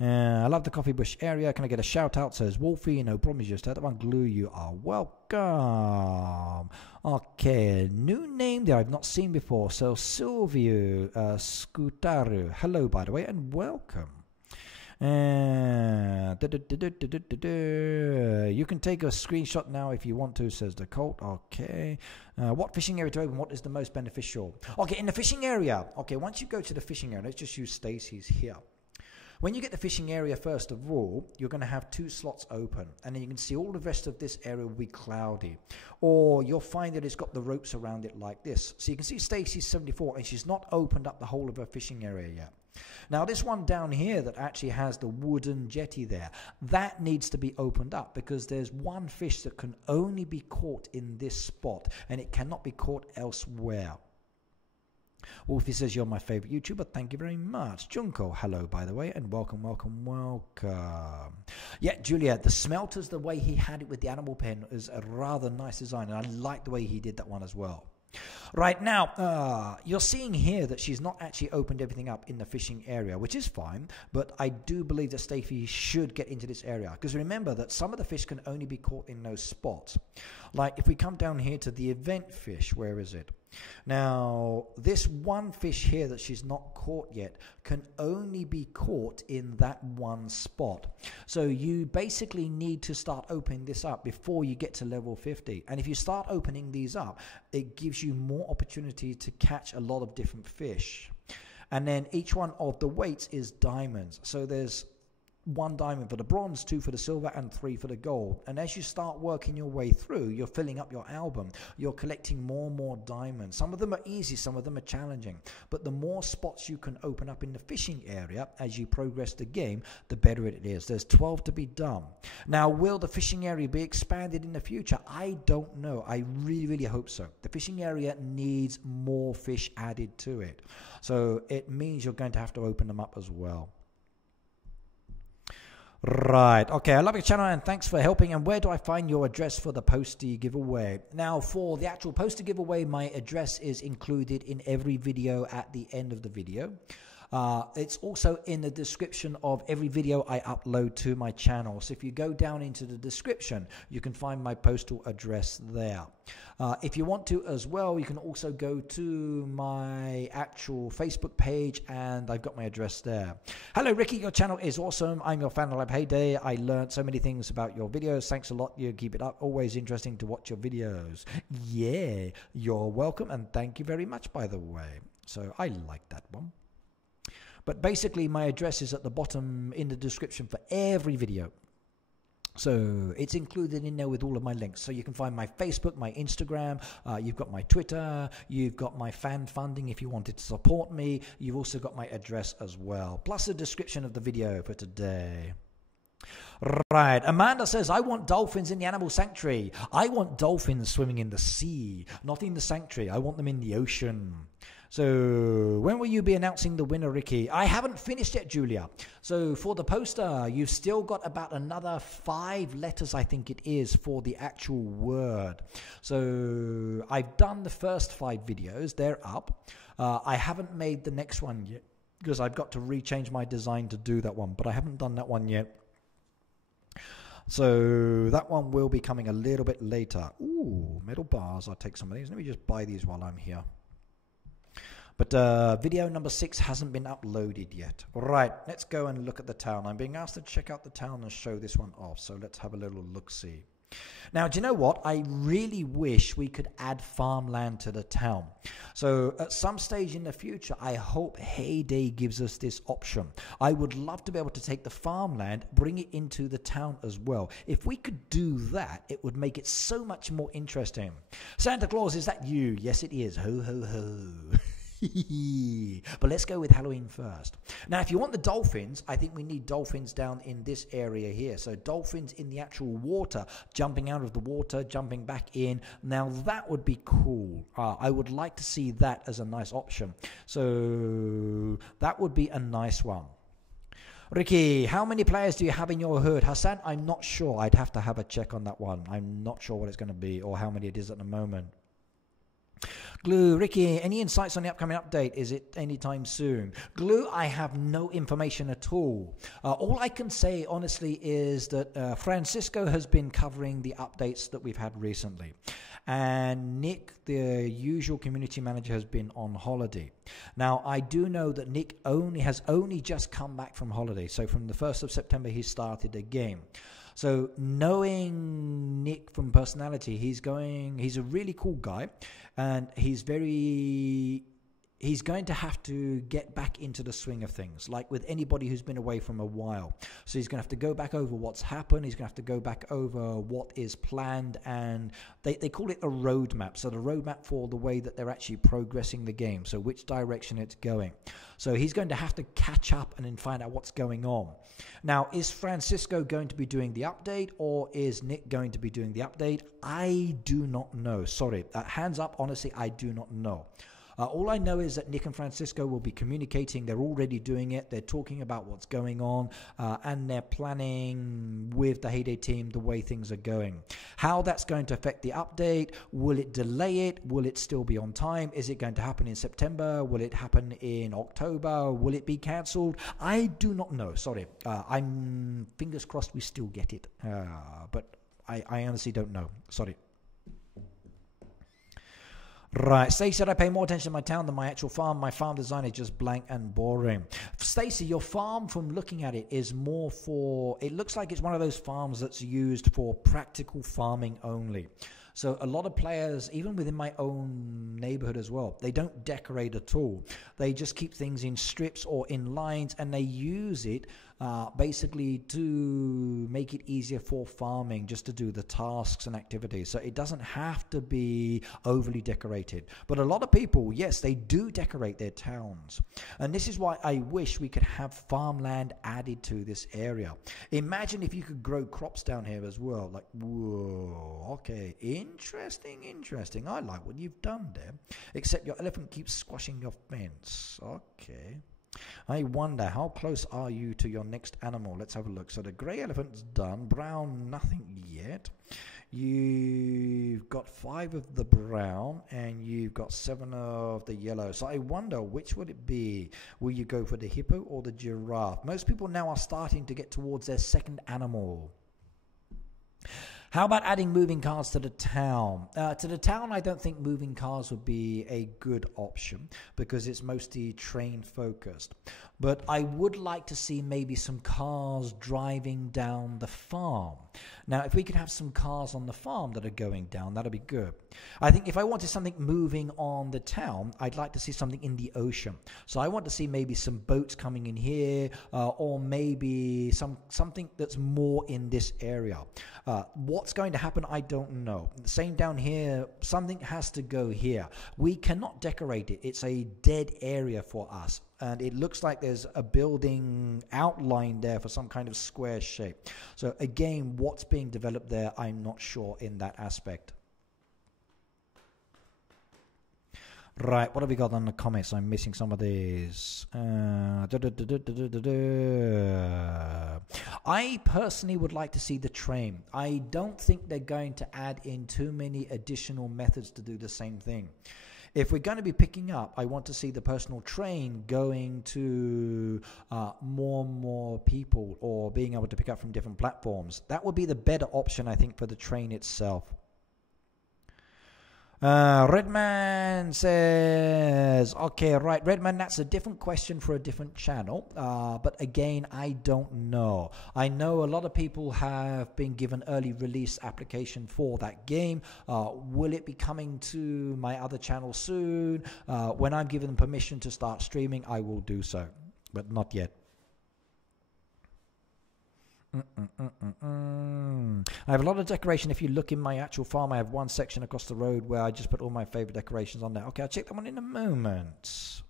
I love the coffee bush area. Can I get a shout out? Says Wolfie. No problem, you just had that one. Glue, you are welcome. Okay, new name there I've not seen before. So Silvio Scutaru. Hello, by the way, and welcome. You can take a screenshot now if you want to, says the Colt. Okay. What fishing area to open? What is the most beneficial? Okay, in the fishing area. Okay, once you go to the fishing area, let's just use Stacey's here. When you get the fishing area, first of all, you're going to have 2 slots open. And then you can see all the rest of this area will be cloudy. Or you'll find that it's got the ropes around it like this. So you can see Stacey's 74 and she's not opened up the whole of her fishing area yet. Now this one down here that actually has the wooden jetty there, that needs to be opened up because there's one fish that can only be caught in this spot and it cannot be caught elsewhere. Wolfie says, you're my favorite YouTuber. Thank you very much. Junko, hello, by the way, and welcome, welcome, welcome. Yeah, Julia, the smelters, the way he had it with the animal pen is a rather nice design, and I like the way he did that one as well. Right now, you're seeing here that she's not actually opened everything up in the fishing area, which is fine, but I do believe that Steffi should get into this area, because remember that some of the fish can only be caught in those spots. Like if we come down here to the event fish, where is it? Now, this one fish here that she's not caught yet can only be caught in that one spot. So you basically need to start opening this up before you get to level 50. And if you start opening these up, it gives you more opportunity to catch a lot of different fish. And then each one of the weights is diamonds. So there's 1 diamond for the bronze, 2 for the silver, and 3 for the gold. And as you start working your way through, you're filling up your album. You're collecting more and more diamonds. Some of them are easy, some of them are challenging. But the more spots you can open up in the fishing area as you progress the game, the better it is. There's 12 to be done. Now, will the fishing area be expanded in the future? I don't know. I really, really hope so. The fishing area needs more fish added to it. So it means you're going to have to open them up as well. Right. Okay. I love your channel and thanks for helping. And where do I find your address for the postie giveaway? Now, for the actual poster giveaway, my address is included in every video at the end of the video. It's also in the description of every video I upload to my channel. So if you go down into the description, you can find my postal address there. If you want to as well, you can also go to my actual Facebook page and I've got my address there. Hello, Ricky. Your channel is awesome. I'm your fan. Like, hey, day. I learned so many things about your videos. Thanks a lot. You keep it up. Always interesting to watch your videos. Yeah, you're welcome. And thank you very much, by the way. So I like that one. But basically, my address is at the bottom in the description for every video. So it's included in there with all of my links. So you can find my Facebook, my Instagram, you've got my Twitter, you've got my fan funding if you wanted to support me. You've also got my address as well, plus a description of the video for today. Right, Amanda says, I want dolphins in the animal sanctuary. I want dolphins swimming in the sea, not in the sanctuary. I want them in the ocean. So when will you be announcing the winner, Ricky? I haven't finished yet, Julia. So for the poster, you've still got about another 5 letters, I think it is, for the actual word. So I've done the first 5 videos. They're up. I haven't made the next one yet because I've got to rechange my design to do that one, but I haven't done that one yet. So that one will be coming a little bit later. Ooh, metal bars. I'll take some of these. Let me just buy these while I'm here. But video number 6 hasn't been uploaded yet. All right, let's go and look at the town. I'm being asked to check out the town and show this one off. So let's have a little look-see. Now, do you know what? I really wish we could add farmland to the town. So at some stage in the future, I hope Heyday gives us this option. I would love to be able to take the farmland, bring it into the town as well. If we could do that, it would make it so much more interesting. Santa Claus, is that you? Yes, it is. Ho, ho, ho. But let's go with Halloween first. Now, if you want the dolphins, I think we need dolphins down in this area here. So dolphins in the actual water, jumping out of the water, jumping back in. Now, that would be cool. I would like to see that as a nice option. So that would be a nice one. Ricky, how many players do you have in your herd? Hassan, I'm not sure. I'd have to have a check on that one. I'm not sure what it's going to be or how many it is at the moment. Glue, Ricky, any insights on the upcoming update? Is it anytime soon? Glue, I have no information at all. All I can say, honestly, is that Francisco has been covering the updates that we've had recently. And Nick, the usual community manager, has been on holiday. Now, I do know that Nick has only just come back from holiday. So from the 1st of September, he started a game. So knowing Nick from personality, he's a really cool guy, and he's going to have to get back into the swing of things, like with anybody who's been away from a while. So he's going to have to go back over what's happened. He's going to have to go back over what is planned, and they call it a roadmap. So the roadmap for the way that they're actually progressing the game, so which direction it's going. So he's going to have to catch up and then find out what's going on. Now, is Francisco going to be doing the update, or is Nick going to be doing the update? I do not know. Sorry. Hands up, honestly, I do not know. All I know is that Nick and Francisco will be communicating. They're already doing it. They're talking about what's going on, and they're planning with the Heyday team the way things are going. How that's going to affect the update? Will it delay it? Will it still be on time? Is it going to happen in September? Will it happen in October? Will it be cancelled? I do not know. Sorry. I'm fingers crossed we still get it. But I honestly don't know. Sorry. Right, Stacey said I pay more attention to my town than my actual farm. My farm design is just blank and boring. Stacey, your farm, from looking at it, is more for, it looks like it's one of those farms that's used for practical farming only. So a lot of players, even within my own neighborhood as well, they don't decorate at all. They just keep things in strips or in lines, and they use it basically to make it easier for farming, just to do the tasks and activities. So it doesn't have to be overly decorated. But a lot of people, yes, they do decorate their towns. And this is why I wish we could have farmland added to this area. Imagine if you could grow crops down here as well. Like, whoa, okay, interesting. I like what you've done there. Except your elephant keeps squashing your fence. Okay. I wonder, how close are you to your next animal? Let's have a look. So the grey elephant's done. Brown, nothing yet. You've got 5 of the brown, and you've got 7 of the yellow. So I wonder, which would it be? Will you go for the hippo or the giraffe? Most people now are starting to get towards their second animal. How about adding moving cars to the town? To the town, I don't think moving cars would be a good option because it's mostly train focused. But I would like to see maybe some cars driving down the farm. Now, if we could have some cars on the farm that are going down, that'd be good. I think if I wanted something moving on the town, I'd like to see something in the ocean. So I want to see maybe some boats coming in here, or maybe something that's more in this area. What's going to happen, I don't know. Same down here, something has to go here. We cannot decorate it. It's a dead area for us. And it looks like there's a building outlined there for some kind of square shape. So again, what's being developed there, I'm not sure in that aspect. Right, what have we got on the comments? I'm missing some of these. I personally would like to see the train. I don't think they're going to add in too many additional methods to do the same thing. If we're going to be picking up, I want to see the personal train going to more and more people, or being able to pick up from different platforms. That would be the better option, I think, for the train itself. Redman says, okay, right, Redman, that's a different question for a different channel. But again, I don't know. I know a lot of people have been given early release application for that game. Will it be coming to my other channel soon? When I'm given permission to start streaming, I will do so, but not yet. I have a lot of decoration. If you look in my actual farm, I have one section across the road where I just put all my favorite decorations on there. Okay, I'll check that one in a moment.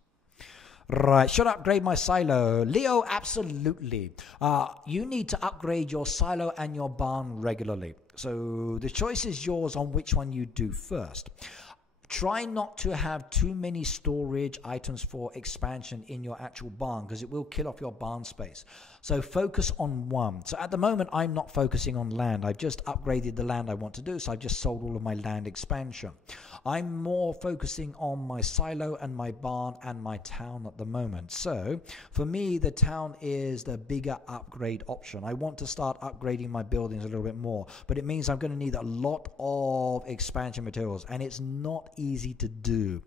Right, should I upgrade my silo? Leo, absolutely. You need to upgrade your silo and your barn regularly. So the choice is yours on which one you do first. Try not to have too many storage items for expansion in your actual barn, because it will kill off your barn space. So focus on one. So at the moment, I'm not focusing on land. I've just upgraded the land I want to do, so I've just sold all of my land expansion. I'm more focusing on my silo and my barn and my town at the moment. So for me, the town is the bigger upgrade option. I want to start upgrading my buildings a little bit more, but it means I'm going to need a lot of expansion materials, and it's not easy to do.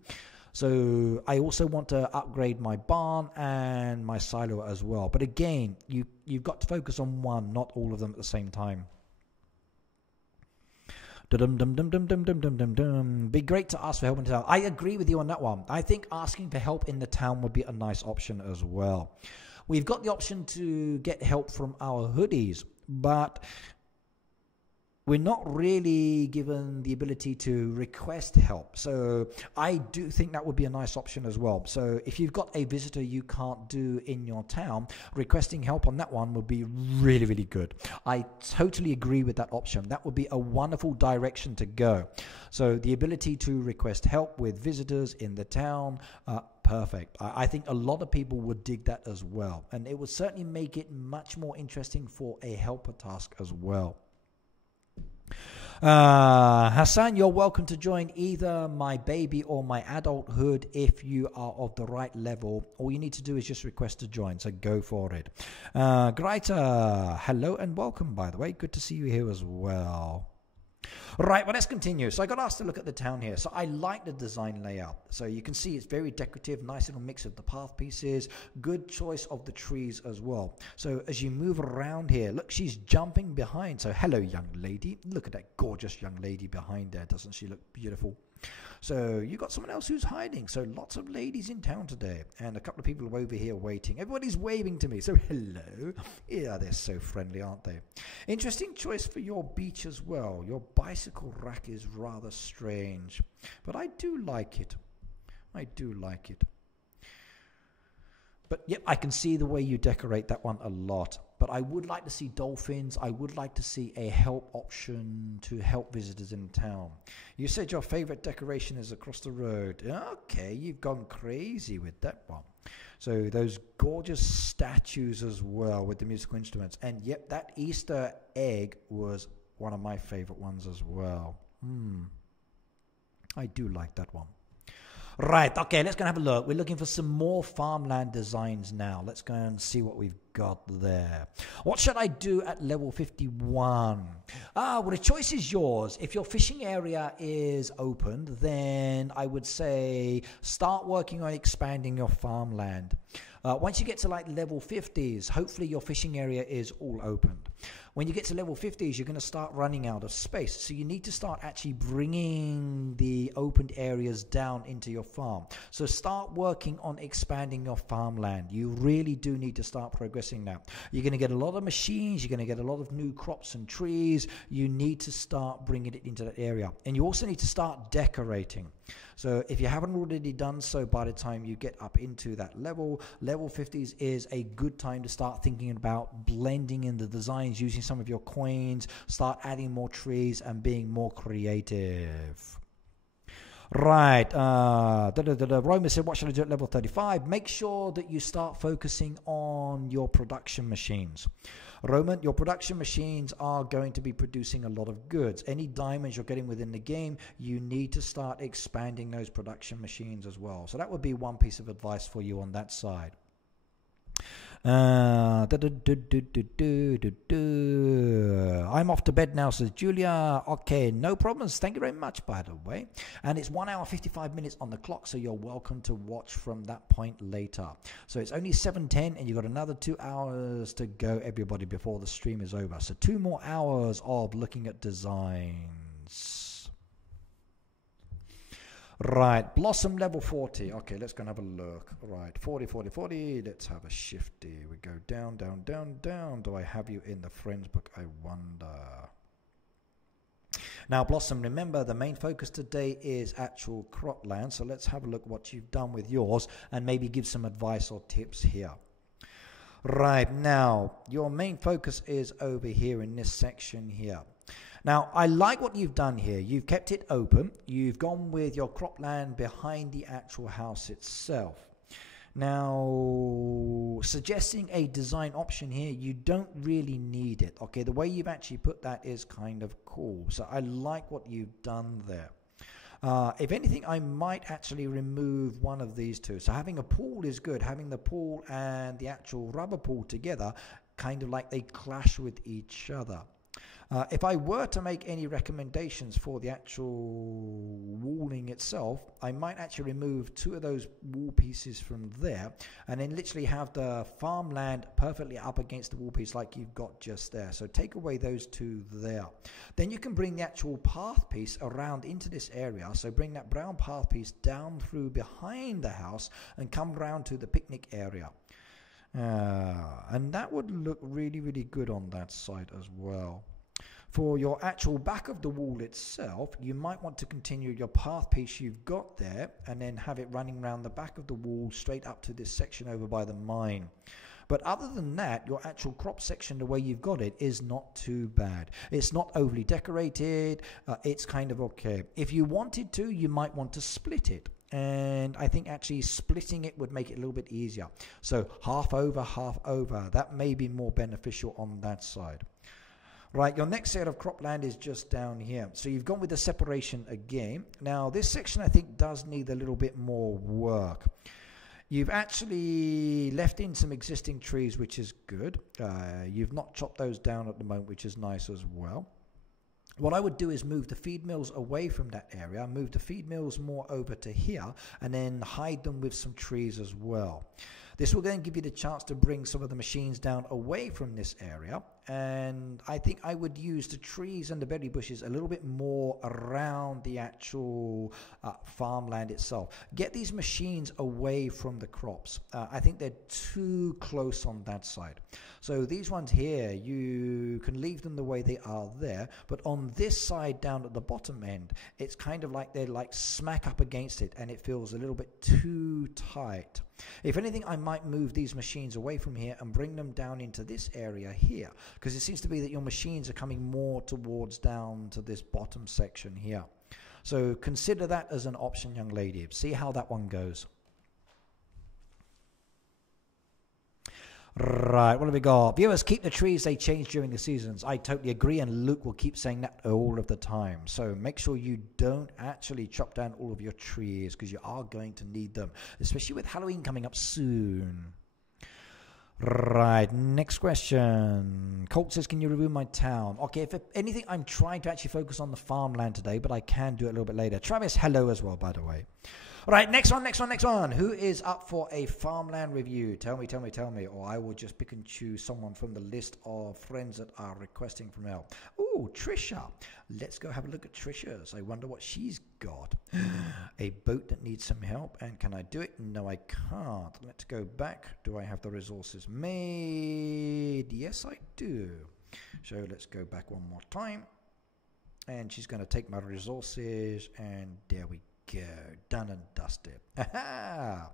So I also want to upgrade my barn and my silo as well. But again, you've got to focus on one, not all of them at the same time. Be great to ask for help in the town. I agree with you on that one. I think asking for help in the town would be a nice option as well. We've got the option to get help from our hoodies, but we're not really given the ability to request help. So I do think that would be a nice option as well. So if you've got a visitor you can't do in your town, requesting help on that one would be really, really good. I totally agree with that option. That would be a wonderful direction to go. So the ability to request help with visitors in the town, perfect. I think a lot of people would dig that as well. And it would certainly make it much more interesting for a helper task as well. Hassan, you're welcome to join either my baby or my adulthood if you are of the right level. All you need to do is just request to join, so go for it. Greiter, hello and welcome, by the way. Good to see you here as well. Right, well, let's continue. So I got asked to look at the town here. So I like the design layout. So you can see it's very decorative, nice little mix of the path pieces, good choice of the trees as well. So as you move around here, look, she's jumping behind. So hello, young lady. Look at that gorgeous young lady behind there. Doesn't she look beautiful? So you got someone else who's hiding. So lots of ladies in town today, and a couple of people over here waiting. Everybody's waving to me. So hello. Yeah, they're so friendly, aren't they? Interesting choice for your beach as well. Your bicycle rack is rather strange, but I do like it. I do like it. But yep, I can see the way you decorate that one a lot. But I would like to see dolphins. I would like to see a help option to help visitors in town. You said your favorite decoration is across the road. Okay, you've gone crazy with that one. So those gorgeous statues as well with the musical instruments. And yep, that Easter egg was one of my favorite ones as well. I do like that one. Right, okay, let's go and have a look. We're looking for some more farmland designs now. Let's go and see what we've got there. What should I do at level 51? Well, the choice is yours. If your fishing area is opened, then I would say start working on expanding your farmland. Once you get to like level 50s, hopefully your fishing area is all opened. When you get to level 50s, you're going to start running out of space. So you need to start actually bringing the opened areas down into your farm. So start working on expanding your farmland. You really do need to start progressing now. You're going to get a lot of machines. You're going to get a lot of new crops and trees. You need to start bringing it into that area. And you also need to start decorating. So if you haven't already done so by the time you get up into that level 50s is a good time to start thinking about blending in the designs, using some of your coins, start adding more trees and being more creative. Right, Roma said, what should I do at level 35? Make sure that you start focusing on your production machines. Roman, your production machines are going to be producing a lot of goods. Any diamonds you're getting within the game, you need to start expanding those production machines as well. So that would be one piece of advice for you on that side. I'm off to bed now, says Julia. Okay, no problems. Thank you very much, by the way. And it's 1 hour 55 minutes on the clock, so you're welcome to watch from that point later. So it's only 7:10 and you've got another 2 hours to go, everybody, before the stream is over. So 2 more hours of looking at designs. Right, Blossom level 40. Okay, let's go and have a look. Right, 40, 40, 40. Let's have a shifty. We go down, down, down, down. Do I have you in the friends book? I wonder. Now, Blossom, remember the main focus today is actual cropland. So let's have a look what you've done with yours and maybe give some advice or tips here. Right, now, your main focus is over here in this section here. Now, I like what you've done here. You've kept it open. You've gone with your cropland behind the actual house itself. Now, suggesting a design option here, you don't really need it. Okay, the way you've actually put that is kind of cool. So I like what you've done there. If anything, I might actually remove one of these two. So having a pool is good. Having the pool and the actual rubber pool together, kind of like they clash with each other. If I were to make any recommendations for the actual walling itself, I might actually remove 2 of those wall pieces from there and then literally have the farmland perfectly up against the wall piece like you've got just there. So take away those 2 there. Then you can bring the actual path piece around into this area. So bring that brown path piece down through behind the house and come round to the picnic area. And that would look really, really good on that side as well. For your actual back of the wall itself, you might want to continue your path piece you've got there and then have it running around the back of the wall straight up to this section over by the mine. But other than that, your actual crop section, the way you've got it, is not too bad. It's not overly decorated. It's kind of okay. If you wanted to, you might want to split it. And I think actually splitting it would make it a little bit easier. So half over, half over. That may be more beneficial on that side. Right, your next set of cropland is just down here. So you've gone with the separation again. Now, this section I think does need a little bit more work. You've actually left in some existing trees, which is good. You've not chopped those down at the moment, which is nice as well. What I would do is move the feed mills away from that area, move the feed mills more over to here, and then hide them with some trees as well. This will then give you the chance to bring some of the machines down away from this area, and I think I would use the trees and the berry bushes a little bit more around the actual farmland itself. Get these machines away from the crops. I think they're too close on that side. So these ones here, you can leave them the way they are there, but on this side down at the bottom end, it's kind of like they're like smack up against it, and it feels a little bit too tight. If anything, I might move these machines away from here and bring them down into this area here, because it seems to be that your machines are coming more towards down to this bottom section here. So consider that as an option, young lady. See how that one goes. Right, what have we got? Viewers, keep the trees, they change during the seasons. I totally agree, and Luke will keep saying that all of the time. So make sure you don't actually chop down all of your trees, because you are going to need them, especially with Halloween coming up soon. Right, next question. Colt says, can you review my town? Okay, if anything, I'm trying to actually focus on the farmland today, but I can do it a little bit later. Travis, hello as well, by the way. All right, next one. Who is up for a farmland review? Tell me, or I will just pick and choose someone from the list of friends that are requesting from help. Ooh, Trisha. Let's go have a look at Trisha's. I wonder what she's got. A boat that needs some help. And can I do it? No, I can't. Let's go back. Do I have the resources made? Yes, I do. So let's go back one more time. And she's going to take my resources, and there we go. Done and dusted. Aha!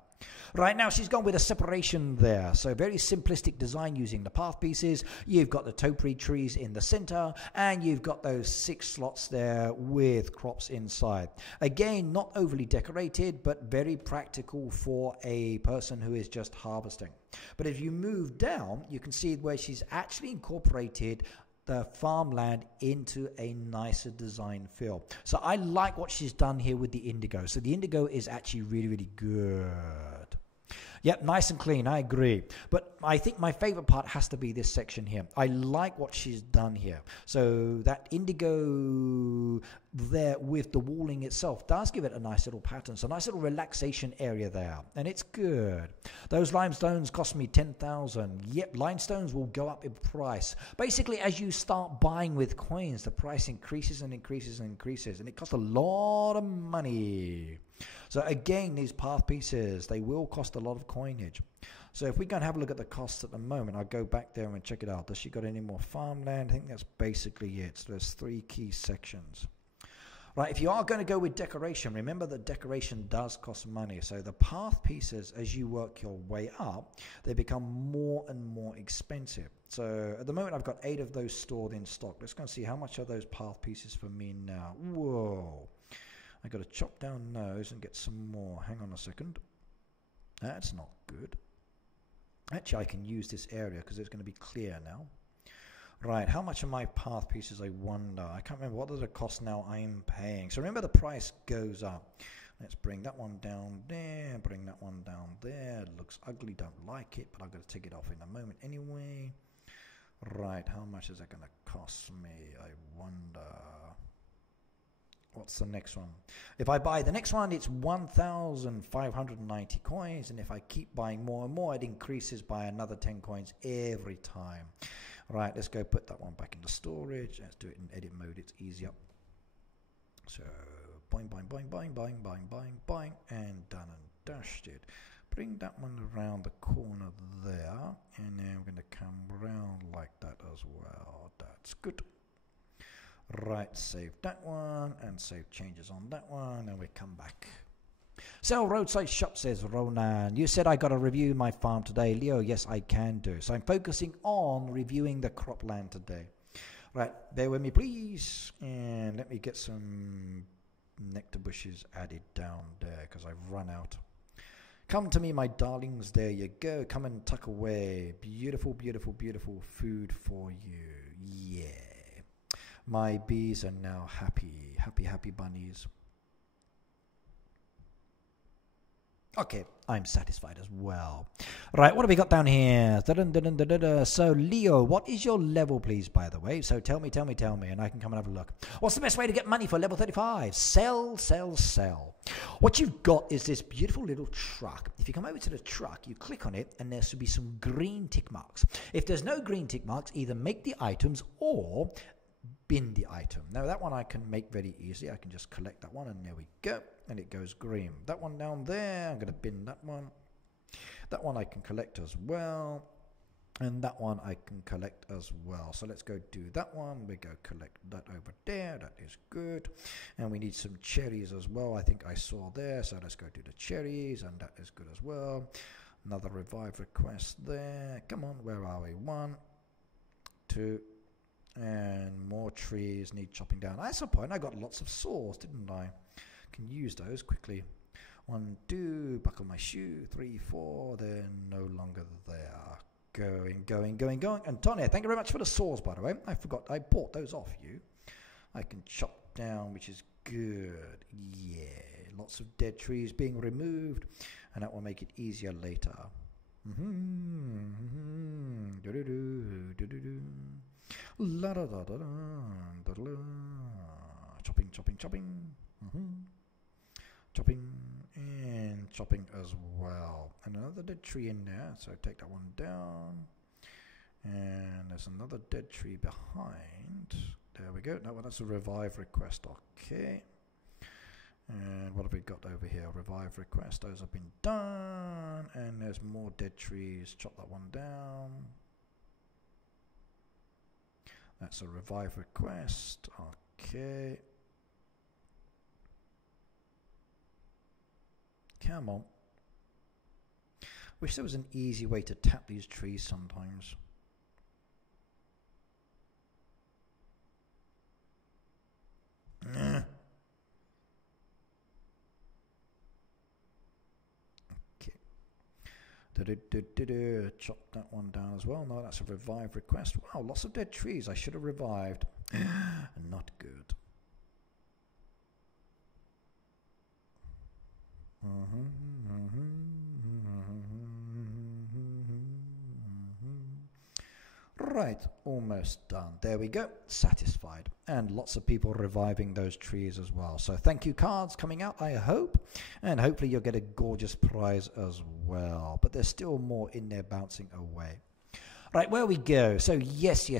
Right, now she's gone with a separation there. So very simplistic design using the path pieces. You've got the topiary trees in the center, and you've got those 6 slots there with crops inside. Again, not overly decorated, but very practical for a person who is just harvesting. But if you move down, you can see where she's actually incorporated the farmland into a nicer design feel. So I like what she's done here with the indigo. So the indigo is actually really, really good. Yep, nice and clean, I agree. But I think my favorite part has to be this section here. I like what she's done here. So that indigo there with the walling itself does give it a nice little pattern. So a nice little relaxation area there. And it's good. Those limestones cost me 10,000. Yep, limestones will go up in price. Basically, as you start buying with coins, the price increases and increases and increases. And it costs a lot of money. So again, these path pieces, they will cost a lot of coinage. So if we go and have a look at the costs at the moment, I'll go back there and check it out. Does she got any more farmland? I think that's basically it. So there's 3 key sections. Right, if you are going to go with decoration, remember that decoration does cost money. So the path pieces, as you work your way up, they become more and more expensive. So at the moment, I've got 8 of those stored in stock. Let's go and see how much are those path pieces for me now. Whoa. I got to chop down those and get some more. Hang on a second. That's not good. Actually, I can use this area because it's going to be clear now. Right, how much are my path pieces, I wonder? I can't remember. What does it cost now I'm paying? So remember, the price goes up. Let's bring that one down there, bring that one down there. It looks ugly, don't like it, but I'm going to take it off in a moment anyway. Right, how much is that going to cost me? I wonder. What's the next one? If I buy the next one, it's 1,590 coins, and if I keep buying more and more, it increases by another 10 coins every time. Right, let's go put that one back into storage. Let's do it in edit mode, it's easier. So, boing, boing, boing, boing, boing, boing, boing, boing, and done and dusted. Bring that one around the corner there, and then we're going to come around like that as well. That's good. Right, save that one and save changes on that one, and we come back. Sell roadside shop, says Ronan. You said I got to review my farm today. Leo, yes, I can do. So I'm focusing on reviewing the cropland today. Right, bear with me, please. And let me get some nectar bushes added down there because I've run out. Come to me, my darlings. There you go. Come and tuck away. Beautiful, beautiful, beautiful food for you. Yeah. My bees are now happy. Happy, happy bunnies. Okay, I'm satisfied as well. Right, what have we got down here? So, Leo, what is your level, please, by the way? So tell me, and I can come and have a look. What's the best way to get money for level 35? Sell, sell, sell. What you've got is this beautiful little truck. If you come over to the truck, you click on it, and there should be some green tick marks. If there's no green tick marks, either make the items or bin the item. Now that one I can make very easy. I can just collect that one, and there we go, and it goes green. That one down there, I'm going to bin that one. That one I can collect as well, and that one I can collect as well. So let's go do that one. We go collect that over there. That is good. And we need some cherries as well, I think I saw there. So let's go do the cherries, and that is good as well. Another revive request there. Come on, where are we? 1, 2, and more trees need chopping down. At some point I got lots of saws, didn't I? Can use those quickly. 1, 2, buckle my shoe. 3, 4, they're no longer there. Going. Antonio, thank you very much for the saws, by the way. I forgot I bought those off you. I can chop down, which is good. Yeah, lots of dead trees being removed, and that will make it easier later. La da da da da da. Chopping. Chopping and chopping as well. And another dead tree in there, so take that one down. And there's another dead tree behind. There we go. No, well, that's a revive request. Okay. And what have we got over here? Revive request. Those have been done. And there's more dead trees. Chop that one down. That's a revive request. Okay. Come on. Wish there was an easy way to tap these trees sometimes. Okay. Chop that one down as well. No, that's a revive request. Wow, lots of dead trees. I should have revived. Not good. Right, almost done. There we go. Satisfied. And lots of people reviving those trees as well. So thank you cards coming out, I hope. And hopefully you'll get a gorgeous prize as well. But there's still more in there bouncing away. Right, where we go. So yes.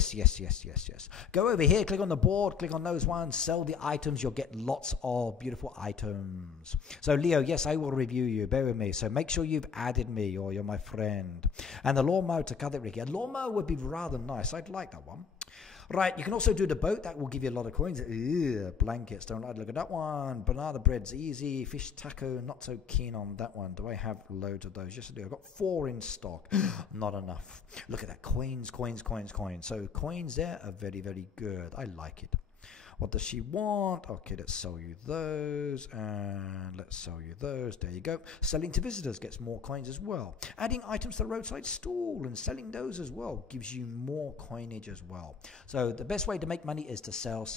Go over here, click on the board, click on those ones, sell the items. You'll get lots of beautiful items. So Leo, yes, I will review you. Bear with me. So make sure you've added me or you're my friend. And the lawnmower to cut it, Ricky. A lawnmower would be rather nice. I'd like that one. Right, you can also do the boat. That will give you a lot of coins. Blankets, don't like. Look at that one. Banana bread's easy. Fish taco, not so keen on that one. Do I have loads of those? Yes, I do. I've got 4 in stock. Not enough. Look at that. Coins. So coins there are very, very good. I like it. What does she want? Okay, let's sell you those, and let's sell you those. There you go. Selling to visitors gets more coins as well. Adding items to the roadside stall and selling those as well gives you more coinage as well. So the best way to make money is to sell.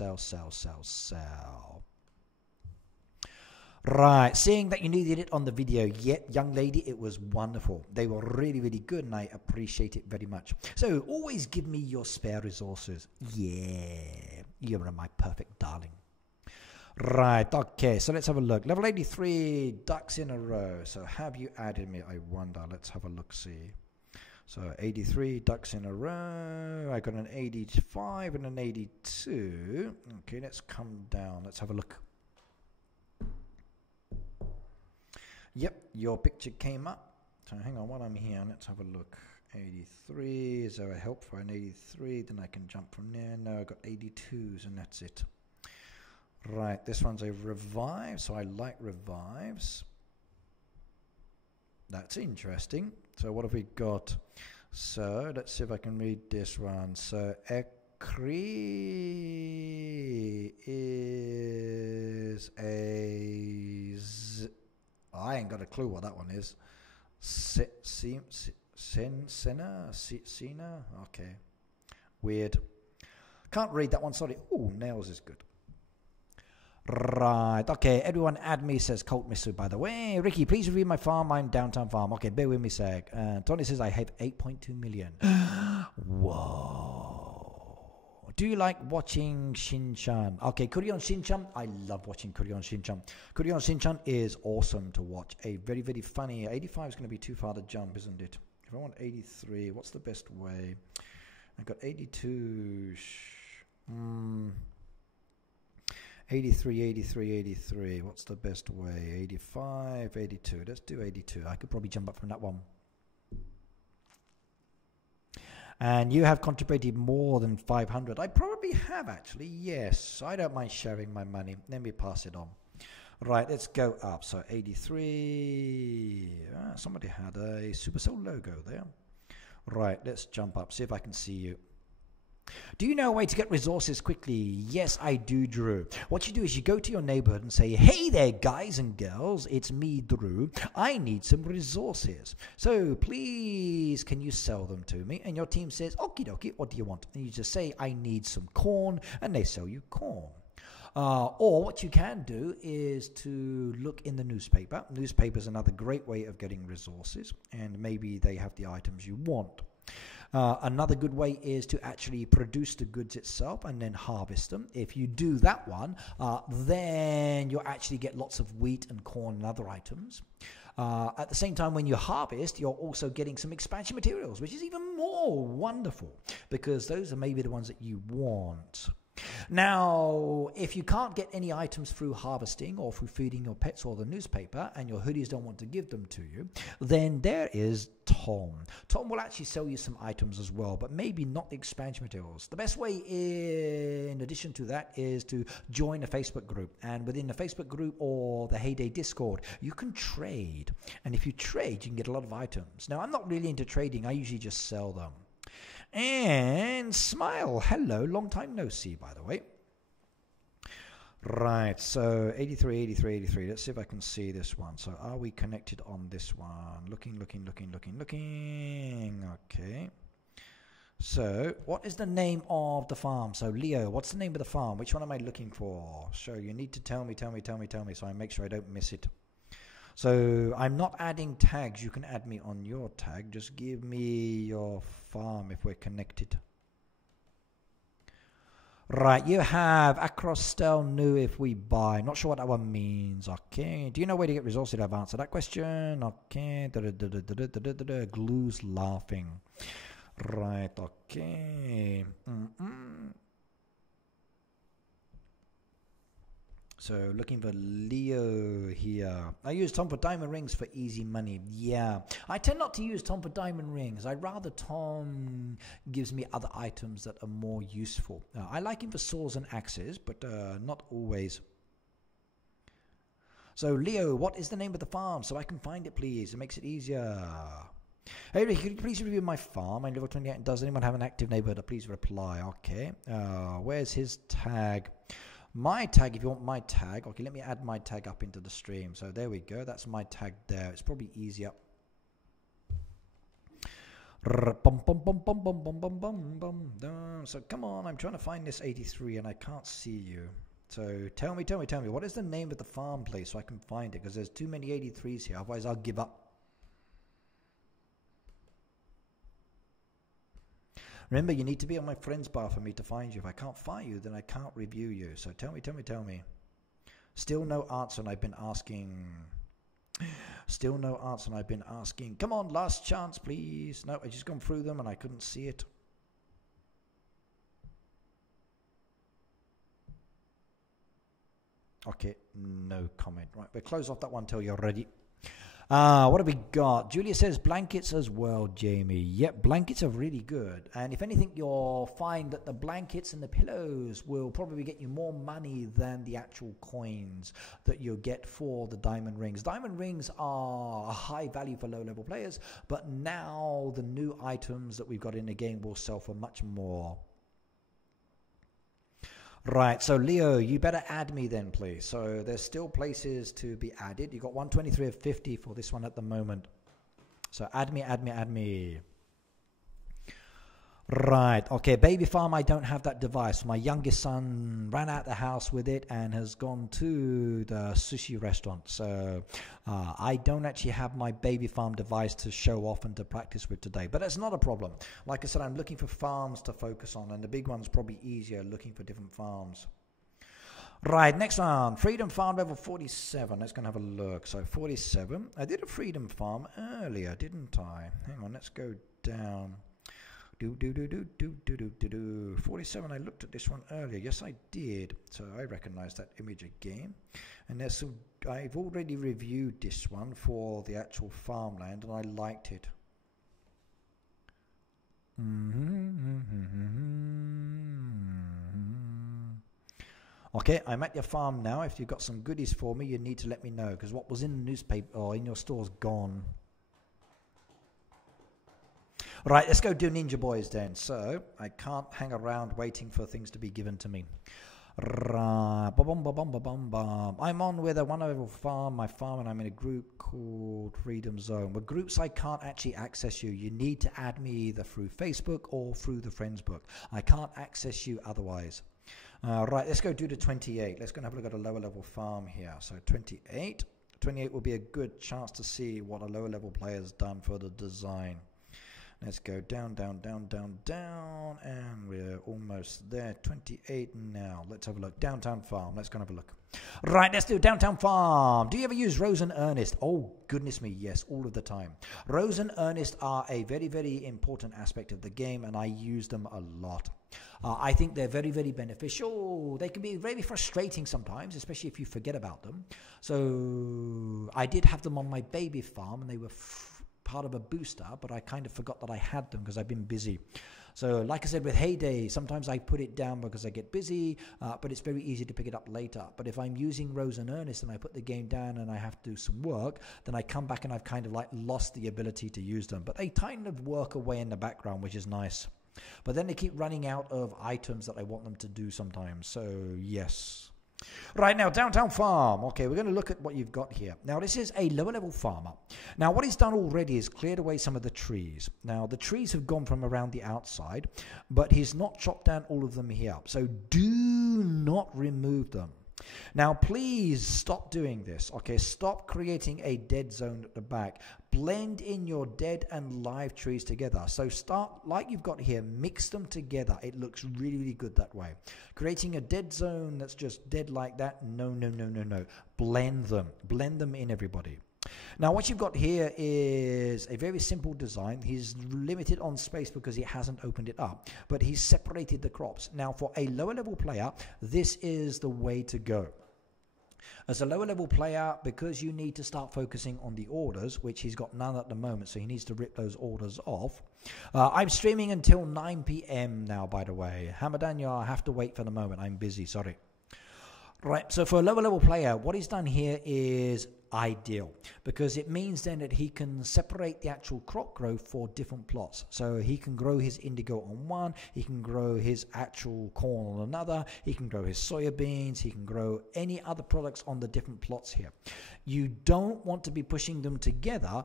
Right, seeing that you needed it on the video, yet young lady, it was wonderful. They were really, really good, and I appreciate it very much. So always give me your spare resources. Yeah, you're my perfect darling. Right, okay, so let's have a look. Level 83, ducks in a row. So have you added me? I wonder. Let's have a look, see. So 83 ducks in a row. I got an 85 and an 82. Okay, let's come down. Let's have a look. Yep, your picture came up. So hang on, while I'm here, let's have a look. 83. Is there a help for an 83? Then I can jump from there. No, I got 82s and that's it. Right, this one's a revive, so I like revives. That's interesting. So what have we got? So let's see if I can read this one. So Ekri is I ain't got a clue what that one is. Sena? Okay. Weird. Can't read that one, sorry. Oh, nails is good. Right, okay, everyone add me, says Colt Misu, by the way. Ricky, please review my farm, I'm downtown farm. Okay, bear with me a sec. Tony says I have 8.2 million. Whoa. Do you like watching Shin-chan? Okay, Kurion Shin-chan, I love watching Kurion Shin-chan. Kurion Shin-chan is awesome to watch. A very, very funny. 85 is going to be too far to jump, isn't it? If I want 83, what's the best way? I got 82. 83. What's the best way? 85, 82. Let's do 82. I could probably jump up from that one. And you have contributed more than 500. I probably have, actually. Yes. I don't mind sharing my money. Let me pass it on. Right, let's go up. So 83. Somebody had a Supercell logo there. Right, let's jump up. See if I can see you. Do you know a way to get resources quickly? Yes, I do, Drew. What you do is you go to your neighborhood and say, hey there, guys and girls, it's me, Drew. I need some resources. So please, can you sell them to me? And your team says, okie dokie, what do you want? And you just say, I need some corn, and they sell you corn. Or what you can do is to look in the newspaper. Newspaper is another great way of getting resources, and maybe they have the items you want. Another good way is to actually produce the goods itself and then harvest them. If you do that one, then you'll actually get lots of wheat and corn and other items. At the same time, when you harvest, you're also getting some expansion materials, which is even more wonderful because those are maybe the ones that you want. Now, if you can't get any items through harvesting or through feeding your pets or the newspaper and your hoodies don't want to give them to you, then there is Tom. Tom will actually sell you some items as well, but maybe not the expansion materials. The best way in addition to that is to join a Facebook group. And within the Facebook group or the Heyday Discord, you can trade. And if you trade, you can get a lot of items. Now, I'm not really into trading. I usually just sell them. And Smile, hello, long time no see, by the way. Right, so 83. Let's see if I can see this one. So are we connected on this one? Looking. Okay. So what is the name of the farm? So Leo, what's the name of the farm? Which one am I looking for? So you need to tell me, so I make sure I don't miss it. So I'm not adding tags. You can add me on your tag. Just give me your farm if we're connected. Right, you have Acrostel new if we buy. Not sure what that one means. Okay. Do you know where to get resources? I've answered that question. Okay. Glue's laughing. Right, okay. So looking for Leo here. I use Tom for diamond rings for easy money. Yeah, I tend not to use Tom for diamond rings. I'd rather Tom gives me other items that are more useful. I like him for swords and axes, but not always. So Leo, what is the name of the farm so I can find it, please? It makes it easier. Hey Rick, could you please review my farm? I'm level 28. Does anyone have an active neighborhood? Please reply. Okay. Where's his tag? My tag, if you want my tag. Okay, let me add my tag up into the stream. So there we go. That's my tag there. It's probably easier. So come on, I'm trying to find this 83 and I can't see you. So tell me. What is the name of the farm place so I can find it? Because there's too many 83s here. Otherwise, I'll give up. Remember, you need to be on my friends bar for me to find you. If I can't find you, then I can't review you. So tell me. Still no answer, and I've been asking. Come on, last chance, please. No, I just gone through them, and I couldn't see it. Okay, no comment. Right, we'll close off that one till you're ready. What have we got? Julia says blankets as well, Jamie. Yep, blankets are really good. And if anything, you'll find that the blankets and the pillows will probably get you more money than the actual coins that you'll get for the diamond rings. Diamond rings are a high value for low-level players, but now the new items that we've got in the game will sell for much more. Right, so Leo, you better add me then, please. So there's still places to be added. You've got 123 of 50 for this one at the moment. So add me, add me, add me. Right, okay, baby farm, I don't have that device. My youngest son ran out the house with it and has gone to the sushi restaurant. So I don't actually have my baby farm device to show off and to practice with today. But that's not a problem. Like I said, I'm looking for farms to focus on, and the big one's probably easier looking for different farms. Right, next one, Freedom Farm level 47. Let's go and have a look. So 47. I did a Freedom Farm earlier, didn't I? Hang on, let's go down. 47. I looked at this one earlier. Yes, I did. So I recognize that image again. And there's some. I've already reviewed this one for the actual farmland, and I liked it. Okay, I'm at your farm now. If you've got some goodies for me, you need to let me know, because what was in the newspaper or in your store's gone. Right, let's go do Ninja Boys then. So, I can't hang around waiting for things to be given to me. I'm on with a one-level farm, my farm, and I'm in a group called Freedom Zone. With groups, I can't actually access you. You need to add me either through Facebook or through the Friends book. I can't access you otherwise. Right, let's go do the 28. Let's go and have a look at a lower-level farm here. So, 28. 28 will be a good chance to see what a lower-level player's done for the design. Let's go down, down, down, down, down, and we're almost there. 28 now. Let's have a look. Downtown Farm. Let's go and have a look. Right, let's do Downtown Farm. Do you ever use Rose and Ernest? Oh, goodness me, yes, all of the time. Rose and Ernest are a very, very important aspect of the game, and I use them a lot. I think they're very, very beneficial. They can be very frustrating sometimes, especially if you forget about them. So I did have them on my baby farm, and they were part of a booster, but I kind of forgot that I had them because I've been busy. So like I said with Heyday, sometimes I put it down because I get busy, but it's very easy to pick it up later. But if I'm using Rose and Ernest and I put the game down and I have to do some work, then I come back and I've kind of like lost the ability to use them. But they kind of work away in the background, which is nice. But then they keep running out of items that I want them to do sometimes. So yes. Right, now, Downtown Farm. Okay, we're going to look at what you've got here. Now, this is a lower-level farmer. Now, what he's done already is cleared away some of the trees. Now, the trees have gone from around the outside, but he's not chopped down all of them here. So, do not remove them. Now, please stop doing this, okay? Stop creating a dead zone at the back. Blend in your dead and live trees together. So start, like you've got here, mix them together. It looks really, really good that way. Creating a dead zone that's just dead like that, no, no, no, no, no. Blend them. Blend them in, everybody. Now, what you've got here is a very simple design. He's limited on space because he hasn't opened it up, but he's separated the crops. Now, for a lower level player, this is the way to go. As a lower level player, because you need to start focusing on the orders, which he's got none at the moment, so he needs to rip those orders off. I'm streaming until 9 p.m. now, by the way. Hamadan, I have to wait for the moment. I'm busy, sorry. Right, so for a lower level player, what he's done here is ideal, because it means then that he can separate the actual crop growth for different plots. So he can grow his indigo on one, he can grow his actual corn on another, he can grow his soya beans, he can grow any other products on the different plots here. You don't want to be pushing them together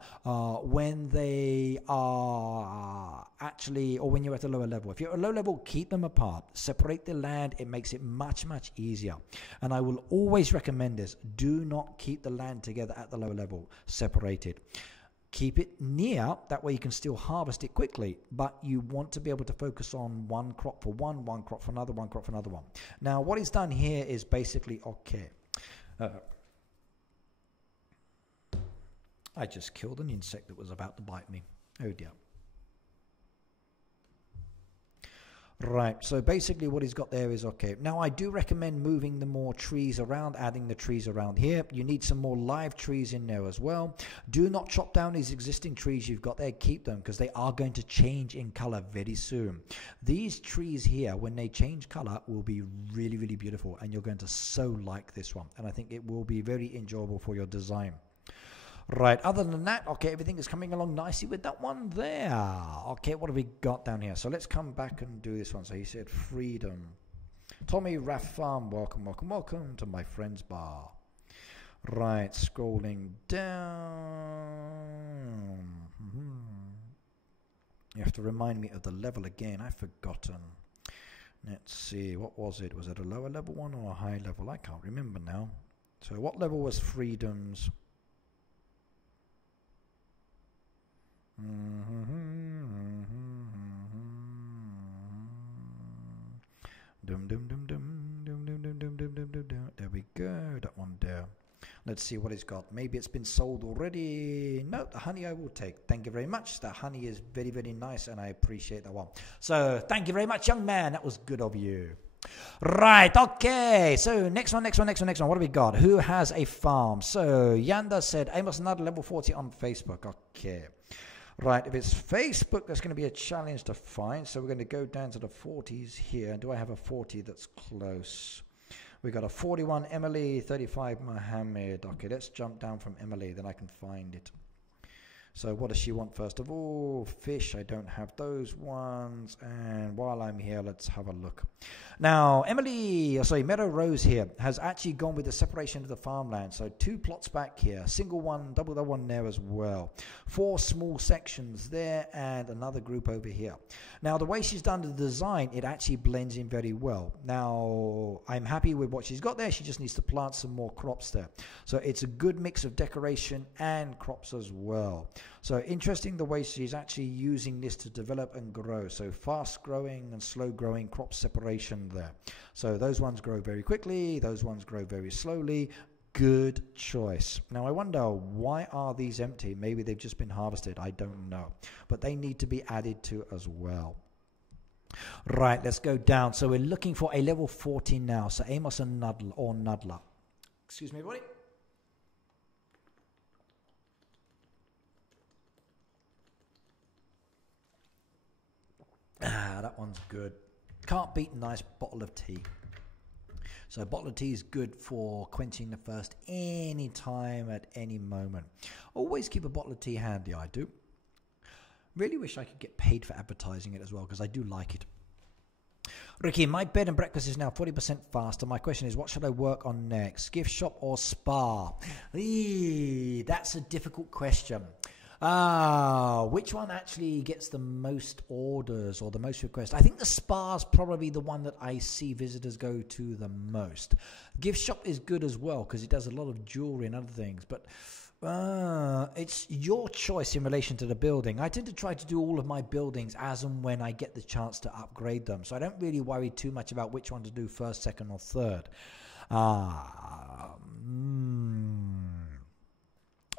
when they are actually, or when you're at a lower level. If you're at a low level, keep them apart. Separate the land. It makes it much, much easier. And I will always recommend this. Do not keep the land together at the lower level. Separate it. Keep it near, that way you can still harvest it quickly, but you want to be able to focus on one crop for one crop for another, one crop for another one. Now, what he's done here is basically, okay. I just killed an insect that was about to bite me. Oh dear. Right, so basically what he's got there is okay. Now I do recommend moving the more trees around, adding the trees around here. You need some more live trees in there as well. Do not chop down these existing trees you've got there. Keep them because they are going to change in color very soon. These trees here, when they change color, will be really, really beautiful, and you're going to so like this one. And I think it will be very enjoyable for your design. Right, other than that, okay, everything is coming along nicely with that one there. Okay, what have we got down here? So let's come back and do this one. So he said freedom. Tommy Raffam, welcome, welcome, welcome to my friend's bar. Right, scrolling down. You have to remind me of the level again. I've forgotten. Let's see, what was it? Was it a lower level one or a high level? I can't remember now. So what level was freedoms? There we go, that one there. Let's see what it's got. Maybe it's been sold already. No, the honey I will take. Thank you very much. The honey is very, very nice, and I appreciate that one. So thank you very much, young man. That was good of you. Right, okay. So next one. What do we got? Who has a farm? So Yanda said, Amos Nudd level 40 on Facebook. Okay. Right, if it's Facebook, that's going to be a challenge to find. So we're going to go down to the 40s here. Do I have a 40 that's close? We got a 41 Emily, 35 Mohammed. Okay, let's jump down from Emily, then I can find it. So what does she want first of all? Fish, I don't have those ones. And while I'm here, let's have a look. Now, Meadow Rose here has actually gone with the separation of the farmland. So 2 plots back here, single one, double that one there as well. 4 small sections there and another group over here. Now, the way she's done the design, it actually blends in very well. Now, I'm happy with what she's got there. She just needs to plant some more crops there. So it's a good mix of decoration and crops as well. So interesting the way she's actually using this to develop and grow. So fast growing and slow growing crop separation there. So those ones grow very quickly. Those ones grow very slowly. Good choice. Now I wonder, why are these empty? Maybe they've just been harvested. I don't know. But they need to be added to as well. Right, let's go down. So we're looking for a level 40 now. So Amos and Nuddler. Excuse me, everybody. That one's good. Can't beat a nice bottle of tea. So a bottle of tea is good for quenching the thirst any time at any moment. Always keep a bottle of tea handy, I do. Really wish I could get paid for advertising it as well, because I do like it. Ricky, my bed and breakfast is now 40% faster. My question is, what should I work on next? Gift shop or spa? That's a difficult question. Which one actually gets the most orders or the most requests? I think the spa's probably the one that I see visitors go to the most. Gift shop is good as well because it does a lot of jewelry and other things, but it's your choice in relation to the building. I tend to try to do all of my buildings as and when I get the chance to upgrade them, so I don't really worry too much about which one to do first, second or third.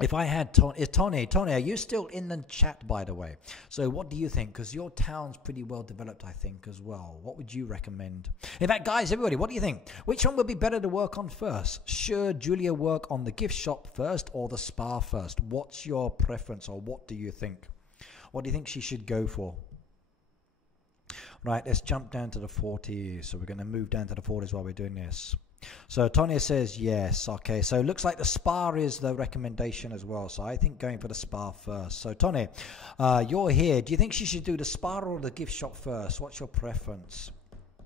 If I had Tony, are you still in the chat, by the way? So what do you think? Because your town's pretty well developed, I think, as well. What would you recommend? In fact, guys, everybody, what do you think? Which one would be better to work on first? Should Julia work on the gift shop first or the spa first? What's your preference, or what do you think? What do you think she should go for? Right, let's jump down to the 40s. So we're going to move down to the 40s while we're doing this. So Tonya says yes. Okay, so it looks like the spa is the recommendation as well. So I think going for the spa first. So Tonya, you're here. Do you think she should do the spa or the gift shop first? What's your preference?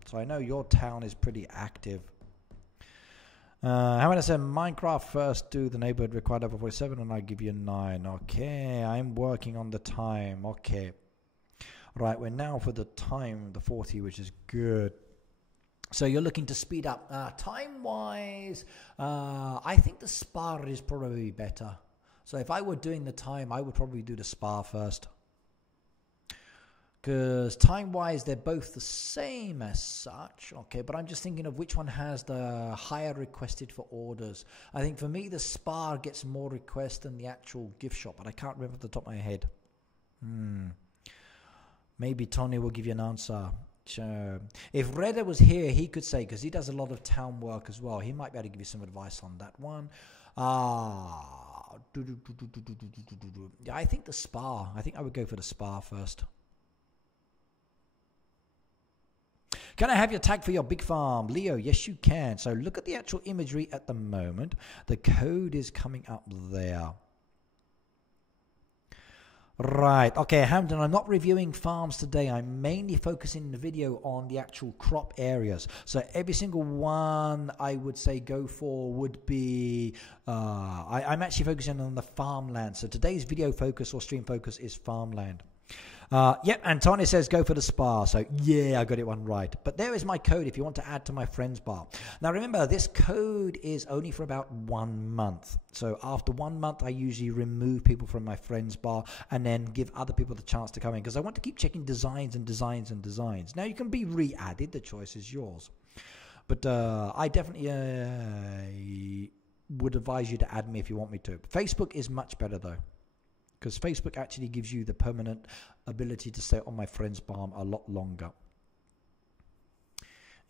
So I know your town is pretty active. How many said Minecraft first, do the neighborhood required level 47 and I give you 9. Okay, I'm working on the time. Okay. Right, we're now for the time, the 40, which is good. So you're looking to speed up. Time-wise, I think the spa is probably better. So if I were doing the time, I would probably do the spa first. Because time-wise, they're both the same as such. Okay, but I'm just thinking of which one has the higher requested for orders. I think for me, the spa gets more requests than the actual gift shop, but I can't remember off the top of my head. Maybe Tony will give you an answer. So if Reda was here, he could say, because he does a lot of town work as well, he might be able to give you some advice on that one. Yeah, I think the spa. I think I would go for the spa first. Can I have your tag for your big farm? Leo, yes you can. So look at the actual imagery at the moment. The code is coming up there. Right, okay, Hamden, I'm not reviewing farms today. I'm mainly focusing the video on the actual crop areas. So every single one I would say go for would be, I'm actually focusing on the farmland. So today's video focus or stream focus is farmland. Yep, Antonio says go for the spa. So yeah, I got it one right. But there is my code if you want to add to my friends bar. Now remember, this code is only for about 1 month. So after 1 month, I usually remove people from my friends bar and then give other people the chance to come in, because I want to keep checking designs and designs and designs. Now you can be re-added. The choice is yours. But I definitely would advise you to add me if you want me to. Facebook is much better though, because Facebook actually gives you the permanent ability to stay on my friend's farm a lot longer.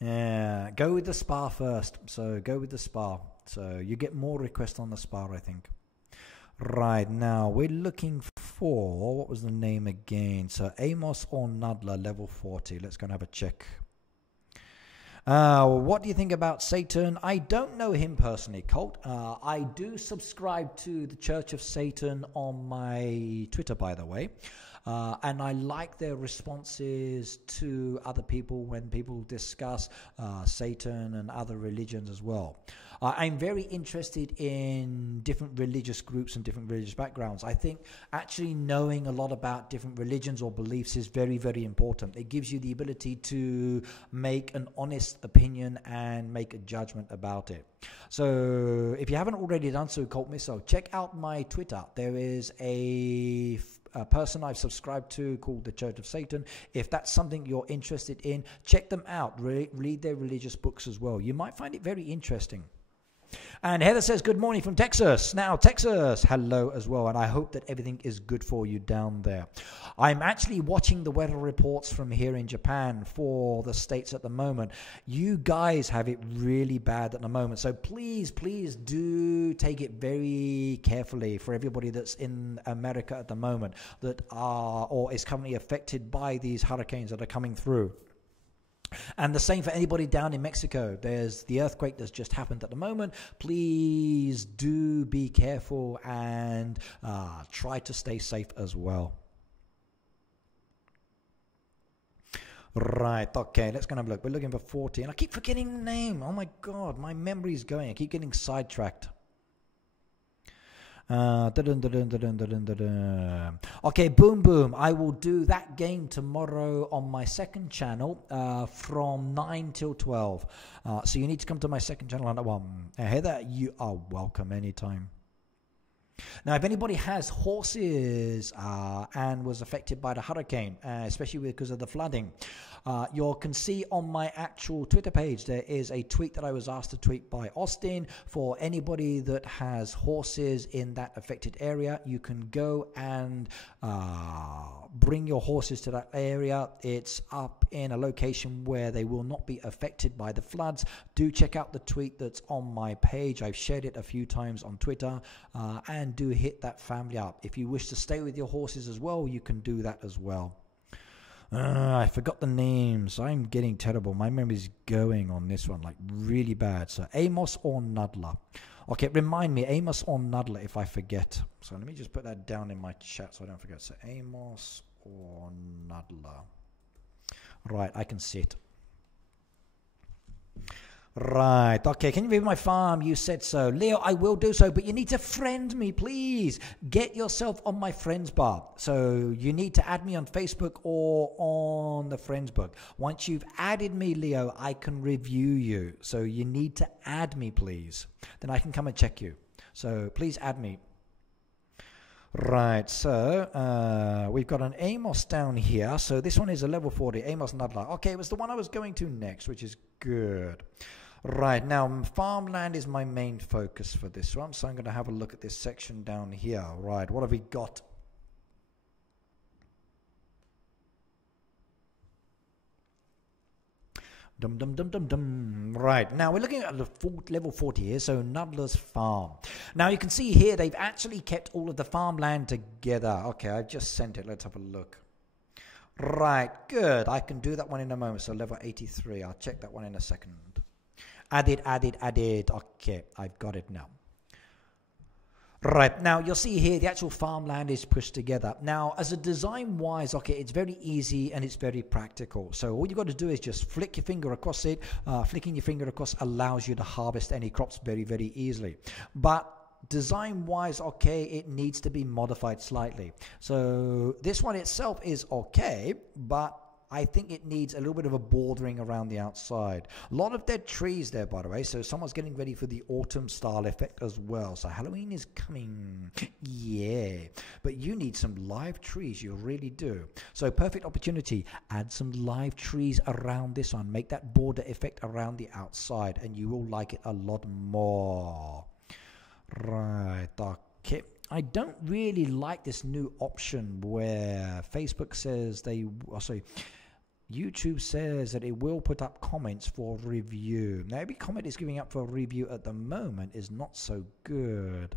Yeah, go with the spa first. So go with the spa. So you get more requests on the spa, I think. Right, now we're looking for, what was the name again? So Amos or Nudler, level 40. Let's go and have a check. What do you think about Satan? I don't know him personally, Colt. I do subscribe to the Church of Satan on my Twitter, by the way. And I like their responses to other people when people discuss Satan and other religions as well. I'm very interested in different religious groups and different religious backgrounds. I think actually knowing a lot about different religions or beliefs is very, very important. It gives you the ability to make an honest opinion and make a judgment about it. So if you haven't already done so, Colt Missile, check out my Twitter. There is a person I've subscribed to called the Church of Satan. If that's something you're interested in, check them out. Read their religious books as well. You might find it very interesting. And Heather says, good morning from Texas. Now, Texas, hello as well. And I hope that everything is good for you down there. I'm actually watching the weather reports from here in Japan for the States at the moment. You guys have it really bad at the moment. So please, please do take it very carefully for everybody that's in America at the moment that are or is currently affected by these hurricanes that are coming through. And the same for anybody down in Mexico. There's the earthquake that's just happened at the moment. Please do be careful and try to stay safe as well. Right, okay, let's go and have a look. We're looking for 40, and I keep forgetting the name. Oh my God, my memory's going. I keep getting sidetracked. Okay, boom boom, I will do that game tomorrow on my second channel from 9 till 12. So you need to come to my second channel on that one. Heather, you are welcome anytime. Now, if anybody has horses and was affected by the hurricane, especially because of the flooding, you can see on my actual Twitter page, there is a tweet that I was asked to tweet by Austin. For anybody that has horses in that affected area, you can go and bring your horses to that area. It's up in a location where they will not be affected by the floods. Do check out the tweet that's on my page. I've shared it a few times on Twitter, and do hit that family up. If you wish to stay with your horses as well, you can do that as well. I forgot the names. I'm getting terrible. My memory's going on this one, like really bad. So Amos or Nudler. Okay, remind me, Amos or Nudler if I forget. So let me just put that down in my chat so I don't forget. So Amos or Nudler. Right, I can see it. Right, okay, can you view my farm? You said so. Leo, I will do so, but you need to friend me, please. Get yourself on my friends bar. So you need to add me on Facebook or on the friends book. Once you've added me, Leo, I can review you. So you need to add me, please. Then I can come and check you. So please add me. Right, so we've got an Amos down here. So this one is a level 40, Amos Nudler. Okay, it was the one I was going to next, which is good. Right, now farmland is my main focus for this one, so I'm going to have a look at this section down here. Right, what have we got? Dum dum dum dum dum. Right, now we're looking at the level 40 here, so Nuddler's Farm. Now you can see here they've actually kept all of the farmland together. Okay, I've just sent it. Let's have a look. Right, good. I can do that one in a moment. So level 83. I'll check that one in a second. Added. Okay, I've got it now. Right, now you'll see here the actual farmland is pushed together. Now, as a design-wise, okay, it's very easy and it's very practical. So all you've got to do is just flick your finger across it. Flicking your finger across allows you to harvest any crops very, very easily. But design-wise, okay, it needs to be modified slightly. So this one itself is okay, but I think it needs a little bit of a bordering around the outside. A lot of dead trees there, by the way, so someone's getting ready for the autumn style effect as well. So Halloween is coming. Yeah. But you need some live trees, you really do. So perfect opportunity. Add some live trees around this one. Make that border effect around the outside, and you will like it a lot more. Right, okay. I don't really like this new option where Facebook says YouTube says that it will put up comments for review. Now, every comment it's giving up for review at the moment is not so good.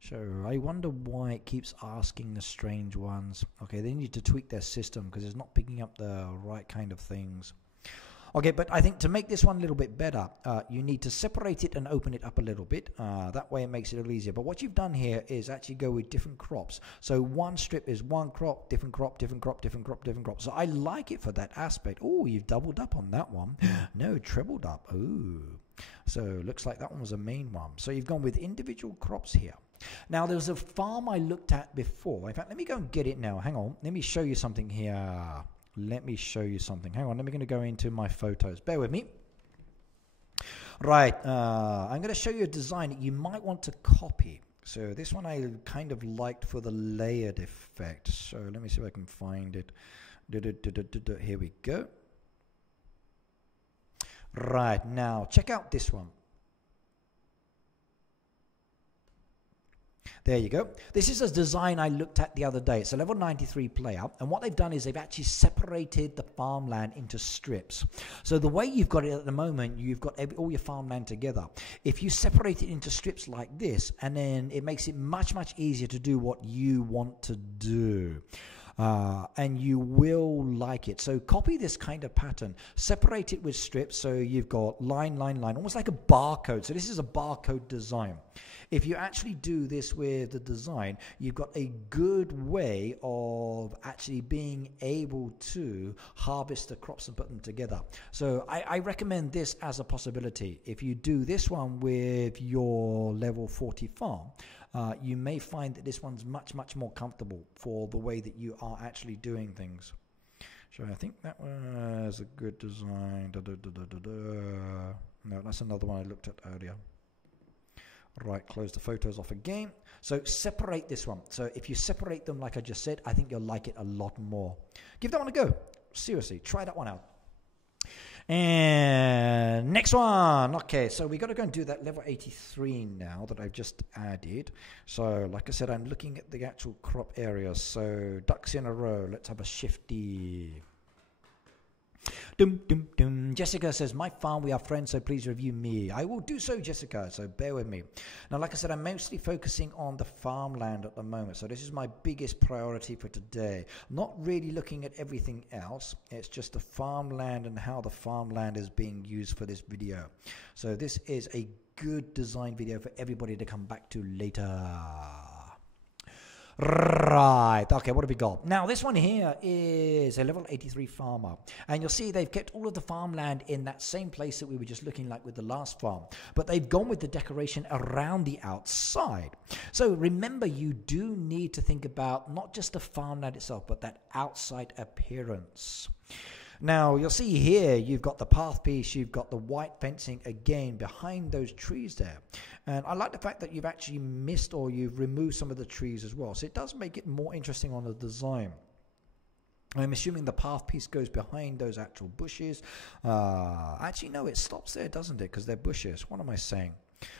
So I wonder why it keeps asking the strange ones. Okay, they need to tweak their system because it's not picking up the right kind of things. Okay, but I think to make this one a little bit better, you need to separate it and open it up a little bit. That way it makes it a little easier. But what you've done here is actually go with different crops. So one strip is one crop, different crop, different crop, different crop, different crop. So I like it for that aspect. Oh, you've doubled up on that one. No, trebled up. Ooh. So looks like that one was a main one. So you've gone with individual crops here. Now, there was a farm I looked at before. In fact, let me go and get it now. Hang on. Let me show you something here. Let me show you something. Hang on, I'm going to go into my photos. Bear with me. Right, I'm going to show you a design that you might want to copy. So this one I kind of liked for the layered effect. So let me see if I can find it. Here we go. Right, now check out this one. There you go. This is a design I looked at the other day. It's a level 93 player. And what they've done is they've actually separated the farmland into strips. So the way you've got it at the moment, you've got all your farmland together. If you separate it into strips like this, and then it makes it much, much easier to do what you want to do. And you will like it. So copy this kind of pattern, separate it with strips. So you've got line, line, line, almost like a barcode. So this is a barcode design. If you actually do this with the design, you've got a good way of actually being able to harvest the crops and put them together. So I recommend this as a possibility. If you do this one with your level 40 farm, you may find that this one's much, much more comfortable for the way that you are actually doing things. So I think that was a good design. No, that's another one I looked at earlier. Right, close the photos off again. So separate this one. So if you separate them like I just said, I think you'll like it a lot more. Give that one a go. Seriously, try that one out. And next one. Okay, so we got to go and do that level 83 now that I've just added. So like I said, I'm looking at the actual crop areas. So ducks in a row. Let's have a shifty. Dum, dum, dum. Jessica says, my farm, we are friends, so please review me. I will do so, Jessica, so bear with me. Now, like I said, I'm mostly focusing on the farmland at the moment, so this is my biggest priority for today. Not really looking at everything else. It's just the farmland and how the farmland is being used for this video. So this is a good design video for everybody to come back to later. Right, okay, what have we got? Now, this one here is a level 83 farmer. And you'll see they've kept all of the farmland in that same place that we were just looking like with the last farm. But they've gone with the decoration around the outside. So remember, you do need to think about not just the farmland itself, but that outside appearance. Now, you'll see here, you've got the path piece, you've got the white fencing again behind those trees there. And I like the fact that you've actually missed or you've removed some of the trees as well. So it does make it more interesting on the design. I'm assuming the path piece goes behind those actual bushes. Actually, no, it stops there, doesn't it? Because they're bushes. What am I saying?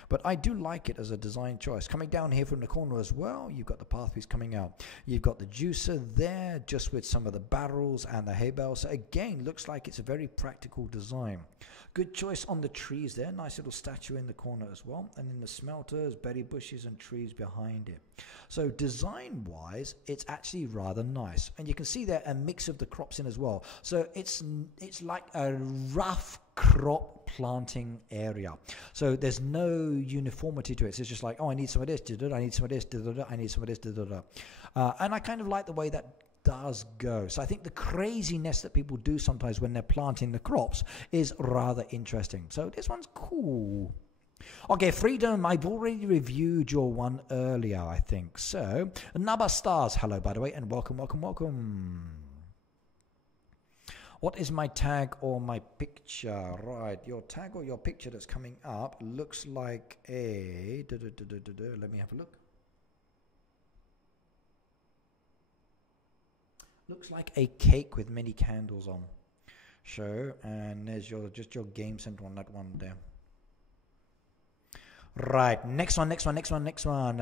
But I do like it as a design choice. Coming down here from the corner as well, you've got the pathways coming out. You've got the juicer there, just with some of the barrels and the hay bales. So again, looks like it's a very practical design. Good choice on the trees there. Nice little statue in the corner as well. And then the smelters, berry bushes and trees behind it. So design-wise, it's actually rather nice. And you can see there a mix of the crops in as well. So it's like a rough crop planting area. So there's no uniformity to it. So it's just like, oh, I need some of this, I need some of this, I need some of this, and I kind of like the way that does go. So I think the craziness that people do sometimes when they're planting the crops is rather interesting. So this one's cool. Okay, Freedom, I've already reviewed your one earlier, I think. So, Naba Stars, hello, by the way, and welcome, welcome, welcome. What is my tag or my picture? Right, your tag or your picture that's coming up looks like a... Let me have a look. Looks like a cake with many candles on. So, and there's just your game center on that one there. Right, next one. I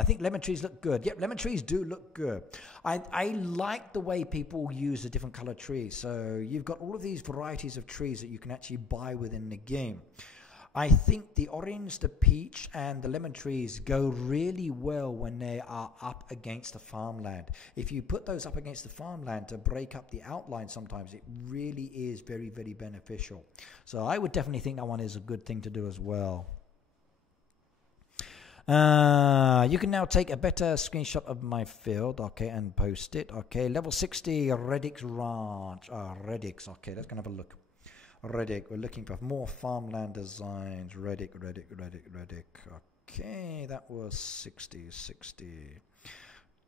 think lemon trees look good. Yep, lemon trees do look good. I like the way people use the different color trees. So you've got all of these varieties of trees that you can actually buy within the game. I think the orange, the peach, and the lemon trees go really well when they are up against the farmland. If you put those up against the farmland to break up the outline sometimes, it really is very, very beneficial. So I would definitely think that one is a good thing to do as well. You can now take a better screenshot of my field, okay, and post it. Okay, level 60, Reddick's Ranch. Reddick's, okay, let's go have a look. Reddick, we're looking for more farmland designs. Reddick. Okay, that was 60.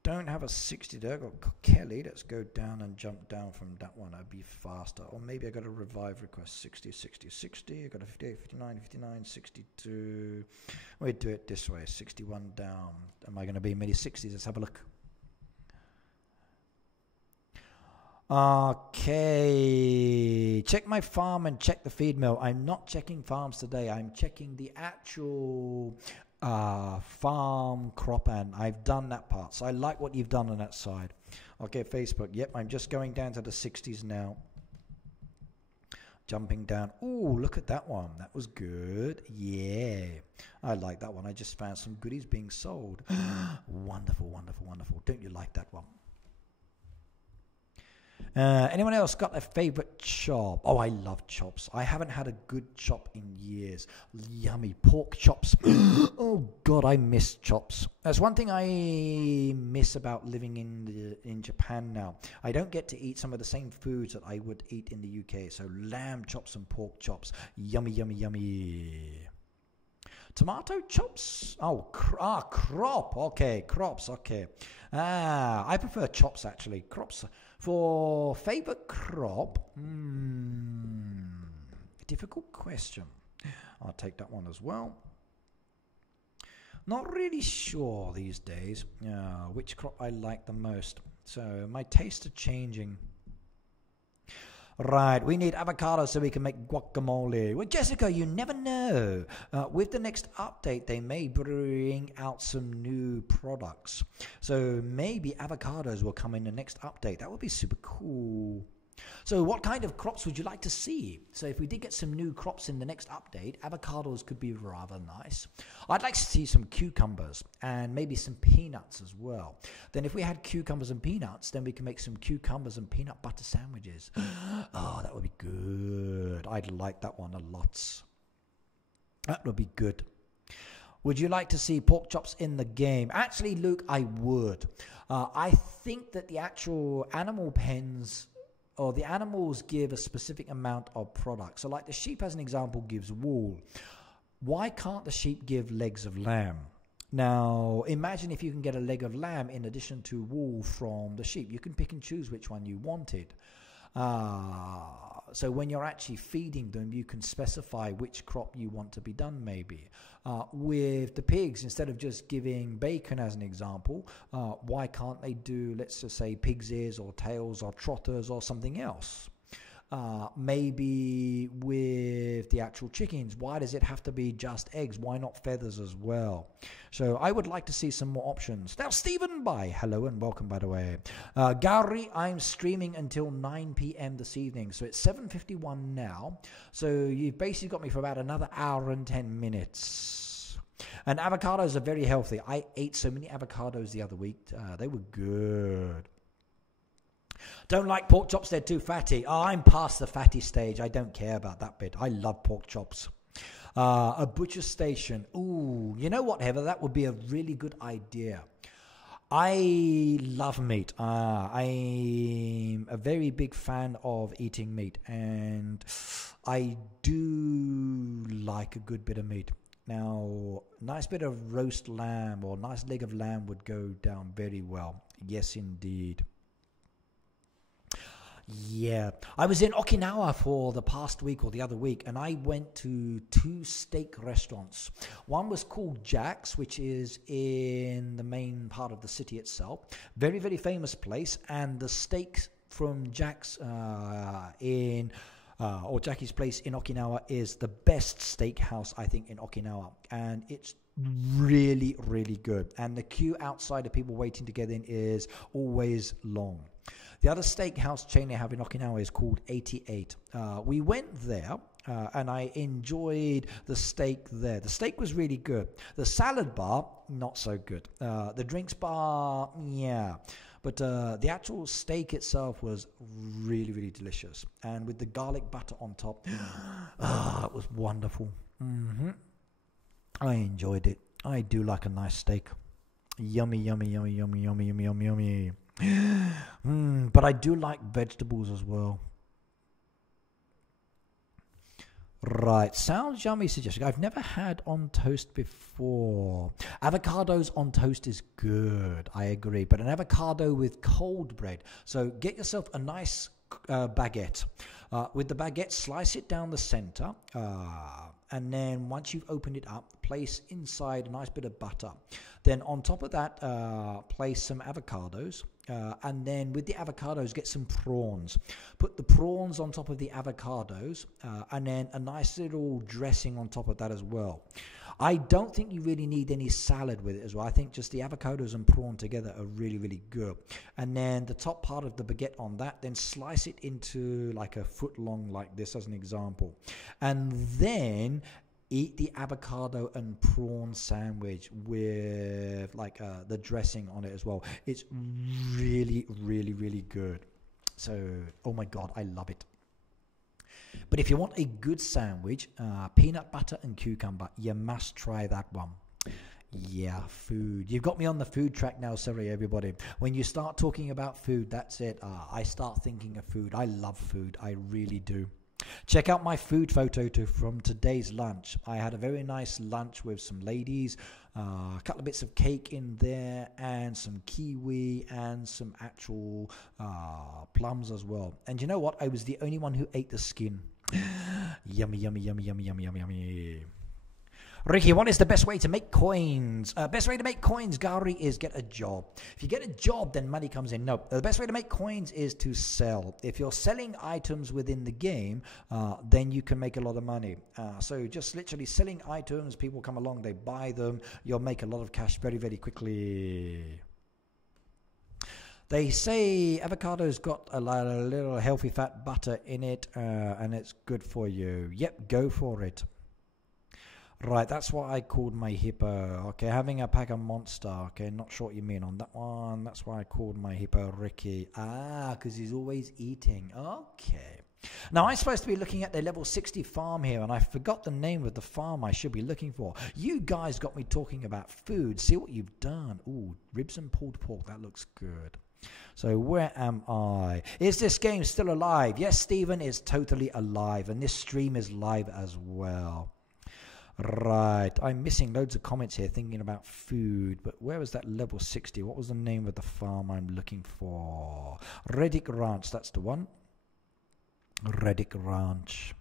Don't have a 60 there. I've got Kelly. Let's go down and jump down from that one. That'd be faster. Or maybe I got a revive request. 60. I got a 58, 59, 62. We do it this way. 61 down. Am I going to be in many 60s? Let's have a look. Okay, check my farm and check the feed mill. I'm not checking farms today. I'm checking the actual farm crop, and I've done that part. So I like what you've done on that side. Okay, Facebook. Yep, I'm just going down to the 60s now. Jumping down. Ooh, look at that one. That was good. Yeah, I like that one. I just found some goodies being sold. Wonderful. Don't you like that one? Anyone else got a favorite chop? Oh, I love chops. I haven't had a good chop in years. Yummy pork chops. Oh God, I miss chops. That's one thing I miss about living in Japan now. I don't get to eat some of the same foods that I would eat in the UK. So lamb chops and pork chops. Yummy. Tomato chops? Oh, crop. Okay, crops. Okay. I prefer chops actually. Crops. For favorite crop, difficult question. I'll take that one as well. Not really sure these days which crop I like the most. So my tastes are changing. Right, we need avocado so we can make guacamole. Well, Jessica, you never know. With the next update, they may bring out some new products. So maybe avocados will come in the next update. That would be super cool. So what kind of crops would you like to see? So if we did get some new crops in the next update, avocados could be rather nice. I'd like to see some cucumbers and maybe some peanuts as well. Then if we had cucumbers and peanuts, then we can make some cucumbers and peanut butter sandwiches. Oh, that would be good. I'd like that one a lot. That would be good. Would you like to see pork chops in the game? Actually, Luke, I would. I think that the actual animal pens or the animals give a specific amount of product. So like the sheep, as an example, gives wool. Why can't the sheep give legs of lamb? Now, imagine if you can get a leg of lamb in addition to wool from the sheep. You can pick and choose which one you wanted. So when you're actually feeding them, you can specify which crop you want to be done maybe. With the pigs, instead of just giving bacon as an example, why can't they do, let's just say, pig's ears or tails or trotters or something else? Maybe with the actual chickens, why does it have to be just eggs? Why not feathers as well? So I would like to see some more options. Now, Stephen, bye. Hello and welcome, by the way. Gary, I'm streaming until 9 p.m. this evening. So it's 7:51 now. So you've basically got me for about another hour and 10 minutes. And avocados are very healthy. I ate so many avocados the other week. They were good. Don't like pork chops, they're too fatty. Oh, I'm past the fatty stage. I don't care about that bit. I love pork chops. A butcher station. Ooh, you know what, Heather? That would be a really good idea. I love meat. I'm a very big fan of eating meat. And I do like a good bit of meat. Now, nice bit of roast lamb or nice leg of lamb would go down very well. Yes, indeed. Yeah, I was in Okinawa for the past week or the other week, and I went to 2 steak restaurants. One was called Jack's, which is in the main part of the city itself. Very, very famous place, and the steak from Jack's or Jackie's place in Okinawa is the best steakhouse, I think, in Okinawa, and it's really, really good. And the queue outside of people waiting to get in is always long. The other steakhouse chain they have in Okinawa is called 88. We went there and I enjoyed the steak there. The steak was really good. The salad bar, not so good. The drinks bar, yeah. But the actual steak itself was really, really delicious. And with the garlic butter on top, it was wonderful. I enjoyed it. I do like a nice steak. Yummy, yummy, yummy, yummy, yummy, yummy, yummy, yummy. But I do like vegetables as well. Right, sounds yummy suggestion. I've never had on toast before. Avocados on toast is good, I agree. But an avocado with cold bread. So get yourself a nice baguette. With the baguette, slice it down the center. And then once you've opened it up, place inside a nice bit of butter. Then on top of that, place some avocados. And then with the avocados, get some prawns. Put the prawns on top of the avocados. And then a nice little dressing on top of that as well. I don't think you really need any salad with it as well. I think just the avocados and prawn together are really, really good. And then the top part of the baguette on that, then slice it into like a foot long like this as an example. And then eat the avocado and prawn sandwich with like the dressing on it as well. It's really, really, really good. So, oh my God, I love it. But if you want a good sandwich, peanut butter and cucumber, you must try that one. Yeah, food. You've got me on the food track now, sorry everybody. When you start talking about food, that's it. I start thinking of food. I love food. I really do. Check out my food photo from today's lunch. I had a very nice lunch with some ladies, a couple of bits of cake in there, and some kiwi and some actual plums as well. And you know what? I was the only one who ate the skin. Yummy, yummy, yummy, yummy, yummy, yummy, yummy. Ricky, what is the best way to make coins? Best way to make coins, Gary, is get a job. If you get a job, then money comes in. No, the best way to make coins is to sell. If you're selling items within the game, then you can make a lot of money. So just literally selling items, people come along, they buy them, you'll make a lot of cash very, very quickly. They say avocado's got a little healthy fat butter in it, and it's good for you. Yep, go for it. Right, that's what I called my hippo. Okay, having a pack of Monster. Okay, not sure what you mean on that one. That's why I called my hippo Ricky. Because he's always eating. Okay. Now, I'm supposed to be looking at the level 60 farm here, and I forgot the name of the farm I should be looking for. You guys got me talking about food. See what you've done. Ooh, ribs and pulled pork. That looks good. So where am I? Is this game still alive? Yes, Stephen, is totally alive, and this stream is live as well. Right, I'm missing loads of comments here thinking about food, but where was that level 60? What was the name of the farm I'm looking for? Reddick Ranch, that's the one. Reddick Ranch.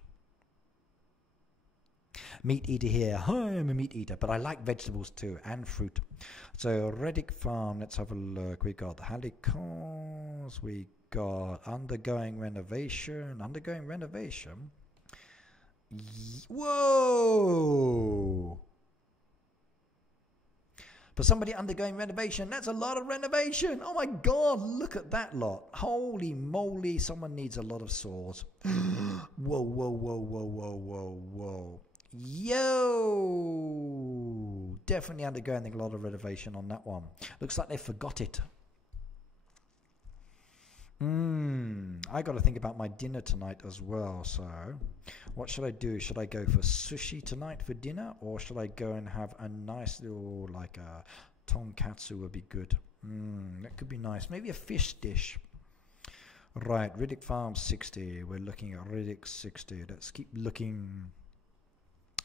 Meat eater here. Hi, I'm a meat eater, but I like vegetables too, and fruit. So Reddick Farm, let's have a look. We got Halicons, we got? Undergoing renovation. Undergoing renovation. Whoa! For somebody undergoing renovation, that's a lot of renovation. Oh my God, look at that lot. Holy moly, someone needs a lot of saws. Whoa, whoa, whoa, whoa, whoa, whoa, whoa. Yo! Definitely undergoing a lot of renovation on that one. Looks like they forgot it. I got to think about my dinner tonight as well. So, what should I do? Should I go for sushi tonight for dinner, or should I go and have a nice little like a tonkatsu? Would be good. That could be nice. Maybe a fish dish. Right, Riddick Farm 60. We're looking at Riddick 60. Let's keep looking.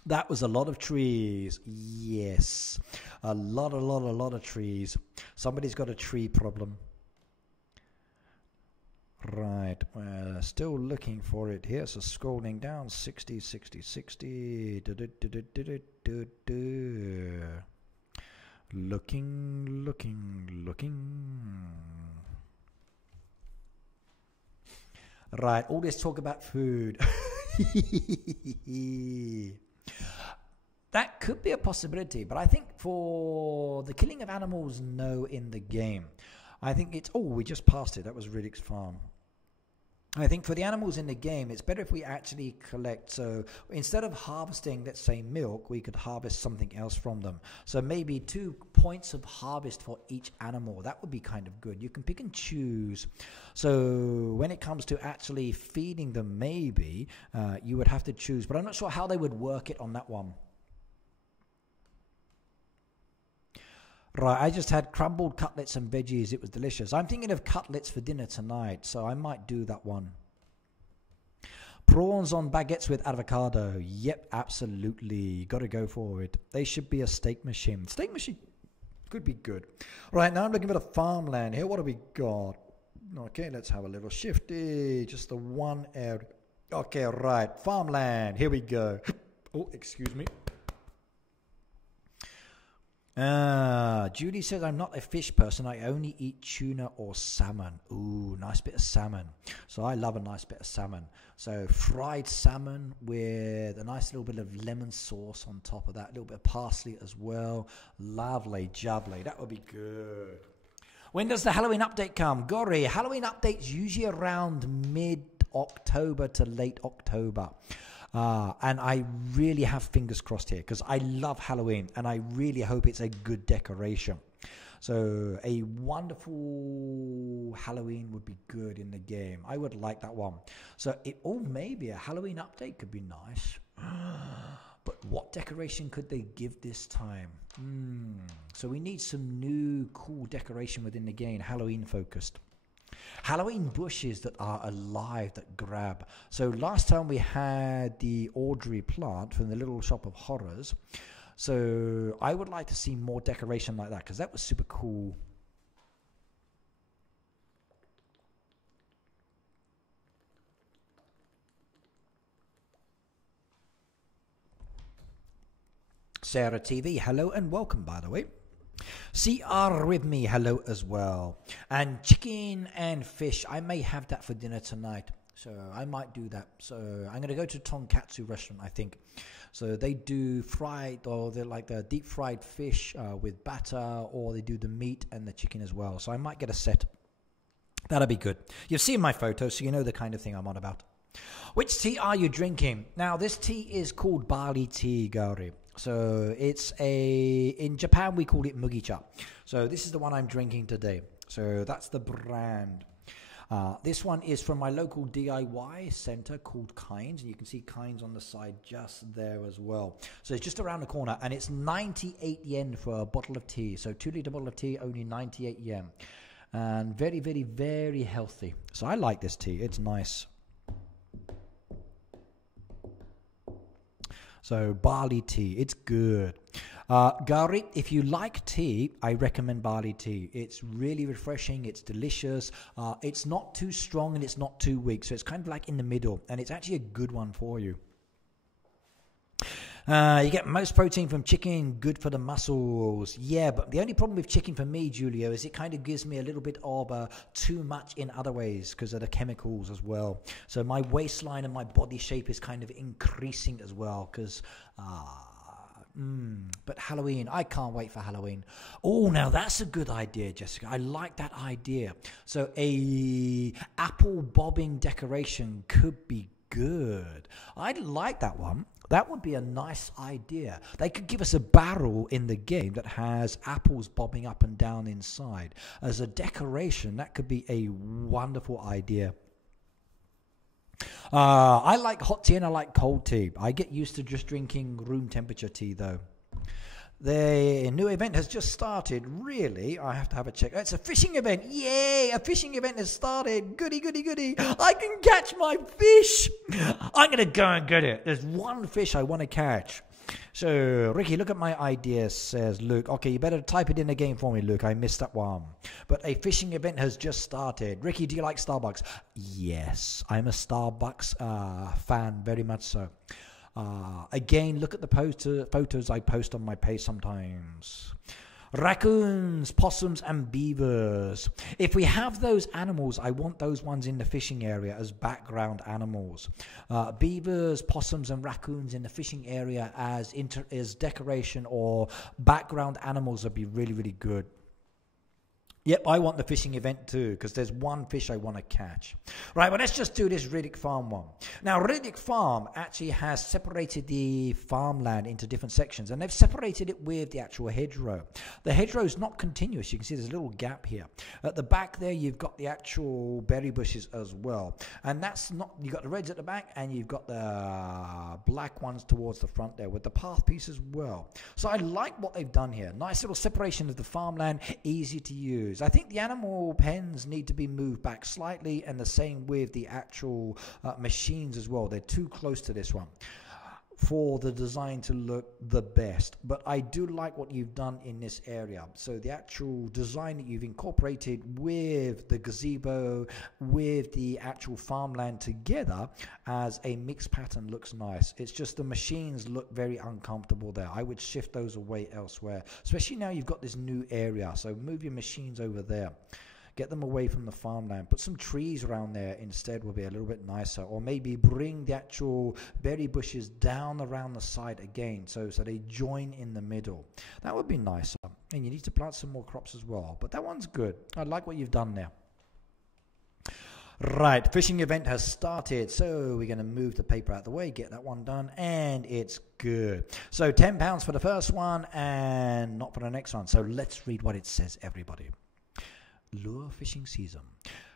That was a lot of trees. Yes, a lot of trees. Somebody's got a tree problem. Right, we're still looking for it here, so scrolling down, 60, 60, 60, looking. Right, all this talk about food. That could be a possibility, but I think for the killing of animals, no in the game. I think it's, we just passed it. That was Riddick's farm. I think for the animals in the game, it's better if we actually collect. So instead of harvesting, let's say, milk, we could harvest something else from them. So maybe 2 points of harvest for each animal. That would be kind of good. You can pick and choose. So when it comes to actually feeding them, maybe you would have to choose. But I'm not sure how they would work it on that one. Right, I just had crumbled cutlets and veggies. It was delicious. I'm thinking of cutlets for dinner tonight, so I might do that one. Prawns on baguettes with avocado. Yep, absolutely. Got to go for it. They should be a steak machine. Steak machine could be good. Right, now I'm looking for the farmland here. What do we got? Okay, let's have a little shifty. Just the one area. Okay, right. Farmland. Here we go. Oh, excuse me. Judy says, I'm not a fish person. I only eat tuna or salmon. Ooh, nice bit of salmon. So I love a nice bit of salmon. So fried salmon with a nice little bit of lemon sauce on top of that. A little bit of parsley as well. Lovely jubbly. That would be good. When does the Halloween update come? Gori, Halloween update's usually around mid-October to late October. And I really have fingers crossed here because I love Halloween and I really hope it's a good decoration. So a wonderful Halloween would be good in the game. I would like that one. So maybe a Halloween update could be nice. But what decoration could they give this time? So we need some new cool decoration within the game, Halloween focused. Halloween bushes that are alive, that grab. So last time we had the Audrey plant from the Little Shop of Horrors. So I would like to see more decoration like that because that was super cool. Sarah TV, hello and welcome, by the way. CR with me, hello as well. And chicken and fish, I may have that for dinner tonight. So I might do that. So I'm going to go to Tonkatsu restaurant, I think. So they do fried, or they're like the deep fried fish with batter, or they do the meat and the chicken as well. So I might get a set. That'll be good. You've seen my photos, so you know the kind of thing I'm on about. Which tea are you drinking? Now, this tea is called barley tea, Gauri. So it's in Japan we call it mugicha. So this is the one I'm drinking today. So that's the brand. This one is from my local DIY center called Kinds, and you can see Kinds on the side just there as well. So it's just around the corner, and it's 98 yen for a bottle of tea. So 2-liter bottle of tea, only 98 yen. And very, very, very healthy. So I like this tea. It's nice. So barley tea, it's good. Gari, if you like tea, I recommend barley tea. It's really refreshing, it's delicious, it's not too strong and it's not too weak, so it's kind of like in the middle, and it's actually a good one for you. You get most protein from chicken, good for the muscles. Yeah, but the only problem with chicken for me, Julio, is it kind of gives me a little bit of too much in other ways because of the chemicals as well. So my waistline and my body shape is kind of increasing as well because... but Halloween, I can't wait for Halloween. Oh, now that's a good idea, Jessica. I like that idea. So a apple bobbing decoration could be good. I'd like that one. That would be a nice idea. They could give us a barrel in the game that has apples bobbing up and down inside. As a decoration, that could be a wonderful idea. I like hot tea and I like cold tea. I get used to just drinking room temperature tea though. The new event has just started. Really? I have to have a check. It's a fishing event. Yay! A fishing event has started. Goody, goody, goody. I can catch my fish. I'm going to go and get it. There's one fish I want to catch. So, Ricky, look at my idea, says Luke. Okay, you better type it in again for me, Luke. I missed that one. But a fishing event has just started. Ricky, do you like Starbucks? Yes, I'm a Starbucks fan, very much so. Again, look at the photos I post on my page sometimes. Raccoons, possums, and beavers. If we have those animals, I want those ones in the fishing area as background animals. Beavers, possums, and raccoons in the fishing area as decoration or background animals would be really, really good. Yep, I want the fishing event too, because there's one fish I want to catch. Right, well, let's just do this Riddick Farm one. Now, Riddick Farm actually has separated the farmland into different sections, and they've separated it with the actual hedgerow. The hedgerow is not continuous. You can see there's a little gap here. At the back there, you've got the actual berry bushes as well. And that's not, you've got the reds at the back, and you've got the black ones towards the front there with the path piece as well. So I like what they've done here. Nice little separation of the farmland, easy to use. I think the animal pens need to be moved back slightly, and the same with the actual machines as well. They're too close to this one for the design to look the best. But I do like what you've done in this area. So the actual design that you've incorporated with the gazebo, with the actual farmland together as a mixed pattern looks nice. It's just the machines look very uncomfortable there. I would shift those away elsewhere, especially now you've got this new area. So move your machines over there. Get them away from the farmland. Put some trees around there instead will be a little bit nicer. Or maybe bring the actual berry bushes down around the side again so they join in the middle. That would be nicer. And you need to plant some more crops as well. But that one's good. I like what you've done there. Right, fishing event has started. So we're going to move the paper out of the way, get that one done, and it's good. So £10 for the first one and not for the next one. So let's read what it says, everybody. Lure fishing season.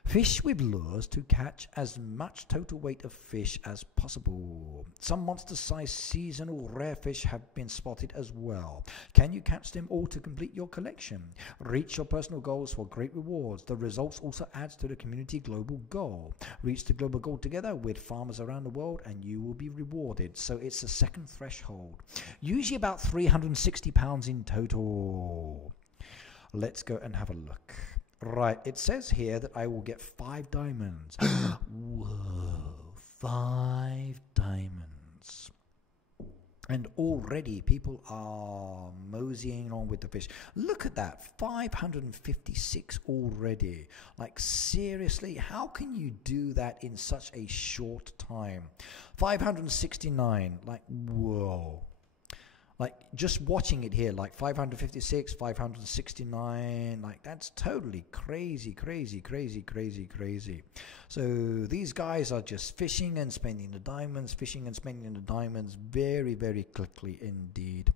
Fish with lures to catch as much total weight of fish as possible. Some monster-sized seasonal rare fish have been spotted as well. Can you catch them all to complete your collection? Reach your personal goals for great rewards. The results also adds to the community global goal. Reach the global goal together with farmers around the world and you will be rewarded. So it's a second threshold. Usually about £360 in total. Let's go and have a look. Right, it says here that I will get 5 diamonds. Whoa, 5 diamonds. And already people are moseying on with the fish. Look at that, 556 already. Like, seriously, how can you do that in such a short time? 569, like, whoa. Like, just watching it here, like 556, 569, like, that's totally crazy, crazy, crazy, crazy, crazy. So these guys are just fishing and spending the diamonds, fishing and spending the diamonds very, very quickly indeed.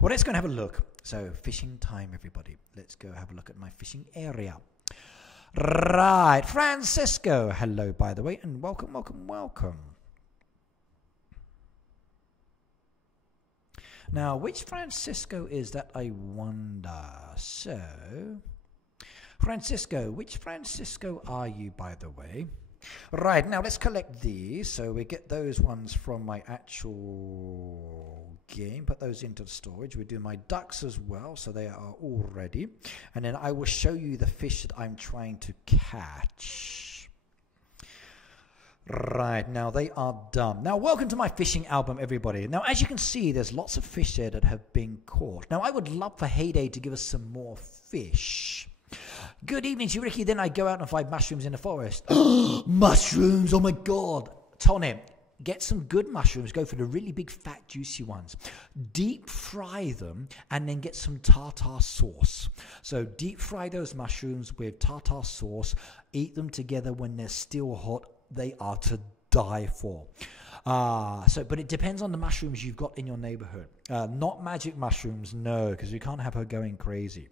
Well, let's go and have a look. So, fishing time, everybody. Let's go have a look at my fishing area. Right, Francisco. Hello, by the way, and welcome, welcome, welcome. Now, which Francisco is that, I wonder? So, Francisco, which Francisco are you, by the way? Right, now let's collect these. So we get those ones from my actual game. Put those into the storage. We do my ducks as well, so they are all ready. And then I will show you the fish that I'm trying to catch. Right, now they are done. Now, welcome to my fishing album, everybody. Now, as you can see, there's lots of fish there that have been caught. Now, I would love for Heyday to give us some more fish. Good evening to you, Ricky. Then I go out and find mushrooms in the forest. Mushrooms, oh my God. Tony, get some good mushrooms. Go for the really big, fat, juicy ones. Deep fry them and then get some tartar sauce. So deep fry those mushrooms with tartar sauce. Eat them together when they're still hot. They are to die for. But it depends on the mushrooms you've got in your neighborhood. Not magic mushrooms, no, because you can't have her going crazy.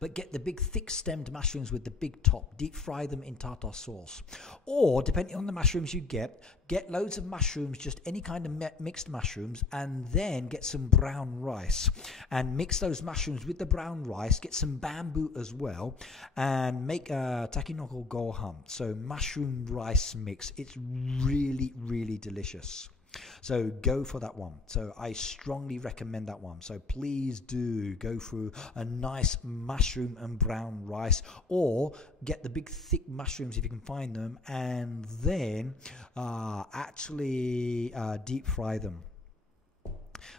But get the big thick-stemmed mushrooms with the big top. Deep fry them in tartar sauce. Or, depending on the mushrooms you get loads of mushrooms, just any kind of mixed mushrooms, and then get some brown rice. And mix those mushrooms with the brown rice. Get some bamboo as well. And make a takinoko gohan. So, mushroom rice mix. It's really, really delicious. So go for that one. So I strongly recommend that one. So please do go through a nice mushroom and brown rice, or get the big thick mushrooms if you can find them, and then deep fry them.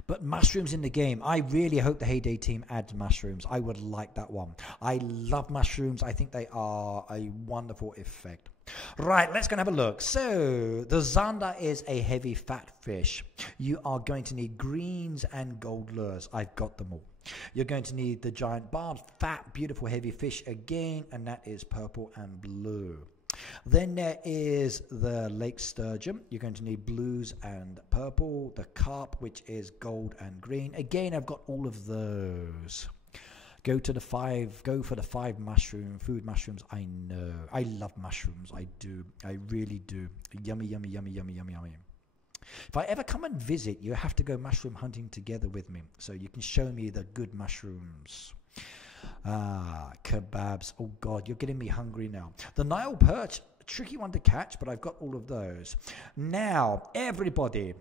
But mushrooms in the game, I really hope the Heyday team adds mushrooms. I would like that one. I love mushrooms. I think they are a wonderful effect. Right, let's go and have a look. So, the Zander is a heavy fat fish. You are going to need greens and gold lures. I've got them all. You're going to need the giant barb, fat, beautiful, heavy fish again, and that is purple and blue. Then there is the lake sturgeon. You're going to need blues and purple. The carp, which is gold and green. Again, I've got all of those. Go for the 5 food mushrooms. I know. I love mushrooms. I do. I really do. Yummy, yummy, yummy, yummy, yummy, yummy. If I ever come and visit, you have to go mushroom hunting together with me, so you can show me the good mushrooms. Kebabs. Oh God, you're getting me hungry now. The Nile perch, tricky one to catch, but I've got all of those. Now, everybody,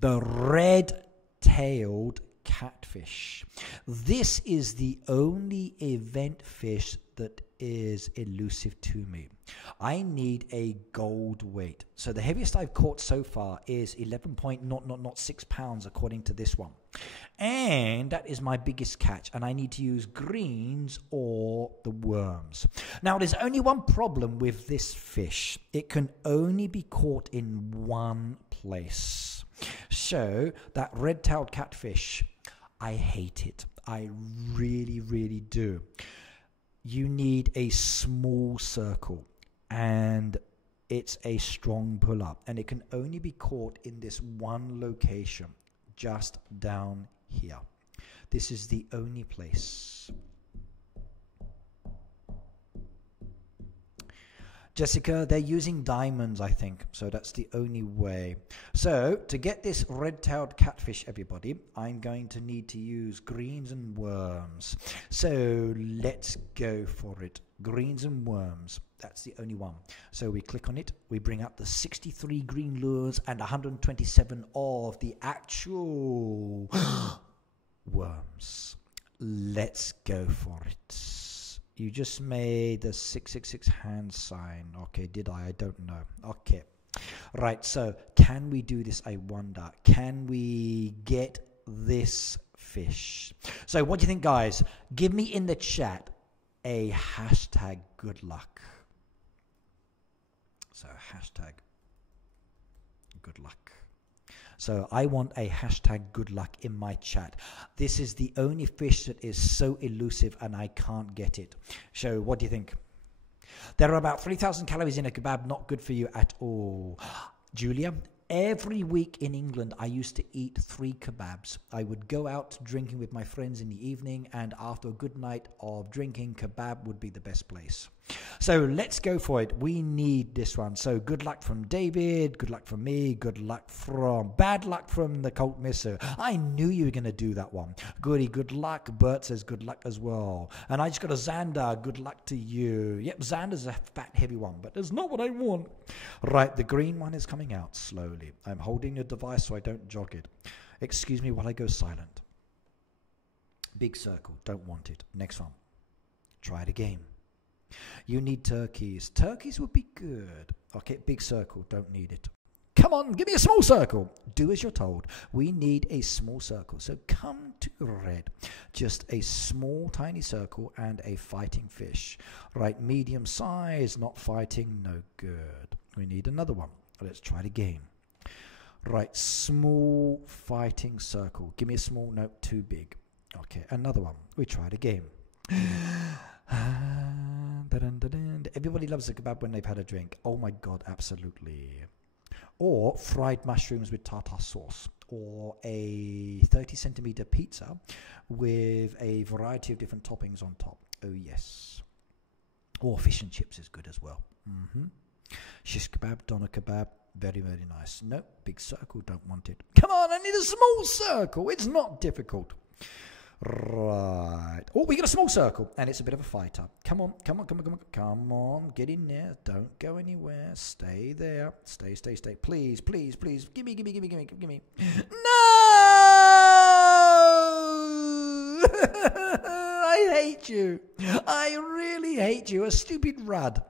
the red-tailed catfish. This is the only event fish that is elusive to me. I need a gold weight. So the heaviest I've caught so far is 11.6 pounds according to this one. And that is my biggest catch. And I need to use greens or the worms. Now there's only one problem with this fish. It can only be caught in one place. So that red-tailed catfish, I hate it. I really, really do. You need a small circle, and it's a strong pull-up, and it can only be caught in this one location, just down here. This is the only place. Jessica, they're using diamonds, I think. So that's the only way. So to get this red-tailed catfish, everybody, I'm going to need to use greens and worms. So let's go for it. Greens and worms. That's the only one. So we click on it. We bring up the 63 green lures and 127 of the actual worms. Let's go for it. You just made the 666 hand sign. Okay, did I? I don't know. Okay. Right, so can we do this, I wonder? Can we get this fish? So what do you think, guys? Give me in the chat a hashtag good luck. So hashtag good luck. So I want a hashtag good luck in my chat. This is the only fish that is so elusive and I can't get it. So what do you think? There are about 3,000 calories in a kebab, not good for you at all. Julia, every week in England, I used to eat 3 kebabs. I would go out drinking with my friends in the evening, and after a good night of drinking, kebab would be the best place. So let's go for it. We need this one. So good luck from David, good luck from me, good luck from, bad luck from the Colt Misser. I knew you were going to do that one. Goody, good luck. Bert says good luck as well. And I just got a Xander, good luck to you. Yep, Xander's a fat, heavy one, but that's not what I want. Right, the green one is coming out slowly. I'm holding your device so I don't jog it. Excuse me while I go silent. Big circle, don't want it. Next one. Try it again. You need turkeys. Turkeys would be good. Okay, big circle. Don't need it. Come on, give me a small circle. Do as you're told. We need a small circle. So come to red. Just a small, tiny circle and a fighting fish. Right, medium size, not fighting, no good. We need another one. Let's try it again. Right, small fighting circle. Give me a small, no, too big. Okay, another one. We try it again. Everybody loves a kebab when they've had a drink. Oh my God, absolutely. Or fried mushrooms with tartar sauce, or a 30-centimeter pizza with a variety of different toppings on top. Oh yes. Or fish and chips is good as well. Shish kebab, doner kebab, very, very nice. Nope, big circle, don't want it. Come on, I need a small circle. It's not difficult. Right. Oh, we got a small circle, and it's a bit of a fighter. Come on, come on, come on, come on, come on. Get in there. Don't go anywhere. Stay there. Stay, stay, stay. Please, please, please. Give me, give me, give me, give me, give me. No! I hate you. I really hate you. A stupid rad.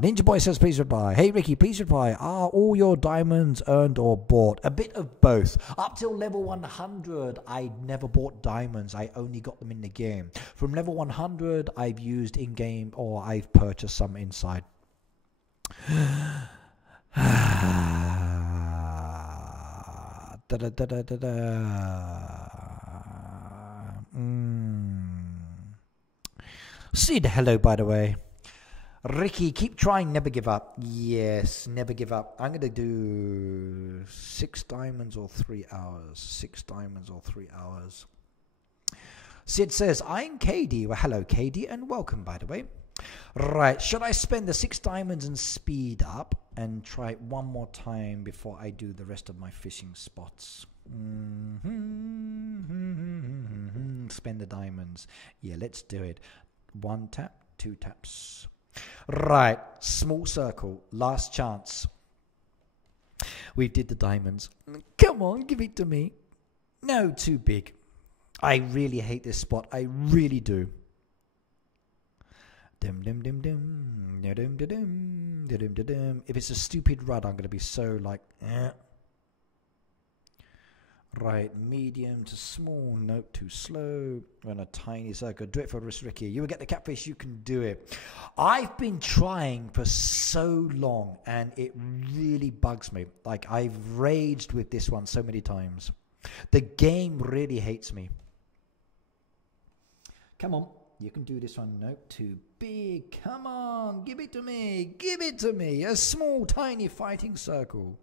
Ninja Boy says, please reply. Hey, Ricky, please reply. Are all your diamonds earned or bought? A bit of both. Up till level 100, I never bought diamonds. I only got them in the game. From level 100, I've used in-game or I've purchased some inside. Sid, hello, by the way. Ricky, keep trying, never give up. Yes, never give up. I'm going to do 6 diamonds or 3 hours. 6 diamonds or 3 hours. Sid says, I'm KD. Well, hello, KD, and welcome, by the way. Right, should I spend the 6 diamonds and speed up and try it one more time before I do the rest of my fishing spots? Spend the diamonds. Yeah, let's do it. 1 tap, 2 taps. Right, small circle, last chance. We did the diamonds. Come on, give it to me. No, too big. I really hate this spot. I really do. Dum dum dum dum dum dum dum dum dum dum. If it's a stupid rud, I'm going to be so like. Right, medium to small, nope, too slow, and a tiny circle. Do it for Ricky. You will get the catfish, you can do it. I've been trying for so long, and it really bugs me. Like, I've raged with this one so many times. The game really hates me. Come on, you can do this one. Nope, too big. Come on, give it to me. Give it to me. A small, tiny fighting circle.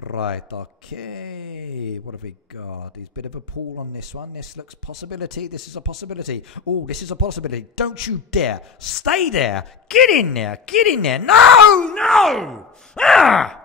Right, okay. What have we got? There's a bit of a pool on this one. This looks possibility. This is a possibility. Oh, this is a possibility. Don't you dare. Stay there. Get in there. Get in there. No, no. Ah!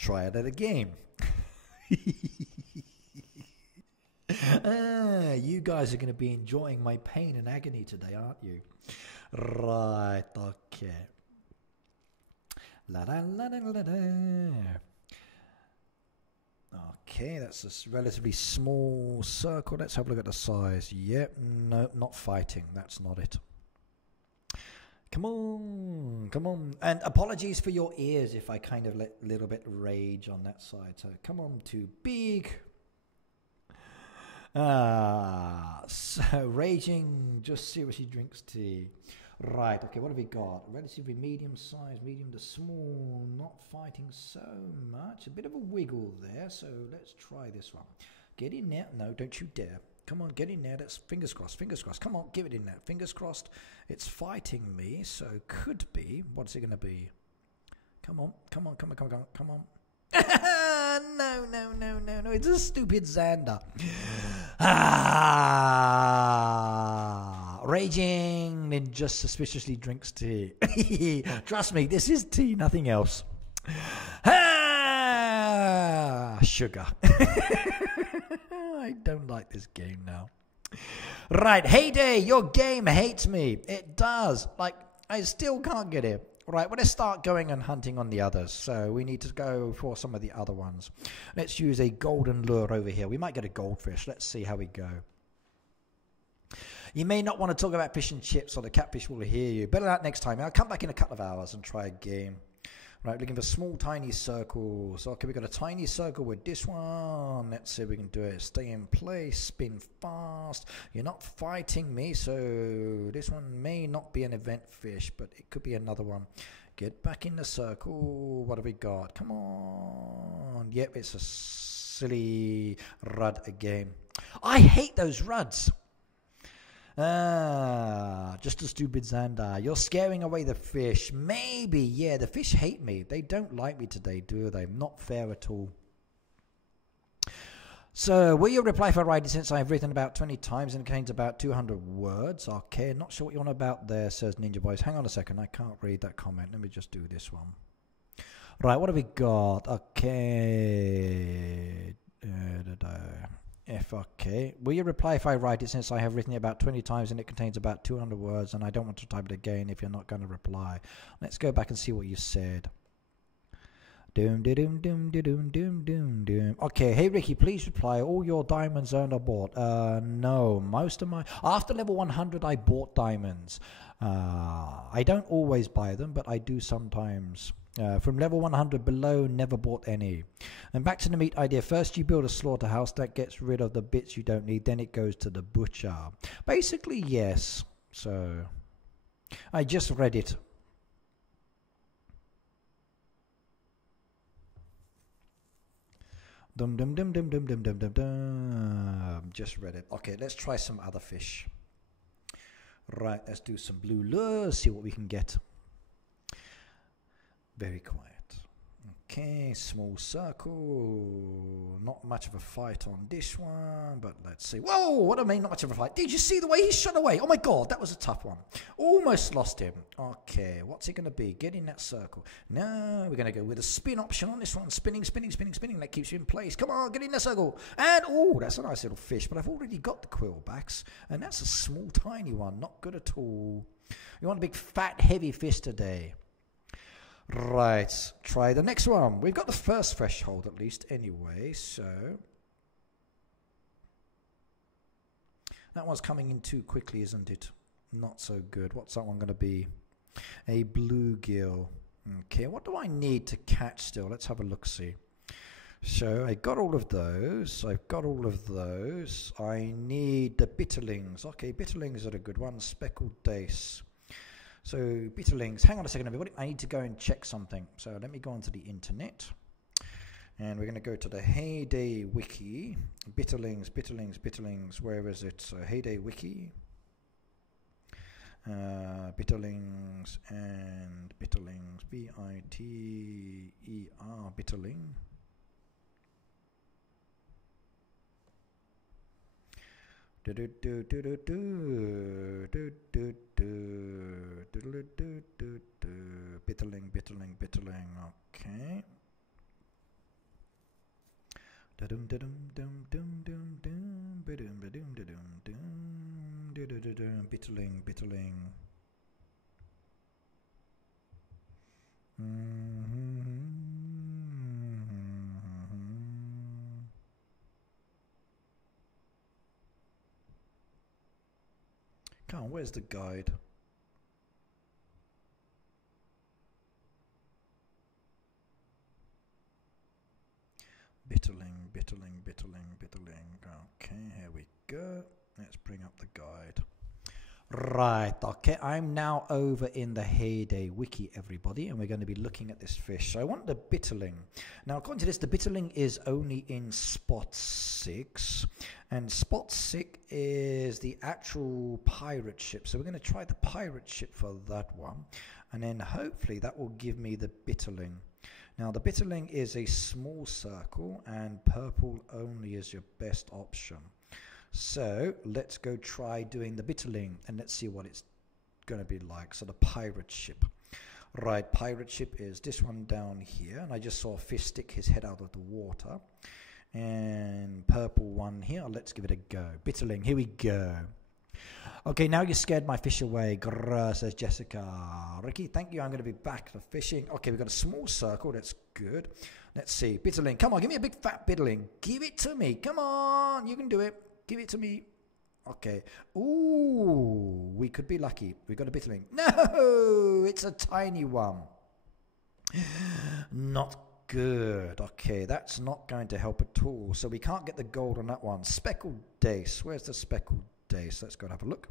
Try it at a game. You guys are going to be enjoying my pain and agony today, aren't you? Right, okay. La da la da la da. Okay, that's a relatively small circle. Let's have a look at the size. Yep, no, not fighting. That's not it. Come on, come on. And apologies for your ears if I kind of let a little bit rage on that side. So come on, too big. So raging just seriously drinks tea. Right, okay, what have we got? Relatively medium size, medium to small, not fighting so much. A bit of a wiggle there, so let's try this one. Get in there. No, don't you dare. Come on, get in there. That's fingers crossed, fingers crossed. Come on, give it in there. Fingers crossed. It's fighting me, so could be. What's it going to be? Come on, come on, come on, come on, come on. No, no, no, no, no. It's a stupid Xander. Raging Ninja suspiciously drinks tea. Trust me, this is tea, nothing else. Sugar. I don't like this game now. Right, Heyday, your game hates me. It does. Like, I still can't get it. Right, well, let's start going and hunting on the others. So we need to go for some of the other ones. Let's use a golden lure over here. We might get a goldfish. Let's see how we go. You may not want to talk about fish and chips or the catfish will hear you. Better that next time. I'll come back in a couple of hours and try a game. Right, looking for small, tiny circles. Okay, we've got a tiny circle with this one. Let's see if we can do it. Stay in place, spin fast. You're not fighting me, so this one may not be an event fish, but it could be another one. Get back in the circle. What have we got? Come on. Yep, it's a silly rud again. I hate those ruds. Just a stupid Xandar. You're scaring away the fish. Maybe, yeah, the fish hate me. They don't like me today, do they? Not fair at all. So, will you reply for writing since I've written about 20 times and contains about 200 words? Okay, not sure what you're on about there, says Ninja Boys. Hang on a second, I can't read that comment. Let me just do this one. Right, what have we got? Okay. Okay. Will you reply if I write it since I have written it about 20 times and it contains about 200 words and I don't want to type it again if you're not going to reply? Let's go back and see what you said. Doom, doom, doom, doom, doom, doom, doom. Okay, hey Ricky, please reply. All your diamonds earned are bought. No, most of my... After level 100, I bought diamonds. I don't always buy them, but I do sometimes. From level 100 below, never bought any. And back to the meat idea. First, you build a slaughterhouse that gets rid of the bits you don't need. Then it goes to the butcher. Basically, yes. So, I just read it. Dum dum dum dum dum dum dum dum dum. Just read it. Okay, let's try some other fish. Right, let's do some blue lures. See what we can get. Very quiet. Okay, small circle. Not much of a fight on this one, but let's see. Whoa, what do I mean not much of a fight? Did you see the way he shot away? Oh my god, that was a tough one. Almost lost him. Okay, what's it going to be? Get in that circle. No, we're going to go with a spin option on this one. Spinning, spinning, spinning, spinning. That keeps you in place. Come on, get in that circle. And, oh, that's a nice little fish, but I've already got the quillbacks, and that's a small, tiny one. Not good at all. You want a big, fat, heavy fish today. Right, try the next one. We've got the first threshold at least anyway, so that one's coming in too quickly, isn't it? Not so good. What's that one going to be? A bluegill. Okay, what do I need to catch still? Let's have a look-see. So I got all of those. I've got all of those. I need the bitterlings. Okay, bitterlings are a good one. Speckled dace. So, bitterlings, hang on a second everybody, I need to go and check something. So, let me go onto the internet. And we're going to go to the Heyday Wiki. Bitterlings, bitterlings, bitterlings, where is it? So, Heyday Wiki. Bitterlings and bitterlings, B-I-T-E-R, bitterling. Bitterling, bitterling, bitterling. Okay. Bitterling, bitterling. Come on, where's the guide? Bitterling, bitterling, bitterling, bitterling. Okay, here we go. Let's bring up the guide. Right, okay, I'm now over in the Heyday Wiki, everybody, and we're going to be looking at this fish. So I want the bitterling. Now, according to this, the bitterling is only in spot 6, and spot 6 is the actual pirate ship. So we're going to try the pirate ship for that one, and then hopefully that will give me the bitterling. Now, the bitterling is a small circle, and purple only is your best option. So let's go try doing the bitterling and let's see what it's going to be like. So the pirate ship. Right, pirate ship is this one down here. And I just saw a fish stick his head out of the water. And purple one here. Let's give it a go. Bitterling, here we go. Okay, now you scared my fish away. Grrr, says Jessica. Ricky, thank you. I'm going to be back for fishing. Okay, we've got a small circle. That's good. Let's see. Bitterling, come on. Give me a big fat bitterling. Give it to me. Come on. You can do it. Give it to me. Okay. Ooh, we could be lucky. We got a bitterling. No, it's a tiny one. Not good. Okay, that's not going to help at all. So we can't get the gold on that one. Speckled dace. Where's the speckled dace? Let's go and have a look.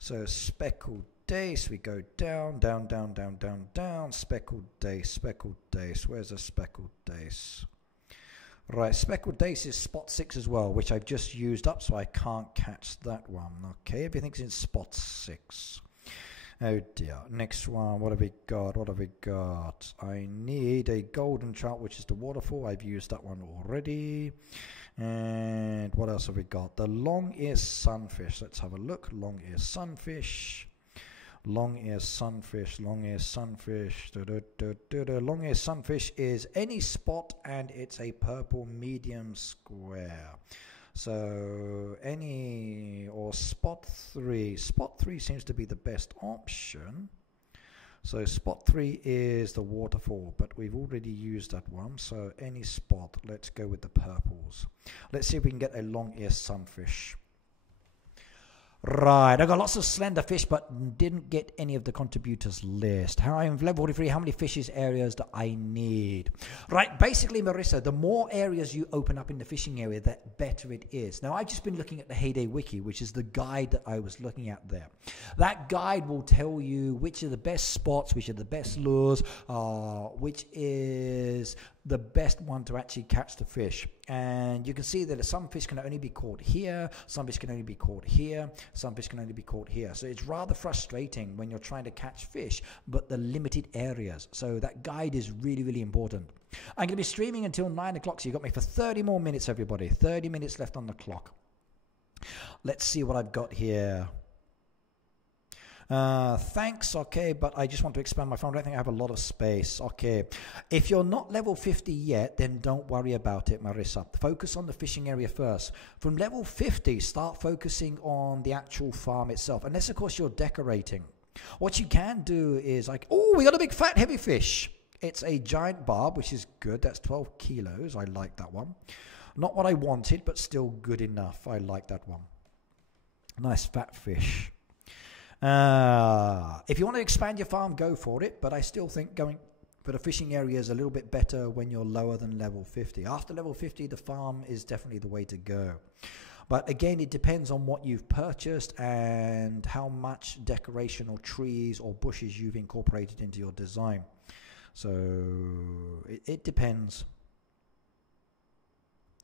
So speckled dace. We go down, down, down, down, down, down. Speckled dace. Speckled dace. Where's the speckled dace? Right, speckled dace is spot 6 as well, which I've just used up, so I can't catch that one. Okay, everything's in spot 6. Oh dear. Next one, what have we got? What have we got? I need a golden trout, which is the waterfall. I've used that one already. And what else have we got? The long-eared sunfish. Let's have a look. Long-eared sunfish. Long-eared sunfish, long-eared sunfish. Long-eared sunfish is any spot and it's a purple medium square. So any or spot 3. Spot 3 seems to be the best option. So spot 3 is the waterfall, but we've already used that one. So any spot, let's go with the purples. Let's see if we can get a long-eared sunfish. Right, I got lots of slender fish, but didn't get any of the contributors list. How I'm level 43, how many fishes areas do I need? Right, basically, Marissa, the more areas you open up in the fishing area, the better it is. Now, I've just been looking at the Heyday Wiki, which is the guide that I was looking at there. That guide will tell you which are the best spots, which are the best lures, which is the best one to actually catch the fish. And you can see that some fish can only be caught here, some fish can only be caught here, some fish can only be caught here. So it's rather frustrating when you're trying to catch fish, but the limited areas. So that guide is really, really important. I'm going to be streaming until 9 o'clock, so you got me for 30 more minutes, everybody. 30 minutes left on the clock. Let's see what I've got here. Thanks, okay, but I just want to expand my phone. I don't think I have a lot of space. Okay, if you're not level 50 yet, then don't worry about it, Marissa. Focus on the fishing area first. From level 50, start focusing on the actual farm itself, unless, of course, you're decorating. What you can do is like, oh, we got a big fat heavy fish. It's a giant barb, which is good. That's 12 kilos. I like that one. Not what I wanted, but still good enough. I like that one. Nice fat fish. If you want to expand your farm, go for it. But I still think going for the fishing area is a little bit better when you're lower than level 50. After level 50, the farm is definitely the way to go. But again, it depends on what you've purchased and how much decoration or trees or bushes you've incorporated into your design. So it depends.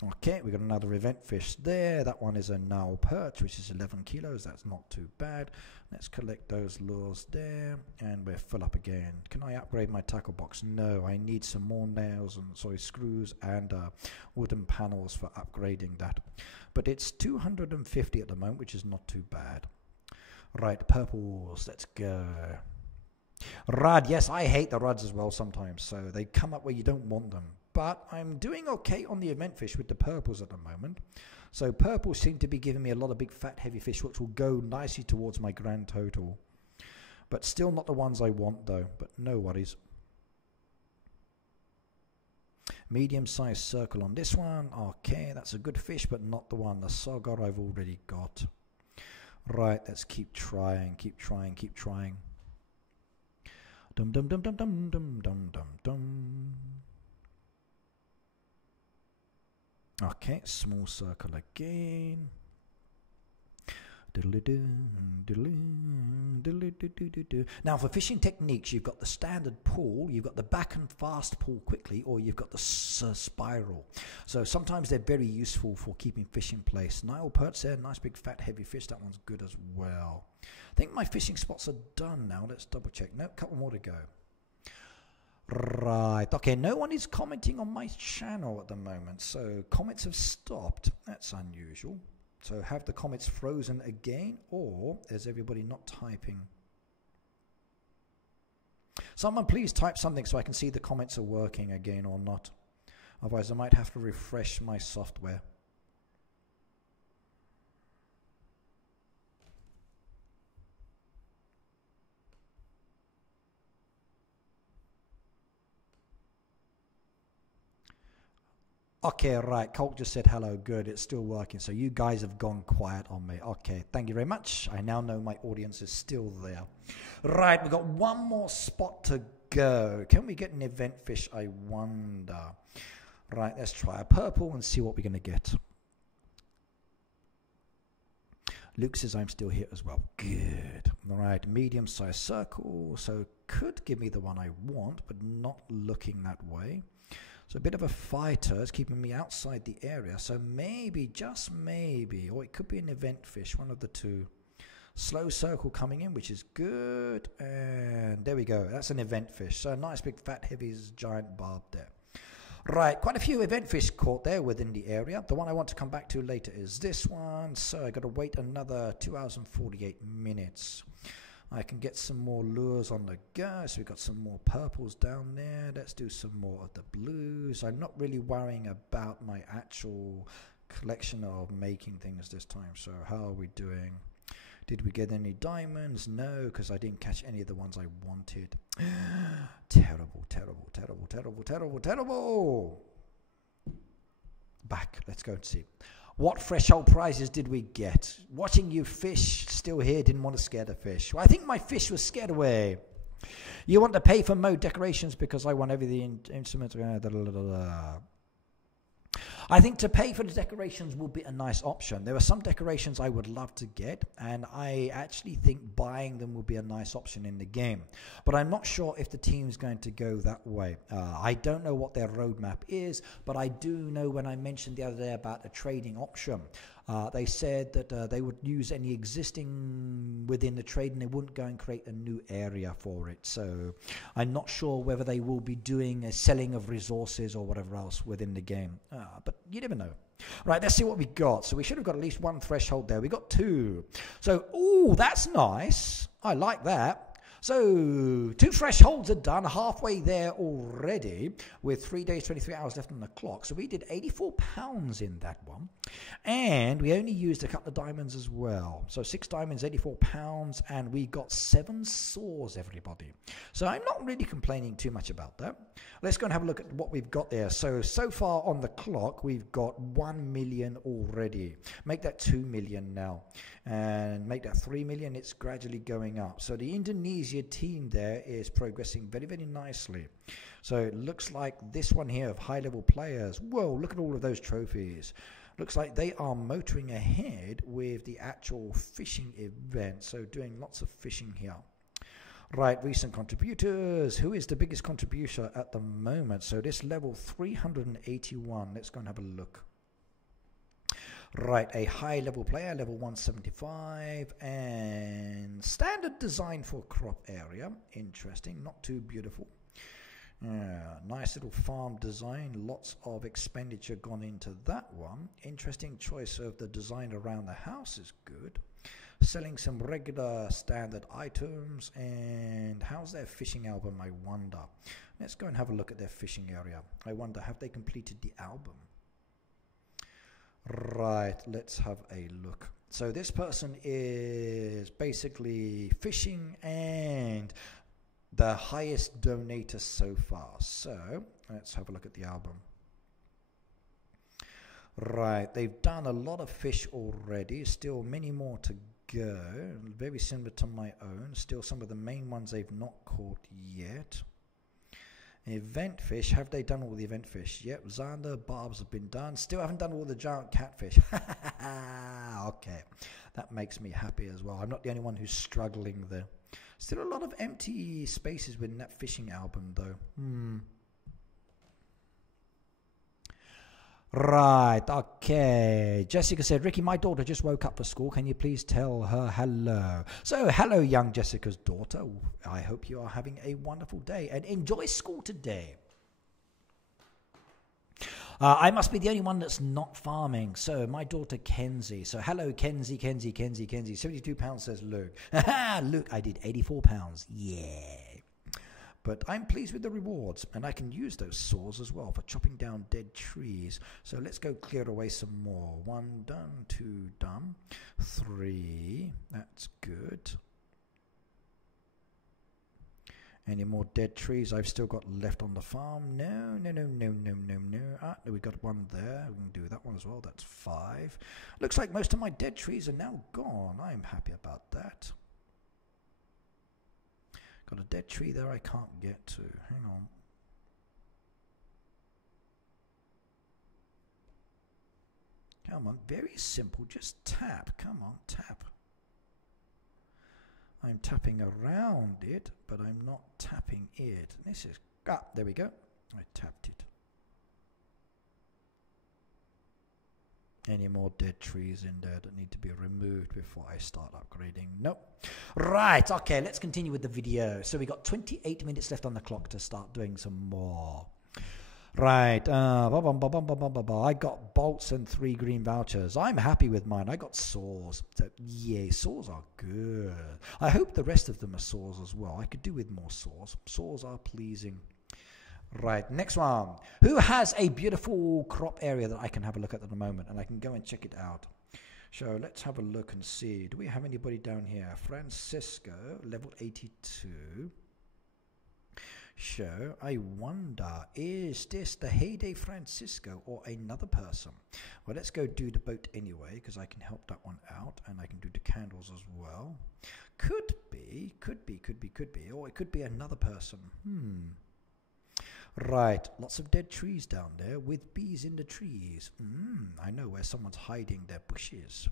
Okay, we got another event fish there. That one is a Nile perch, which is 11 kilos. That's not too bad. Let's collect those lures there, and we're full up again. Can I upgrade my tackle box? No, I need some more nails and screws and wooden panels for upgrading that. But it's 250 at the moment, which is not too bad. Right, purples. Let's go. Rud, yes, I hate the ruds as well sometimes. So they come up where you don't want them. But I'm doing okay on the event fish with the purples at the moment. So purples seem to be giving me a lot of big fat heavy fish, which will go nicely towards my grand total. But still not the ones I want though, but no worries. Medium-sized circle on this one. Okay, that's a good fish, but not the one. The Sagar I've already got. Right, let's keep trying, keep trying, keep trying. Dum dum dum dum dum dum dum dum dum. Okay, small circle again. Now for fishing techniques, you've got the standard pull, you've got the back and fast pull quickly, or you've got the spiral. So sometimes they're very useful for keeping fish in place. Nile perch there, nice big fat heavy fish, that one's good as well. I think my fishing spots are done now. Let's double check. No, a couple more to go. Right, okay, no one is commenting on my channel at the moment, so comments have stopped. That's unusual. So have the comments frozen again, or is everybody not typing? Someone please type something so I can see the comments are working again or not. Otherwise I might have to refresh my software. Okay, right. Colt just said hello. Good. It's still working. So you guys have gone quiet on me. Okay. Thank you very much. I now know my audience is still there. Right. We've got one more spot to go. Can we get an event fish? I wonder. Right. Let's try a purple and see what we're going to get. Luke says I'm still here as well. Good. All right. Medium-sized circle. So could give me the one I want, but not looking that way. So a bit of a fighter is keeping me outside the area. So maybe, just maybe, or it could be an event fish, one of the two. Slow circle coming in, which is good. And there we go. That's an event fish. So a nice big fat heavy giant barb there. Right, quite a few event fish caught there within the area. The one I want to come back to later is this one. So I got to wait another 2 hours and 48 minutes. I can get some more lures on the go. So we've got some more purples down there. Let's do some more of the blues. I'm not really worrying about my actual collection of making things this time. So how are we doing? Did we get any diamonds? No, because I didn't catch any of the ones I wanted. Terrible, terrible, terrible, terrible, terrible, terrible. Back. Let's go and see. What threshold prizes did we get? Watching you fish, still here, didn't want to scare the fish. Well, I think my fish was scared away. You want to pay for mode decorations because I want everything instruments. I think to pay for the decorations will be a nice option. There are some decorations I would love to get, and I actually think buying them will be a nice option in the game. But I'm not sure if the team's going to go that way. I don't know what their roadmap is, but I do know when I mentioned the other day about a trading option. They said that they would use any existing within the trade and they wouldn't go and create a new area for it. So I'm not sure whether they will be doing a selling of resources or whatever else within the game. But you never know. Right, let's see what we got. So we should have got at least one threshold there. We got two. So, ooh, that's nice. I like that. So 2 thresholds are done, halfway there already, with 3 days, 23 hours left on the clock. So we did £84 in that one. And we only used a couple of diamonds as well. So 6 diamonds, £84, and we got 7 saws, everybody. So I'm not really complaining too much about that. Let's go and have a look at what we've got there. So far on the clock, we've got 1 million already. Make that 2 million now. And make that 3 million, it's gradually going up. So the Indonesia team there is progressing very, very nicely. So it looks like this one here of high-level players. Whoa, look at all of those trophies. Looks like they are motoring ahead with the actual fishing event. So doing lots of fishing here. Right, recent contributors. Who is the biggest contributor at the moment? So this level 381. Let's go and have a look. Right, a high level player, level 175, and standard design for crop area. Interesting, not too beautiful. Nice little farm design, lots of expenditure gone into that one. Interesting choice of the design around the house is good. Selling some regular standard items, and how's their fishing album, I wonder. Let's go and have a look at their fishing area. I wonder, have they completed the album? Right, let's have a look. So this person is basically fishing and the highest donator so far. So let's have a look at the album. Right, they've done a lot of fish already. Still many more to go. Very similar to my own. Still some of the main ones they've not caught yet. Event fish, have they done all the event fish? Yep, Zander, barbs have been done. Still haven't done all the giant catfish. Okay, that makes me happy as well. I'm not the only one who's struggling there. Still a lot of empty spaces within that fishing album though. Right, okay. Jessica said, Ricky, my daughter just woke up for school. Can you please tell her hello? So, hello, young Jessica's daughter. I hope you are having a wonderful day and enjoy school today. I must be the only one that's not farming. So my daughter Kenzie. So hello Kenzie. 72 pounds says Luke. Luke, I did 84 pounds. Yeah. But I'm pleased with the rewards, and I can use those saws as well for chopping down dead trees. So let's go clear away some more. 1 done, 2 done, 3. That's good. Any more dead trees I've still got left on the farm? No. We got one there. We can do that one as well. That's 5. Looks like most of my dead trees are now gone. I'm happy about that. Got a dead tree there I can't get to. Hang on. Come on. Very simple. Just tap. Come on. Tap. I'm tapping around it, but I'm not tapping it. This is... Ah, there we go. I tapped it. Any more dead trees in there that need to be removed before I start upgrading? Nope. Right, okay, let's continue with the video. So we got 28 minutes left on the clock to start doing some more. Right, I got bolts and 3 green vouchers. I'm happy with mine. I got saws. So, yeah, saws are good. I hope the rest of them are saws as well. I could do with more saws. Saws are pleasing. Right, next one. Who has a beautiful crop area that I can have a look at the moment, and I can go and check it out? So let's have a look and see. Do we have anybody down here? Francisco, level 82. So I wonder, is this the Heyday Francisco or another person? Well, let's go do the boat anyway, because I can help that one out, and I can do the candles as well. Could be, or it could be another person. Right, lots of dead trees down there with bees in the trees. I know where someone's hiding their bushes.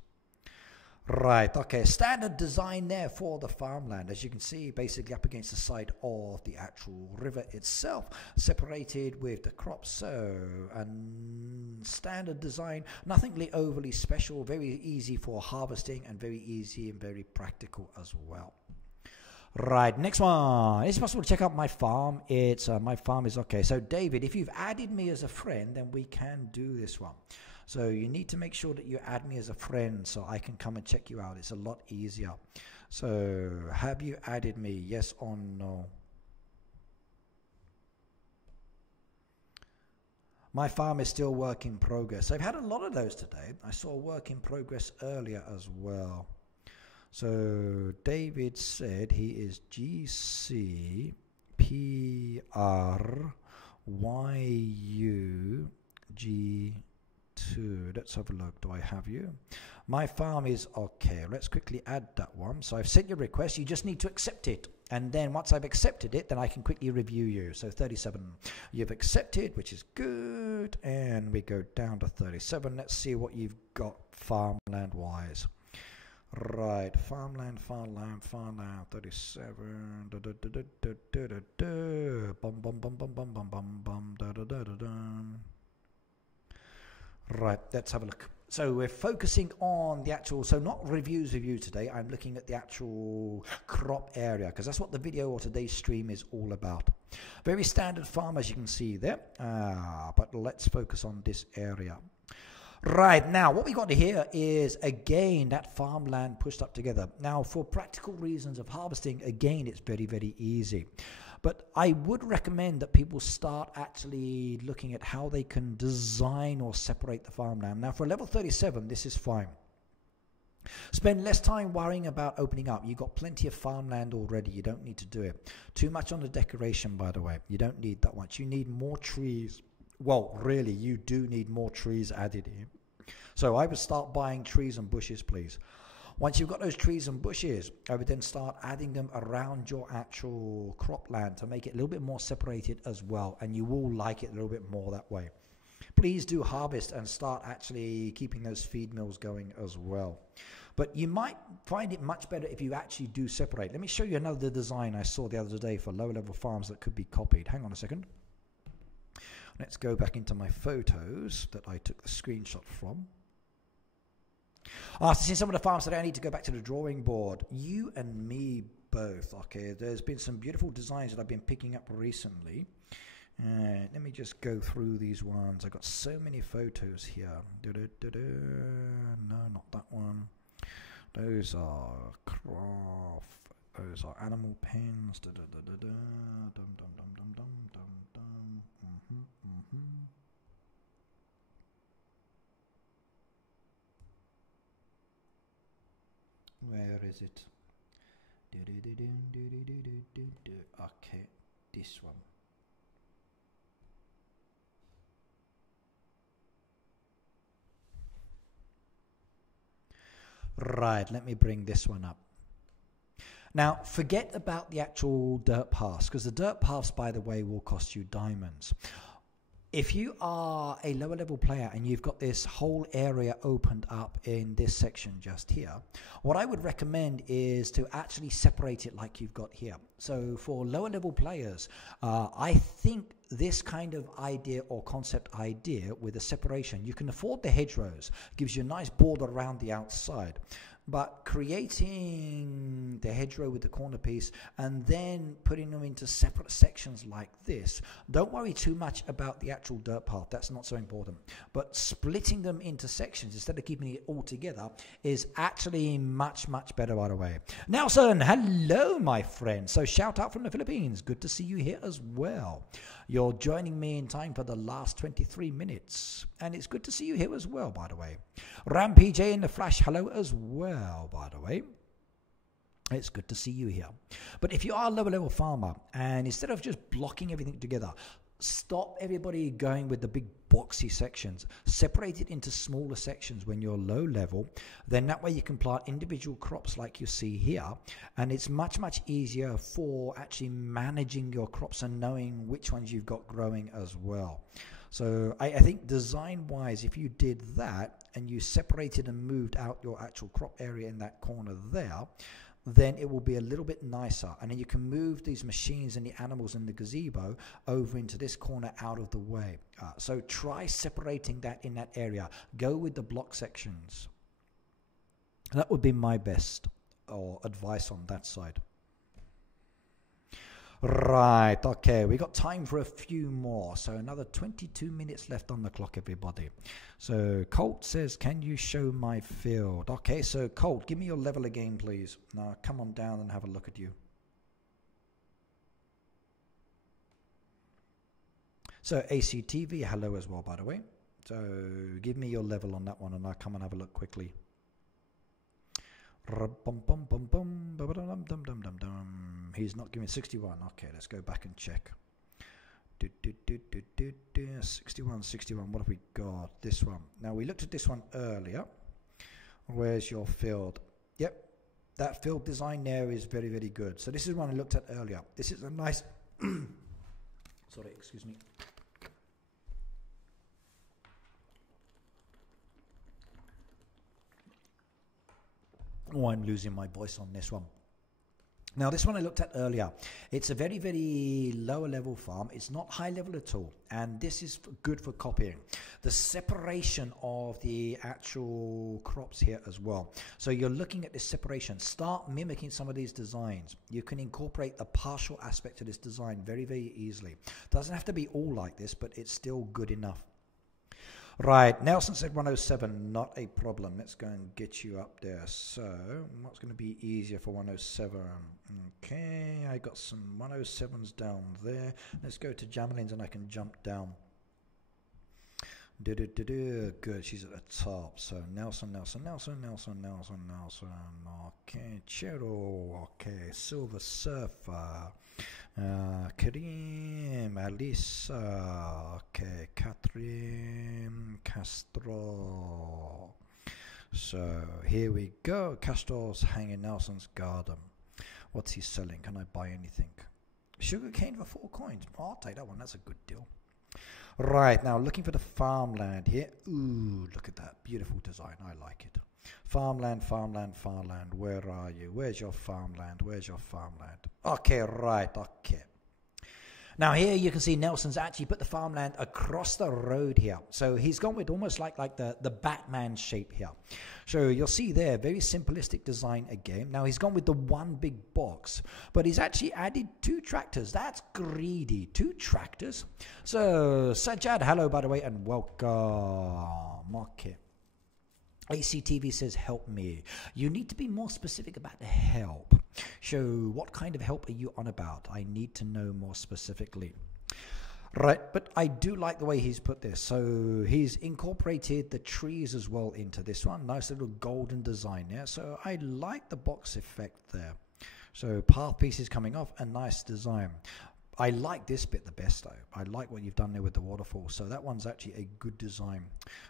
Right, okay, standard design there for the farmland. As you can see, basically up against the side of the actual river itself, separated with the crops. So, standard design, nothing overly special, very easy for harvesting and very easy and very practical as well. Right, next one. It's possible to check out my farm. It's my farm is okay. So David, if you've added me as a friend, then we can do this one. So you need to make sure that you add me as a friend so I can come and check you out. It's a lot easier. So have you added me? Yes or no? My farm is still work in progress. I've had a lot of those today. I saw work in progress earlier as well. So David said he is GCPRYUG2. Let's have a look. Do I have you? My farm is okay. Let's quickly add that one. So I've sent your request. You just need to accept it. And then once I've accepted it, then I can quickly review you. So 37, you've accepted, which is good. And we go down to 37. Let's see what you've got farmland-wise. Right, farmland, 37. Right, let's have a look. So we're focusing on the actual, so not reviews of you today, I'm looking at the actual crop area, because that's what the video or today's stream is all about. Very standard farm, as you can see there, but let's focus on this area. Right, now what we got here is, again, that farmland pushed up together. Now, for practical reasons of harvesting, again, it's very, very easy. But I would recommend that people start actually looking at how they can design or separate the farmland. Now, for level 37, this is fine. Spend less time worrying about opening up. You've got plenty of farmland already. You don't need to do it. Too much on the decoration, by the way. You don't need that much. You need more trees. Well, really, you do need more trees added in. So I would start buying trees and bushes, please. Once you've got those trees and bushes, I would then start adding them around your actual cropland to make it a little bit more separated as well. And you will like it a little bit more that way. Please do harvest and start actually keeping those feed mills going as well. But you might find it much better if you actually do separate. Let me show you another design I saw the other day for low-level farms that could be copied. Hang on a second. Let's go back into my photos that I took the screenshot from. After seeing some of the farms today, I need to go back to the drawing board. You and me both. Okay, there's been some beautiful designs that I've been picking up recently. Let me just go through these ones. I got so many photos here. No, not that one. Those are craft. Those are animal pens. Where is it? Okay, this one. Right, let me bring this one up. Now, forget about the actual dirt paths, because the dirt paths, by the way, will cost you diamonds. If you are a lower level player and you've got this whole area opened up in this section just here, what I would recommend is to actually separate it like you've got here. So for lower level players, I think this kind of idea or concept idea with a separation, you can afford the hedgerows, gives you a nice border around the outside. But creating the hedgerow with the corner piece and then putting them into separate sections like this, don't worry too much about the actual dirt path, that's not so important. But splitting them into sections instead of keeping it all together is actually much, much better, by the way. Nelson, hello, my friend. So shout out from the Philippines. Good to see you here as well. You're joining me in time for the last 23 minutes. And it's good to see you here as well, by the way. Rampage in the Flash, hello as well, by the way. It's good to see you here. But if you are a lower level farmer, and instead of just blocking everything together, stop everybody going with the big boxy sections. Separate it into smaller sections when you're low level. Then that way you can plant individual crops like you see here. And it's much, much easier for actually managing your crops and knowing which ones you've got growing as well. So I think design-wise, if you did that and you separated and moved out your actual crop area in that corner there, then it will be a little bit nicer. And then you can move these machines and the animals in the gazebo over into this corner out of the way. So try separating that in that area. Go with the block sections. That would be my best or advice on that side. Right, okay, we got time for a few more. So another 22 minutes left on the clock, everybody. So Colt says, can you show my field? Okay, so Colt, give me your level again, please. Now come on down and have a look at you. So ACTV, hello as well, by the way. So give me your level on that one and I'll come and have a look quickly. He's not giving 61. Okay, let's go back and check. 61, 61. What have we got? This one. Now, we looked at this one earlier. Where's your field? Yep, that field design there is very, very good. So this is one I looked at earlier. This is a nice... Sorry, excuse me. Oh, I'm losing my voice on this one. Now, this one I looked at earlier. It's a very, very lower level farm. It's not high level at all. And this is good for copying. The separation of the actual crops here as well. So you're looking at this separation. Start mimicking some of these designs. You can incorporate the partial aspect of this design very, very easily. Doesn't have to be all like this, but it's still good enough. Right, Nelson said 107, not a problem. Let's go and get you up there. So, what's going to be easier for 107? Okay, I got some 107s down there. Let's go to Jamelins and I can jump down. Good, she's at the top. So, Nelson. Okay, Chero. Okay, Silver Surfer. Karim, Alisa, okay, Catherine, Castro. So here we go. Castro's hanging Nelson's garden. What's he selling? Can I buy anything? Sugar cane for 4 coins. Oh, I'll take that one. That's a good deal. Right, now looking for the farmland here. Ooh, look at that. Beautiful design. I like it. Farmland. Where are you? Where's your farmland? Okay, right, okay. Now here you can see Nelson's actually put the farmland across the road here. So he's gone with almost like the Batman shape here. So you'll see there, very simplistic design again. Now he's gone with the one big box, but he's actually added 2 tractors. That's greedy, 2 tractors. So Sajad, hello by the way, and welcome. Okay. ACTV says, help me. You need to be more specific about the help. So what kind of help are you on about? I need to know more specifically. Right, but I do like the way he's put this. So he's incorporated the trees as well into this one. Nice little golden design there. So I like the box effect there. So path pieces coming off, a nice design. I like this bit the best though. I like what you've done there with the waterfall. So that one's actually a good design.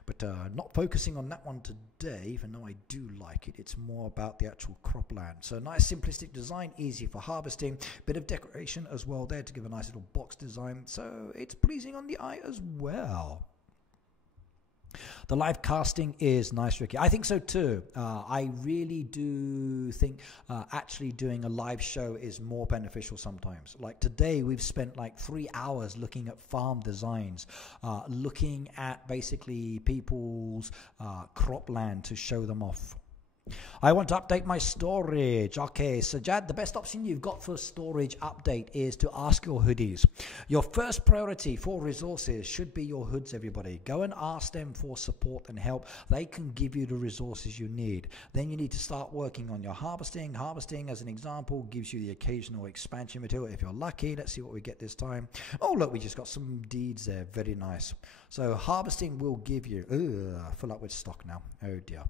But not focusing on that one today, even though I do like it. It's more about the actual cropland. So nice simplistic design, easy for harvesting. Bit of decoration as well there to give a nice little box design. So it's pleasing on the eye as well. The live casting is nice, Ricky. I think so too. I really do think actually doing a live show is more beneficial sometimes. Like today, we've spent like 3 hours looking at farm designs, looking at basically people's cropland to show them off. I want to update my storage. Okay, so Jad, the best option you've got for storage update is to ask your hoodies. Your first priority for resources should be your hoods, everybody. Go and ask them for support and help. They can give you the resources you need. Then you need to start working on your harvesting. Harvesting, as an example, gives you the occasional expansion material if you're lucky. Let's see what we get this time. Oh, look, we just got some deeds there. Very nice. So harvesting will give you... fill up with stock now. Oh, dear.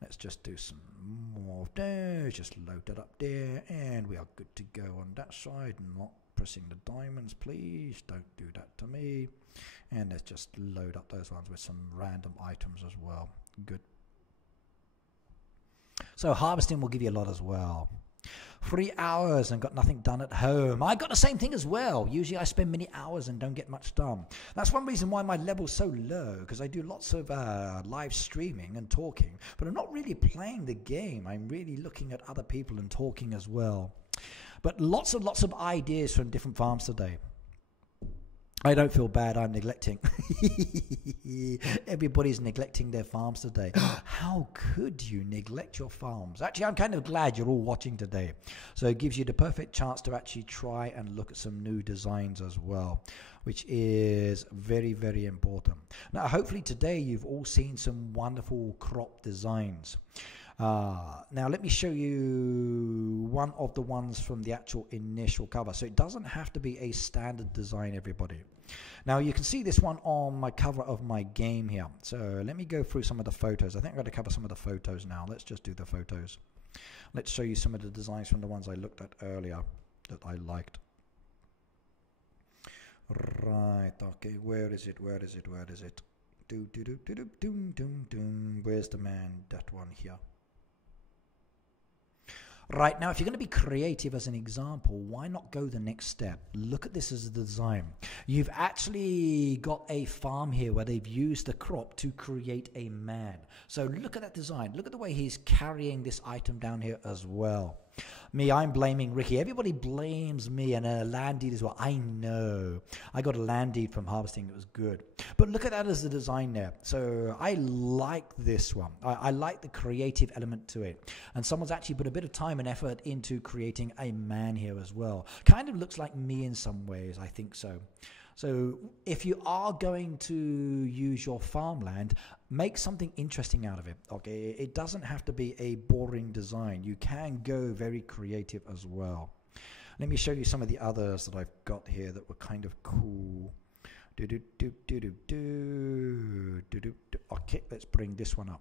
Let's just do some more there, just load that up there, and we are good to go on that side. Not pressing the diamonds, please, don't do that to me. And let's just load up those ones with some random items as well. Good. So harvesting will give you a lot as well. 3 hours and got nothing done at home. I got the same thing as well. Usually I spend many hours and don't get much done. That's one reason why my level's so low, because I do lots of live streaming and talking, but I'm not really playing the game. I'm really looking at other people and talking as well. But lots of ideas from different farms today. I don't feel bad, I'm neglecting. Everybody's neglecting their farms today. How could you neglect your farms? Actually, I'm kind of glad you're all watching today. So it gives you the perfect chance to actually try and look at some new designs as well, which is very, very important. Now, hopefully today you've all seen some wonderful crop designs. Now let me show you one of the ones from the actual initial cover. So it doesn't have to be a standard design, everybody. Now you can see this one on my cover of my game here. So let me go through some of the photos. I think I'm going to cover some of the photos now. Let's just do the photos. Let's show you some of the designs from the ones I looked at earlier that I liked. Right, okay, where is it? Where is it? Where is it? Where's the man? That one here. Right, now if you're going to be creative as an example, why not go the next step? Look at this as a design. You've actually got a farm here where they've used the crop to create a man. So look at that design. Look at the way he's carrying this item down here as well. Me, I'm blaming Ricky. Everybody blames me and a land deed as well. I know. I got a land deed from harvesting. It was good. But look at that as the design there. So I like this one. I like the creative element to it. And someone's actually put a bit of time and effort into creating a man here as well. Kind of looks like me in some ways. I think so. So if you are going to use your farmland, make something interesting out of it. Okay, it doesn't have to be a boring design. You can go very creative as well. Let me show you some of the others that I've got here that were kind of cool. Okay, let's bring this one up.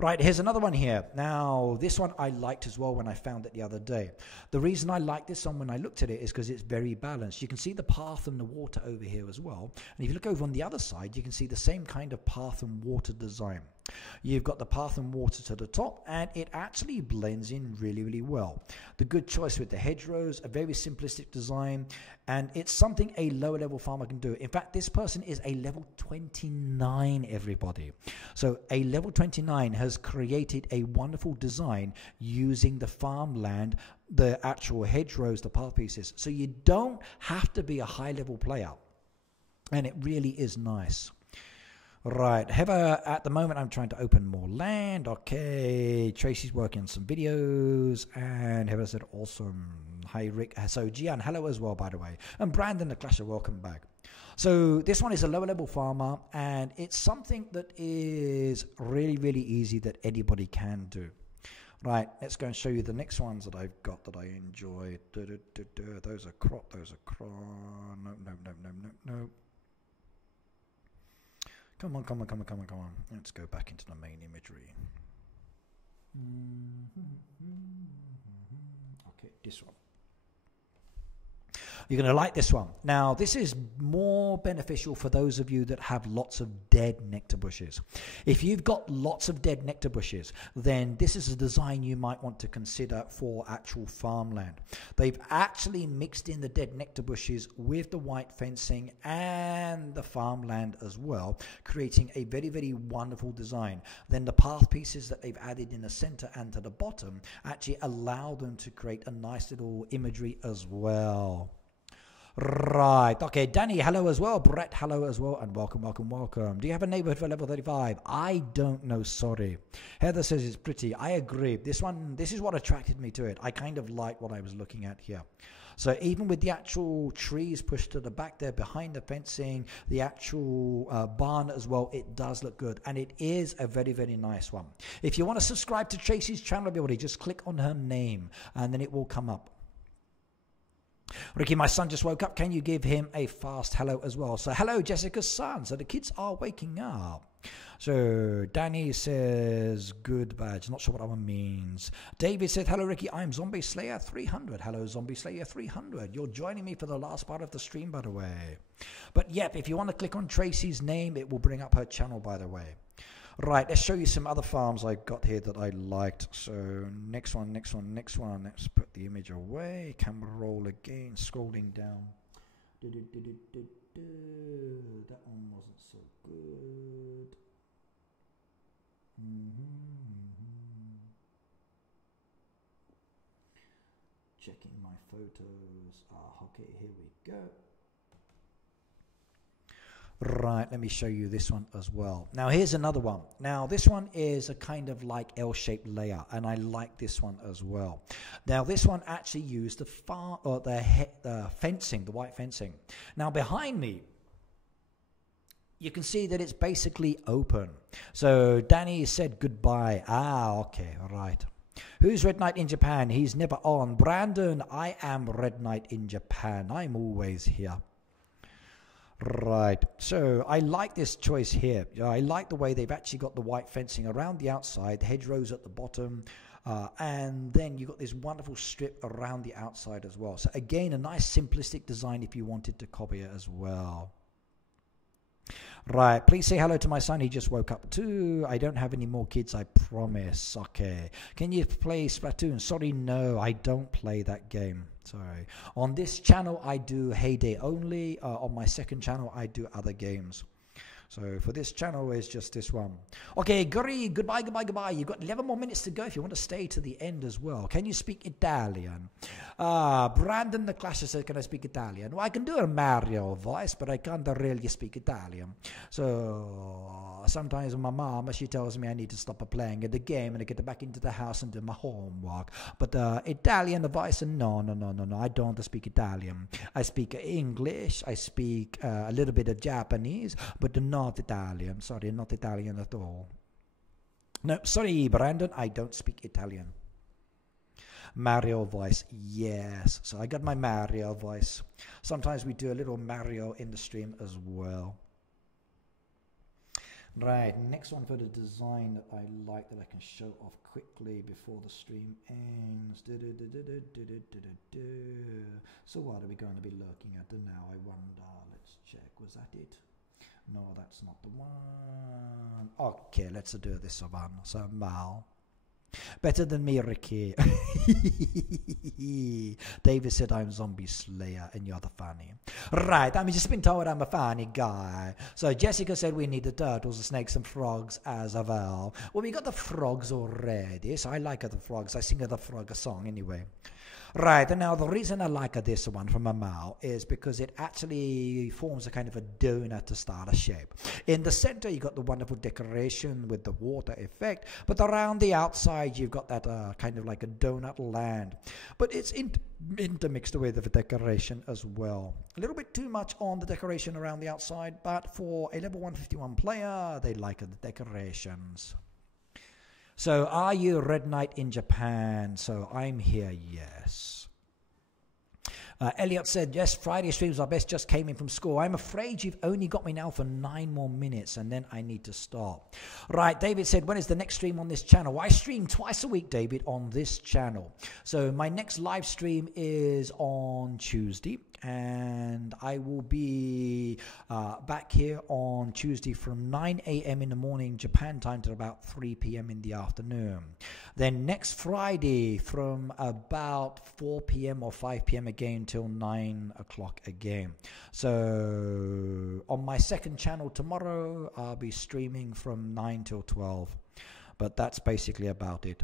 Right, here's another one here. Now, this one I liked as well when I found it the other day. The reason I like this one when I looked at it is because it's very balanced. You can see the path and the water over here as well. And if you look over on the other side, you can see the same kind of path and water design. You've got the path and water to the top, and it actually blends in really, really well. The good choice with the hedgerows, a very simplistic design, and it's something a lower level farmer can do. In fact, this person is a level 29, everybody. So a level 29 has created a wonderful design using the farmland the actual hedgerows, the path pieces. So you don't have to be a high-level player. And it really is nice. Right, Heather, at the moment I'm trying to open more land. Okay, Tracy's working on some videos. And Heather said, awesome. Hi, Rick. So Gian, hello as well, by the way. And Brandon the Clasher, welcome back. So this one is a lower level farmer, and it's something that is really, really easy that anybody can do. Right, let's go and show you the next ones that I've got that I enjoy. Those are crop, those are crop. No. Come on. Let's go back into the main imagery. Okay, this one. You're going to like this one. Now, this is more beneficial for those of you that have lots of dead nectar bushes. If you've got lots of dead nectar bushes, then this is a design you might want to consider for actual farmland. They've actually mixed in the dead nectar bushes with the white fencing and the farmland as well, creating a very, very wonderful design. Then the path pieces that they've added in the center and to the bottom actually allow them to create a nice little imagery as well. Right, okay, Danny, hello as well. Brett, hello as well, and welcome. Do you have a neighborhood for level 35? I don't know, sorry. Heather says it's pretty. I agree. This is what attracted me to it. I kind of like what I was looking at here. So even with the actual trees pushed to the back there behind the fencing, the actual barn as well, it does look good. And it is a very, very nice one. If you want to subscribe to Tracy's channel, everybody, just click on her name and then it will come up. Ricky, my son just woke up. Can you give him a fast hello as well? So hello, Jessica's son. So the kids are waking up. So Danny says good badge. Not sure what that one means. David said, hello, Ricky. I'm Zombie Slayer 300. Hello, Zombie Slayer 300. You're joining me for the last part of the stream, by the way. But yep, if you want to click on Tracy's name, it will bring up her channel, by the way. Right, let's show you some other farms I got here that I liked. So next one. Let's put the image away. Camera roll again, scrolling down. That one wasn't so good. Checking my photos. Okay, here we go. Right, let me show you this one as well. Now, here's another one. Now, this one is a kind of like L-shaped layer, and I like this one as well. Now, this one actually used the fencing, the white fencing. Now, behind me, you can see that it's basically open. So, Danny said goodbye. Okay, all right. Who's Red Knight in Japan? He's never on. Brandon, I am Red Knight in Japan. I'm always here. Right, so I like this choice here. I like the way they've actually got the white fencing around the outside, the hedgerows at the bottom, and then you've got this wonderful strip around the outside as well. So again, a nice simplistic design if you wanted to copy it as well. Right, please say hello to my son. He just woke up too. I don't have any more kids, I promise. Okay. Can you play Splatoon? Sorry, no, I don't play that game. Sorry. On this channel, I do Heyday only. On my second channel, I do other games. So for this channel, it's just this one. Okay, Guri, goodbye. You've got 11 more minutes to go if you want to stay to the end as well. Can you speak Italian? Brandon the Clasher said, can I speak Italian? Well, I can do a Mario voice, but I can't really speak Italian. So sometimes my mom, she tells me I need to stop playing the game and I get back into the house and do my homework. But Italian voice, no, I don't speak Italian. I speak English, I speak a little bit of Japanese, but not Italian. Sorry, not Italian at all. No, sorry, Brandon, I don't speak Italian. Mario voice, yes. So I got my Mario voice. Sometimes we do a little Mario in the stream as well. Right, next one for the design that I like that I can show off quickly before the stream ends. So what are we going to be looking at now, I wonder? Let's check, was that it? No, that's not the one. Okay, let's do this one. So Mal. Better than me, Ricky. David said I'm Zombie Slayer and you're the funny. Right, I mean, just been told I'm a funny guy. So Jessica said we need the turtles, the snakes and frogs as well. Well, we got the frogs already, so I like the frogs. I sing the frog song anyway. Right, and now the reason I like this one from Amau is because it actually forms a kind of a donut to start a shape. In the center, you got the wonderful decoration with the water effect, but around the outside, you've got that kind of like a donut land. But it's intermixed with the decoration as well. A little bit too much on the decoration around the outside, but for a level 151 player, they like the decorations. So, are you Red Knight in Japan? So, I'm here, yes. Elliot said, yes, Friday streams are best, just came in from school. I'm afraid you've only got me now for 9 more minutes and then I need to stop. Right, David said, when is the next stream on this channel? Well, I stream twice a week, David, on this channel. So my next live stream is on Tuesday and I will be back here on Tuesday from 9 a.m. in the morning, Japan time, to about 3 p.m. in the afternoon. Then next Friday from about 4 p.m. or 5 p.m. again till 9 o'clock again. So on my second channel tomorrow, I'll be streaming from 9 till 12. But that's basically about it.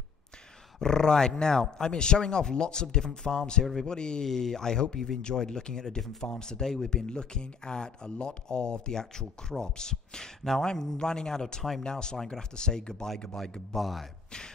Right, now, I've been showing off lots of different farms here, everybody. I hope you've enjoyed looking at the different farms today. We've been looking at a lot of the actual crops. Now, I'm running out of time now, so I'm going to have to say goodbye, goodbye, goodbye.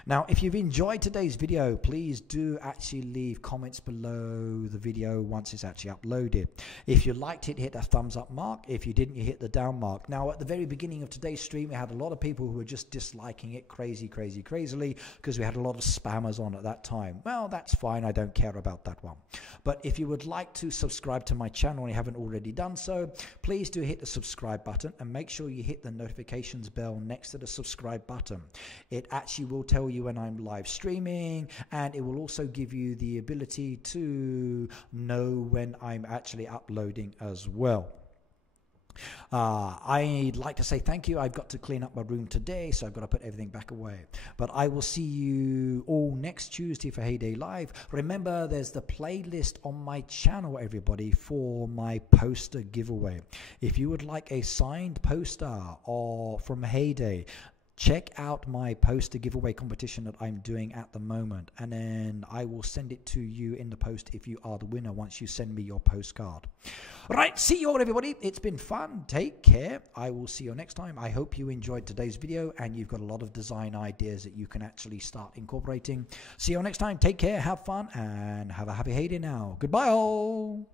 Now, if you've enjoyed today's video, please do actually leave comments below the video once it's actually uploaded. If you liked it, hit that thumbs up mark. If you didn't, you hit the down mark. Now, at the very beginning of today's stream, we had a lot of people who were just disliking it crazily, because we had a lot of spammers on at that time. Well, that's fine. I don't care about that one. But if you would like to subscribe to my channel and you haven't already done so, please do hit the subscribe button and make sure you hit the notifications bell next to the subscribe button. It actually will tell you when I'm live streaming, and it will also give you the ability to know when I'm actually uploading as well. I'd like to say thank you. I've got to clean up my room today, so I've got to put everything back away. But I will see you all next Tuesday for Heyday Live. Remember, there's the playlist on my channel, everybody, for my poster giveaway. If you would like a signed poster or from Heyday, check out my poster giveaway competition that I'm doing at the moment, and then I will send it to you in the post if you are the winner once you send me your postcard. All right, see you all, everybody. It's been fun. Take care. I will see you next time. I hope you enjoyed today's video and you've got a lot of design ideas that you can actually start incorporating. See you all next time. Take care, have fun, and have a happy heyday now. Goodbye all.